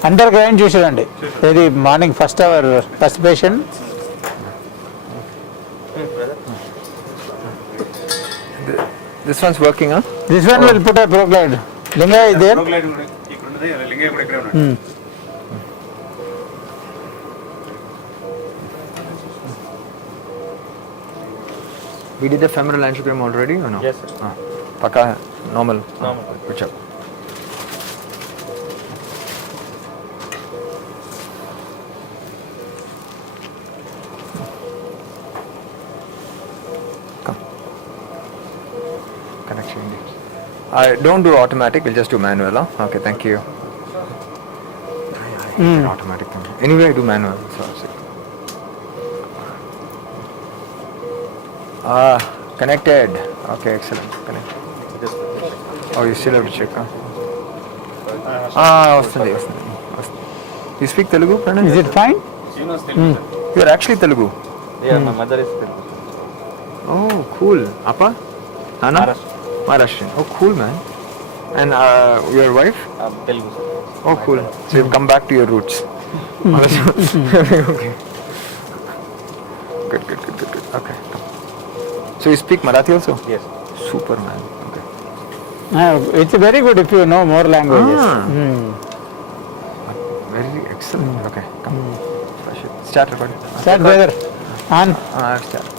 Under grind చూసారండి ఇది morning first hour first patient This one's working, huh? This one will put a ProGlide లింగా is there ప్రోగ్లైడ్ కూడా ఇక్కడ ఉన్నది లింగయ్య కూడా ఇక్కడే ఉన్నాడు We did the femoral angiogram already or no? Yes, sir. Paka normal. Normal. Good job. Come. Connection. Don't do automatic. We'll just do manual. Huh? Okay. Thank you. Automatic thing. Anyway, I do manual. So I'll see. Connected. Okay, excellent. Connected. Oh, you still have to check, huh? Vastandi. You speak Telugu, Pranay? is it fine You are actually Telugu. Yeah, my mother is Telugu. Oh, cool. Appa? Anna? Maharashtrian. Oh, cool, man. And your wife? Telugu, sir. Oh, cool. So you've come back to your roots. Okay. Good. Okay. So you speak Marathi also? Yes. Super, man. Okay. it's very good if you know more languages Very excellent. Okay, come. Start recording. start brother on I've started.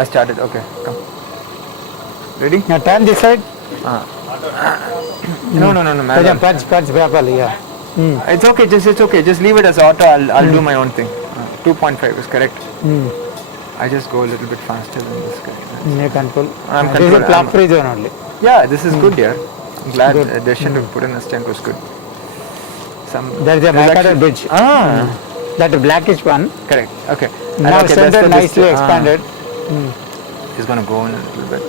I started. Okay, come. Ready? now turn this side No, man. punch properly yeah It's okay. It's okay. Just leave it as auto. I'll do my own thing. 2.5 is correct. I just go a little bit faster than this guy. you can pull I'm this is control- flap I'm- free zone only Yeah, this is good, dear. I'm glad the decision to put in a stent was good. there is a myocardial bridge that blackish one Correct. Okay. now Okay, center that's the nicely distance. expanded It's gonna go in a little bit.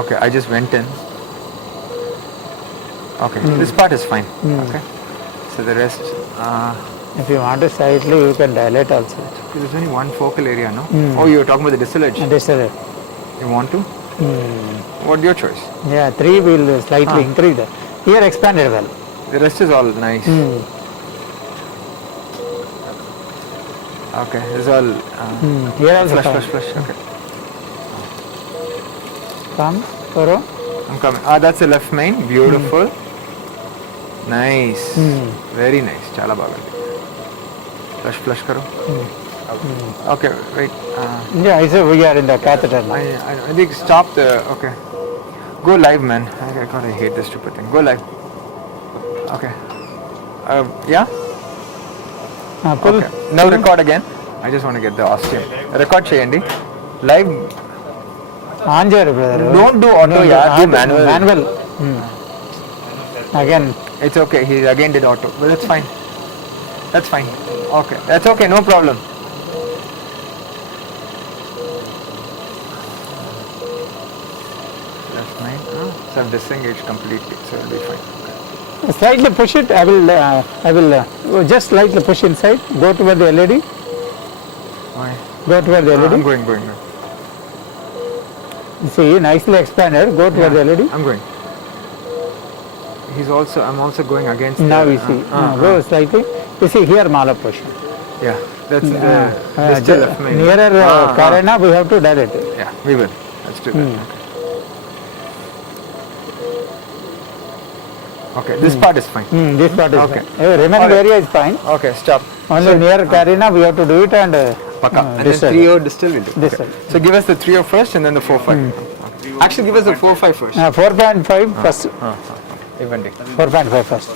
Okay, I just went in. Okay, this part is fine. Okay. So the rest, if you want to slightly you can dilate also there's only one focal area, no? Oh, you're talking about the distal edge. this is it You want to? What's your choice? yeah 3 will slightly increase that here expanded well The rest is all nice. Okay, this is all here also flush. Okay, come Karo. I'm coming. That's the left main. Beautiful. Nice. Very nice. Chala baga. Flush karo. Okay, wait. Yeah, I say we are in the catheter now. I think stop the. Okay. Go live, man. God, I hate this stupid thing. Go live. Okay. Yeah? pull. Okay. Now record again. I just want to get the ostium. Record cheyandi. Live. On చేయరు brother. Don't do auto, yeah. Do manual. Manual. Again. It's okay. He again did auto. But that's fine. That's fine. Okay. That's okay. No problem. Left 9. So I've disengaged completely. So it'll be fine. Okay. Slightly push it. I will just slightly push inside. Go toward the LED. Why? Go toward the LED. I'm going. See, nicely expanded. Go toward the LED. I'm going. I'm also going against. Now you see. Go slightly. You see here, Mala push. Yeah. That's still left main. Nearer Karana, we have to direct it. Yeah, we will. Let's do that. Okay, this part is fine. This part is Okay. fine. Remaining Alright. area is fine. Okay, stop. Only near Karina, we have to do it and Paka. And this then side. 3-0 distill will do. This Okay. side. So give us the 3-0 first and then the 4-5. Actually, give us the 4-5 first. 4.5 first. Even day. 4.5 first.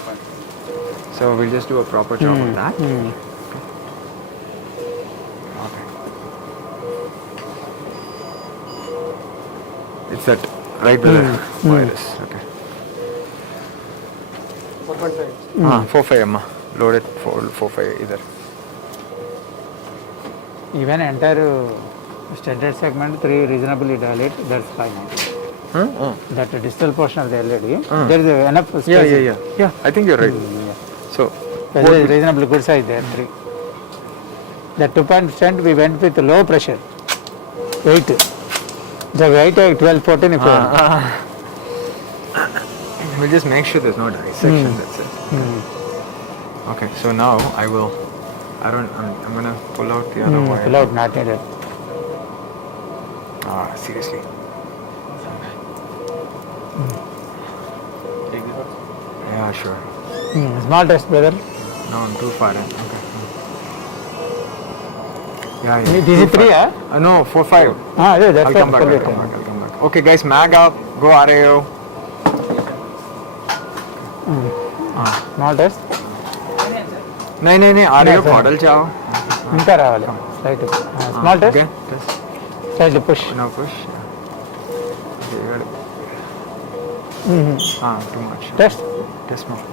So we'll just do a proper job of that. Okay. It's that right with the virus. Okay. 4.5. 4.5 amma. Load it for 4.5 either. Even entire standard segment 3 reasonably dilate, that's fine. That distal portion of the LED, there is enough space. Yeah, I think you're right. So, There is reasonably good size there, 3. The 2.0 we went with low pressure, 8. The weight 12, 14 if you want. we'll just make sure there's no dissection, that's it. Okay, so now I'm gonna pull out the other wire. Pull out, not needed. Seriously. Yeah, sure. Small test, brother. No, I'm too far in. Okay. Yeah. This is 3, huh? No, 4-5. Yeah, that's I'll fine. come back. Pull I'll it. come back. Okay, guys, mag up. Go RAO. Small test. नहीं RAO model जाओ. ఇంకా రావాలి. Slightly. Small test. Okay. Test. Slightly push. Now push. Okay, you got it. Too much. Test. Test more.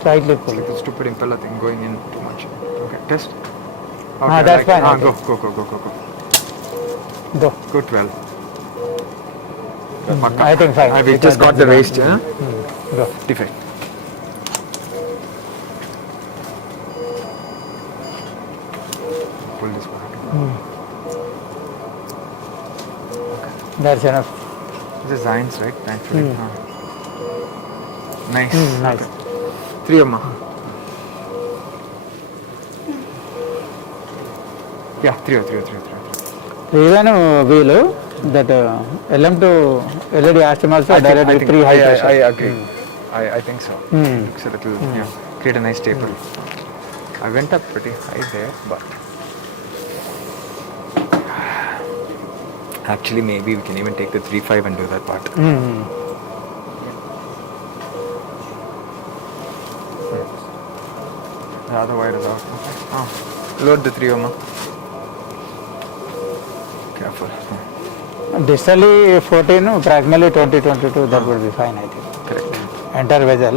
Slightly pull. Like the stupid impeller thing going in too much. Okay, test. That's fine. Go. Go 12. I think fine. We just got the waist, huh? Go. Defect. Pull this back. That's enough. This is Zines, right? Thankfully. Nice. Nice. 3 amma. Yeah, 3. Even wheel that LM to LED astem also direct with 3 high pressure. I agree. I think so. Looks a little, create a nice taper. I went up pretty high there, but actually maybe we can even take the 3.5 and do that part. The other wire is out. Load the 3 amma. Careful. Distally 14, proximally 20, 22, that would be fine, I think. Correct. Enter vessel.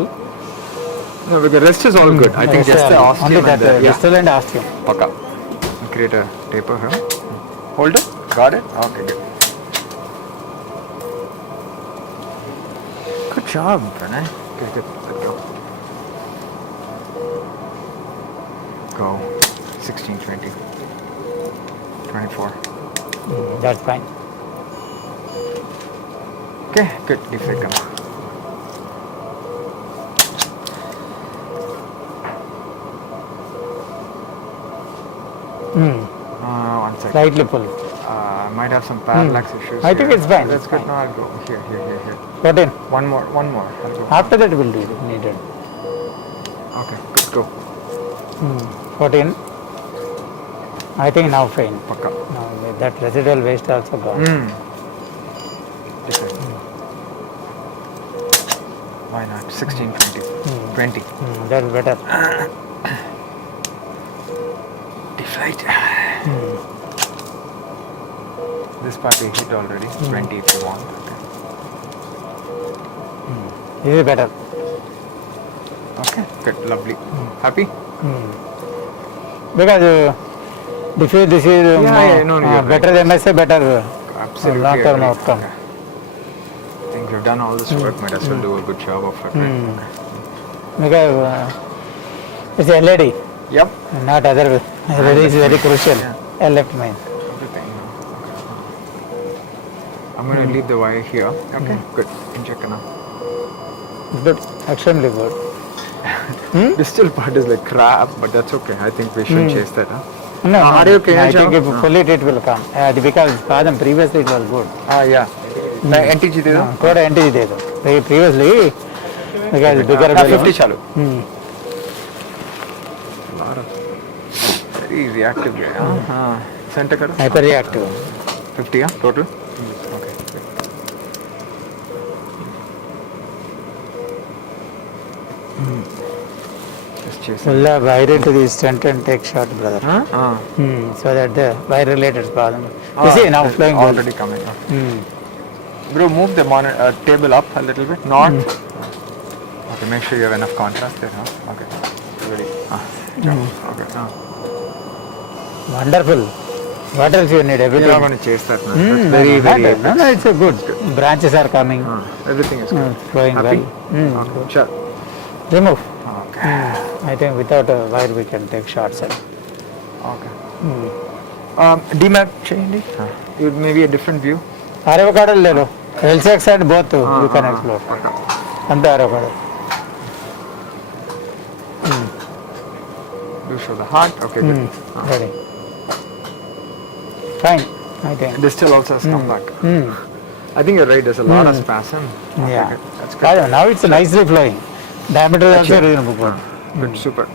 No, but the rest is all good. I think just the ostium only that and the, distal and ostium. Paka. Create a taper here. Hold it. Got it? Okay, good. Good job, Pranay. Good. Let go. Go. 16, 20. 24. That's fine. Okay, good. Defect come. One second. Slightly pull. Might have some parallax issues. I think here. it's fine. That's It's good. fine. No, I'll go here. 14. One more. I'll go. After that we'll do it, needed. Okay, good. Go. 14. I think now fine. Paka. Now that residual waste also gone. Defect. Why not? 16, 20. 20. That's better. Right. This part we hit already. 20 if you want. This is better. Okay. Good. Lovely. Happy? Because this is no, you're better MSA, better Absolutely. long-term agree. outcome. Okay. I think we've done all this work. Might as well do a good job of it. Right? Because it's LED, Yep. not other. LED is very crucial. Yeah. Left main. Everything. I'm going to leave the wire here. Okay. Good. Inject now. Good, extremely good. Distal part is like crap, but that's okay. I think we shouldn't chase that. Huh? No, Are you okay, I think Jao? if you pull it, it will come. Because Padam previously it was good. Yeah. NTG दे दो. थोड़ा NTG दे दो. Previously, because bigger balloon. 50 चालू. lot of very reactive guy. Center करो. Hyperreactive. 50 total. Okay. Just chase it. Pull the wire into the stent and take shot, brother. So that the wire related problem. You see now flowing well. Already coming. Bro, move the table up a little bit. North. Okay, make sure you have enough contrast there. Okay. Ready. Okay. Wonderful. What else you need? Everything. You're not going to chase that, man. That's very, very. No, it's a good. Branches are coming. Everything is good. Flowing Happy? well. Okay. Sure. Remove. Okay. I think without a wire we can take shots. Okay. DMAP change. Maybe a different view. Avocado ले लो. LCX side both you can explore. And the avocado. Do show the heart. Okay, good. Ready. Fine. I think. This still also has come back. I think you're right. There's a lot of spasm. Okay, Yeah. good. That's good. Now it's nicely flowing. Diameter is also reasonable. Good. Good. Super.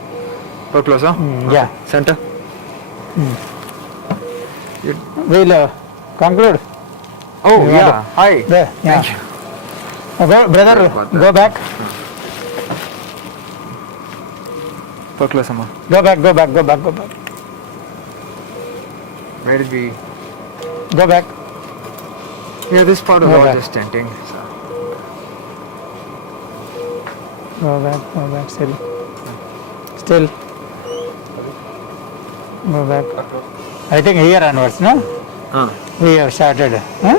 Go closer. Yeah. Center. We'll conclude. Oh You yeah. want Hi. There. Yeah. Thank you. Okay, brother, Sorry about that. go back. Go closer, ma. Go back. Where did we? Go back. Yeah, this part was all Okay. just tenting. So. Go back. Still. Go back. I think here onwards, no? We have started. Huh?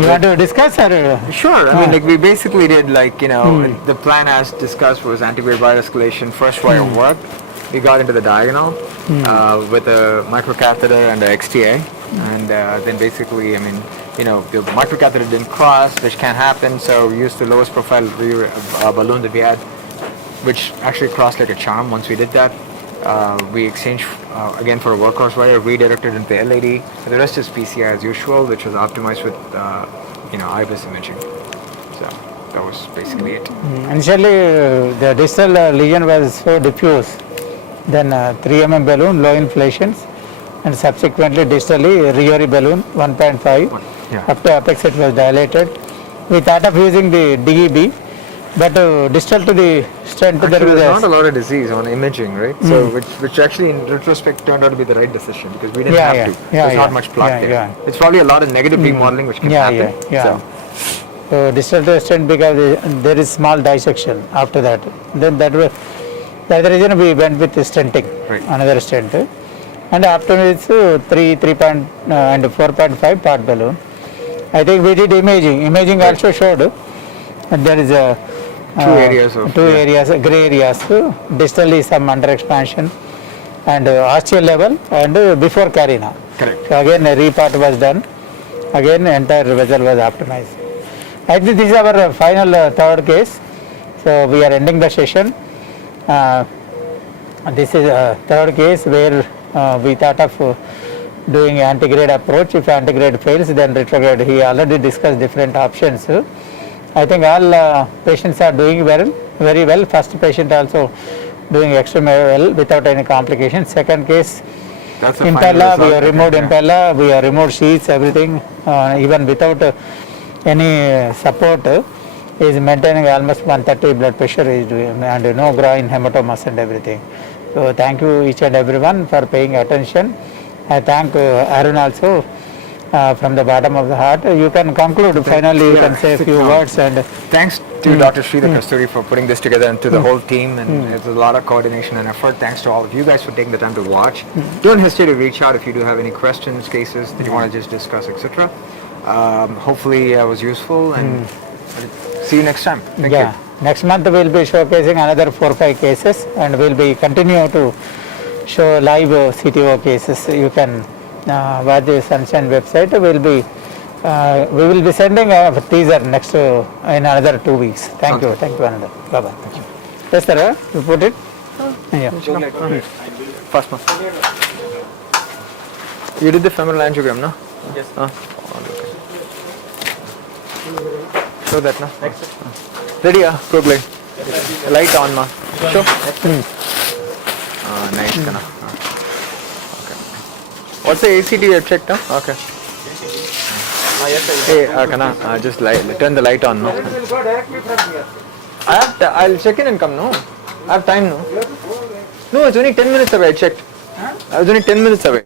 You want to discuss or? Sure. I mean, like we basically did the plan as discussed was antivirus virus escalation. First wire worked. We got into the diagonal with a microcatheter and a XTA, and then basically, I mean, the microcatheter didn't cross, which can happen. So we used the lowest profile balloon that we had, which actually crossed like a charm. Once we did that, we exchanged again for a workhorse wire, redirected into the LAD. The rest is PCI as usual, which was optimized with IBIS imaging. So that was basically it. Initially, the distal lesion was so diffuse. Then 3 mm balloon, low inflations, and subsequently distally Riori balloon 1.5. Yeah. Up to apex it was dilated. We thought of using the DEB, but distal to the stent there Actually, was there's not a lot of disease on imaging, right? So, which actually in retrospect turned out to be the right decision because we didn't have to. There's not much plaque there. It's probably a lot of negative remodeling which can happen. So distal to the stent because there is small dissection after that. Then that's the reason we went with the stenting, another stent. And after it's 3 and 4.5 part balloon. I think we did imaging. Imaging also showed that there is a two areas, gray areas. Distally some under expansion and ostial level and before carina. Correct. So again a repart was done. Again entire vessel was optimized. I think this is our final third case. So we are ending the session. This is a third case where we thought of doing antigrade approach. If antigrade fails, then retrograde. He already discussed different options. I think all patients are doing very well. First patient also doing extremely well without any complications. Second case, impella, we have removed impella, we have removed sheaths, everything, even without any support. Is maintaining almost 130 blood pressure is doing, and no groin hematomas and everything. So thank you each and everyone for paying attention. I thank Arun also from the bottom of the heart. You can conclude finally, you can say a few words and Thanks to Dr. Sridhar Kasturi for putting this together and to the whole team, and it's a lot of coordination and effort. Thanks to all of you guys for taking the time to watch. Don't hesitate to reach out if you do have any questions, cases that you want to just discuss, etc. Hopefully I was useful, and see you next time. Thank you. Next month we'll be showcasing another 4 or 5 cases, and we'll be continue to show live CTO cases. You can watch the Sunshine website. We will be sending a teaser next in another 2 weeks. Thank you, Ananda. Bye bye. Yes, sir. You put it. Yeah. First one. You did the femoral angiogram, no? Yes. Show that, no? Next. Ready, go glide. Light on, ma. Show. Nice, kana. Okay. What's the ACT you have checked, no? Okay. Hey, kana, just turn the light on, no? Will go directly from here. I'll check in and come, no? I have time, no? No, it's only 10 minutes away, I checked. I was only 10 minutes away.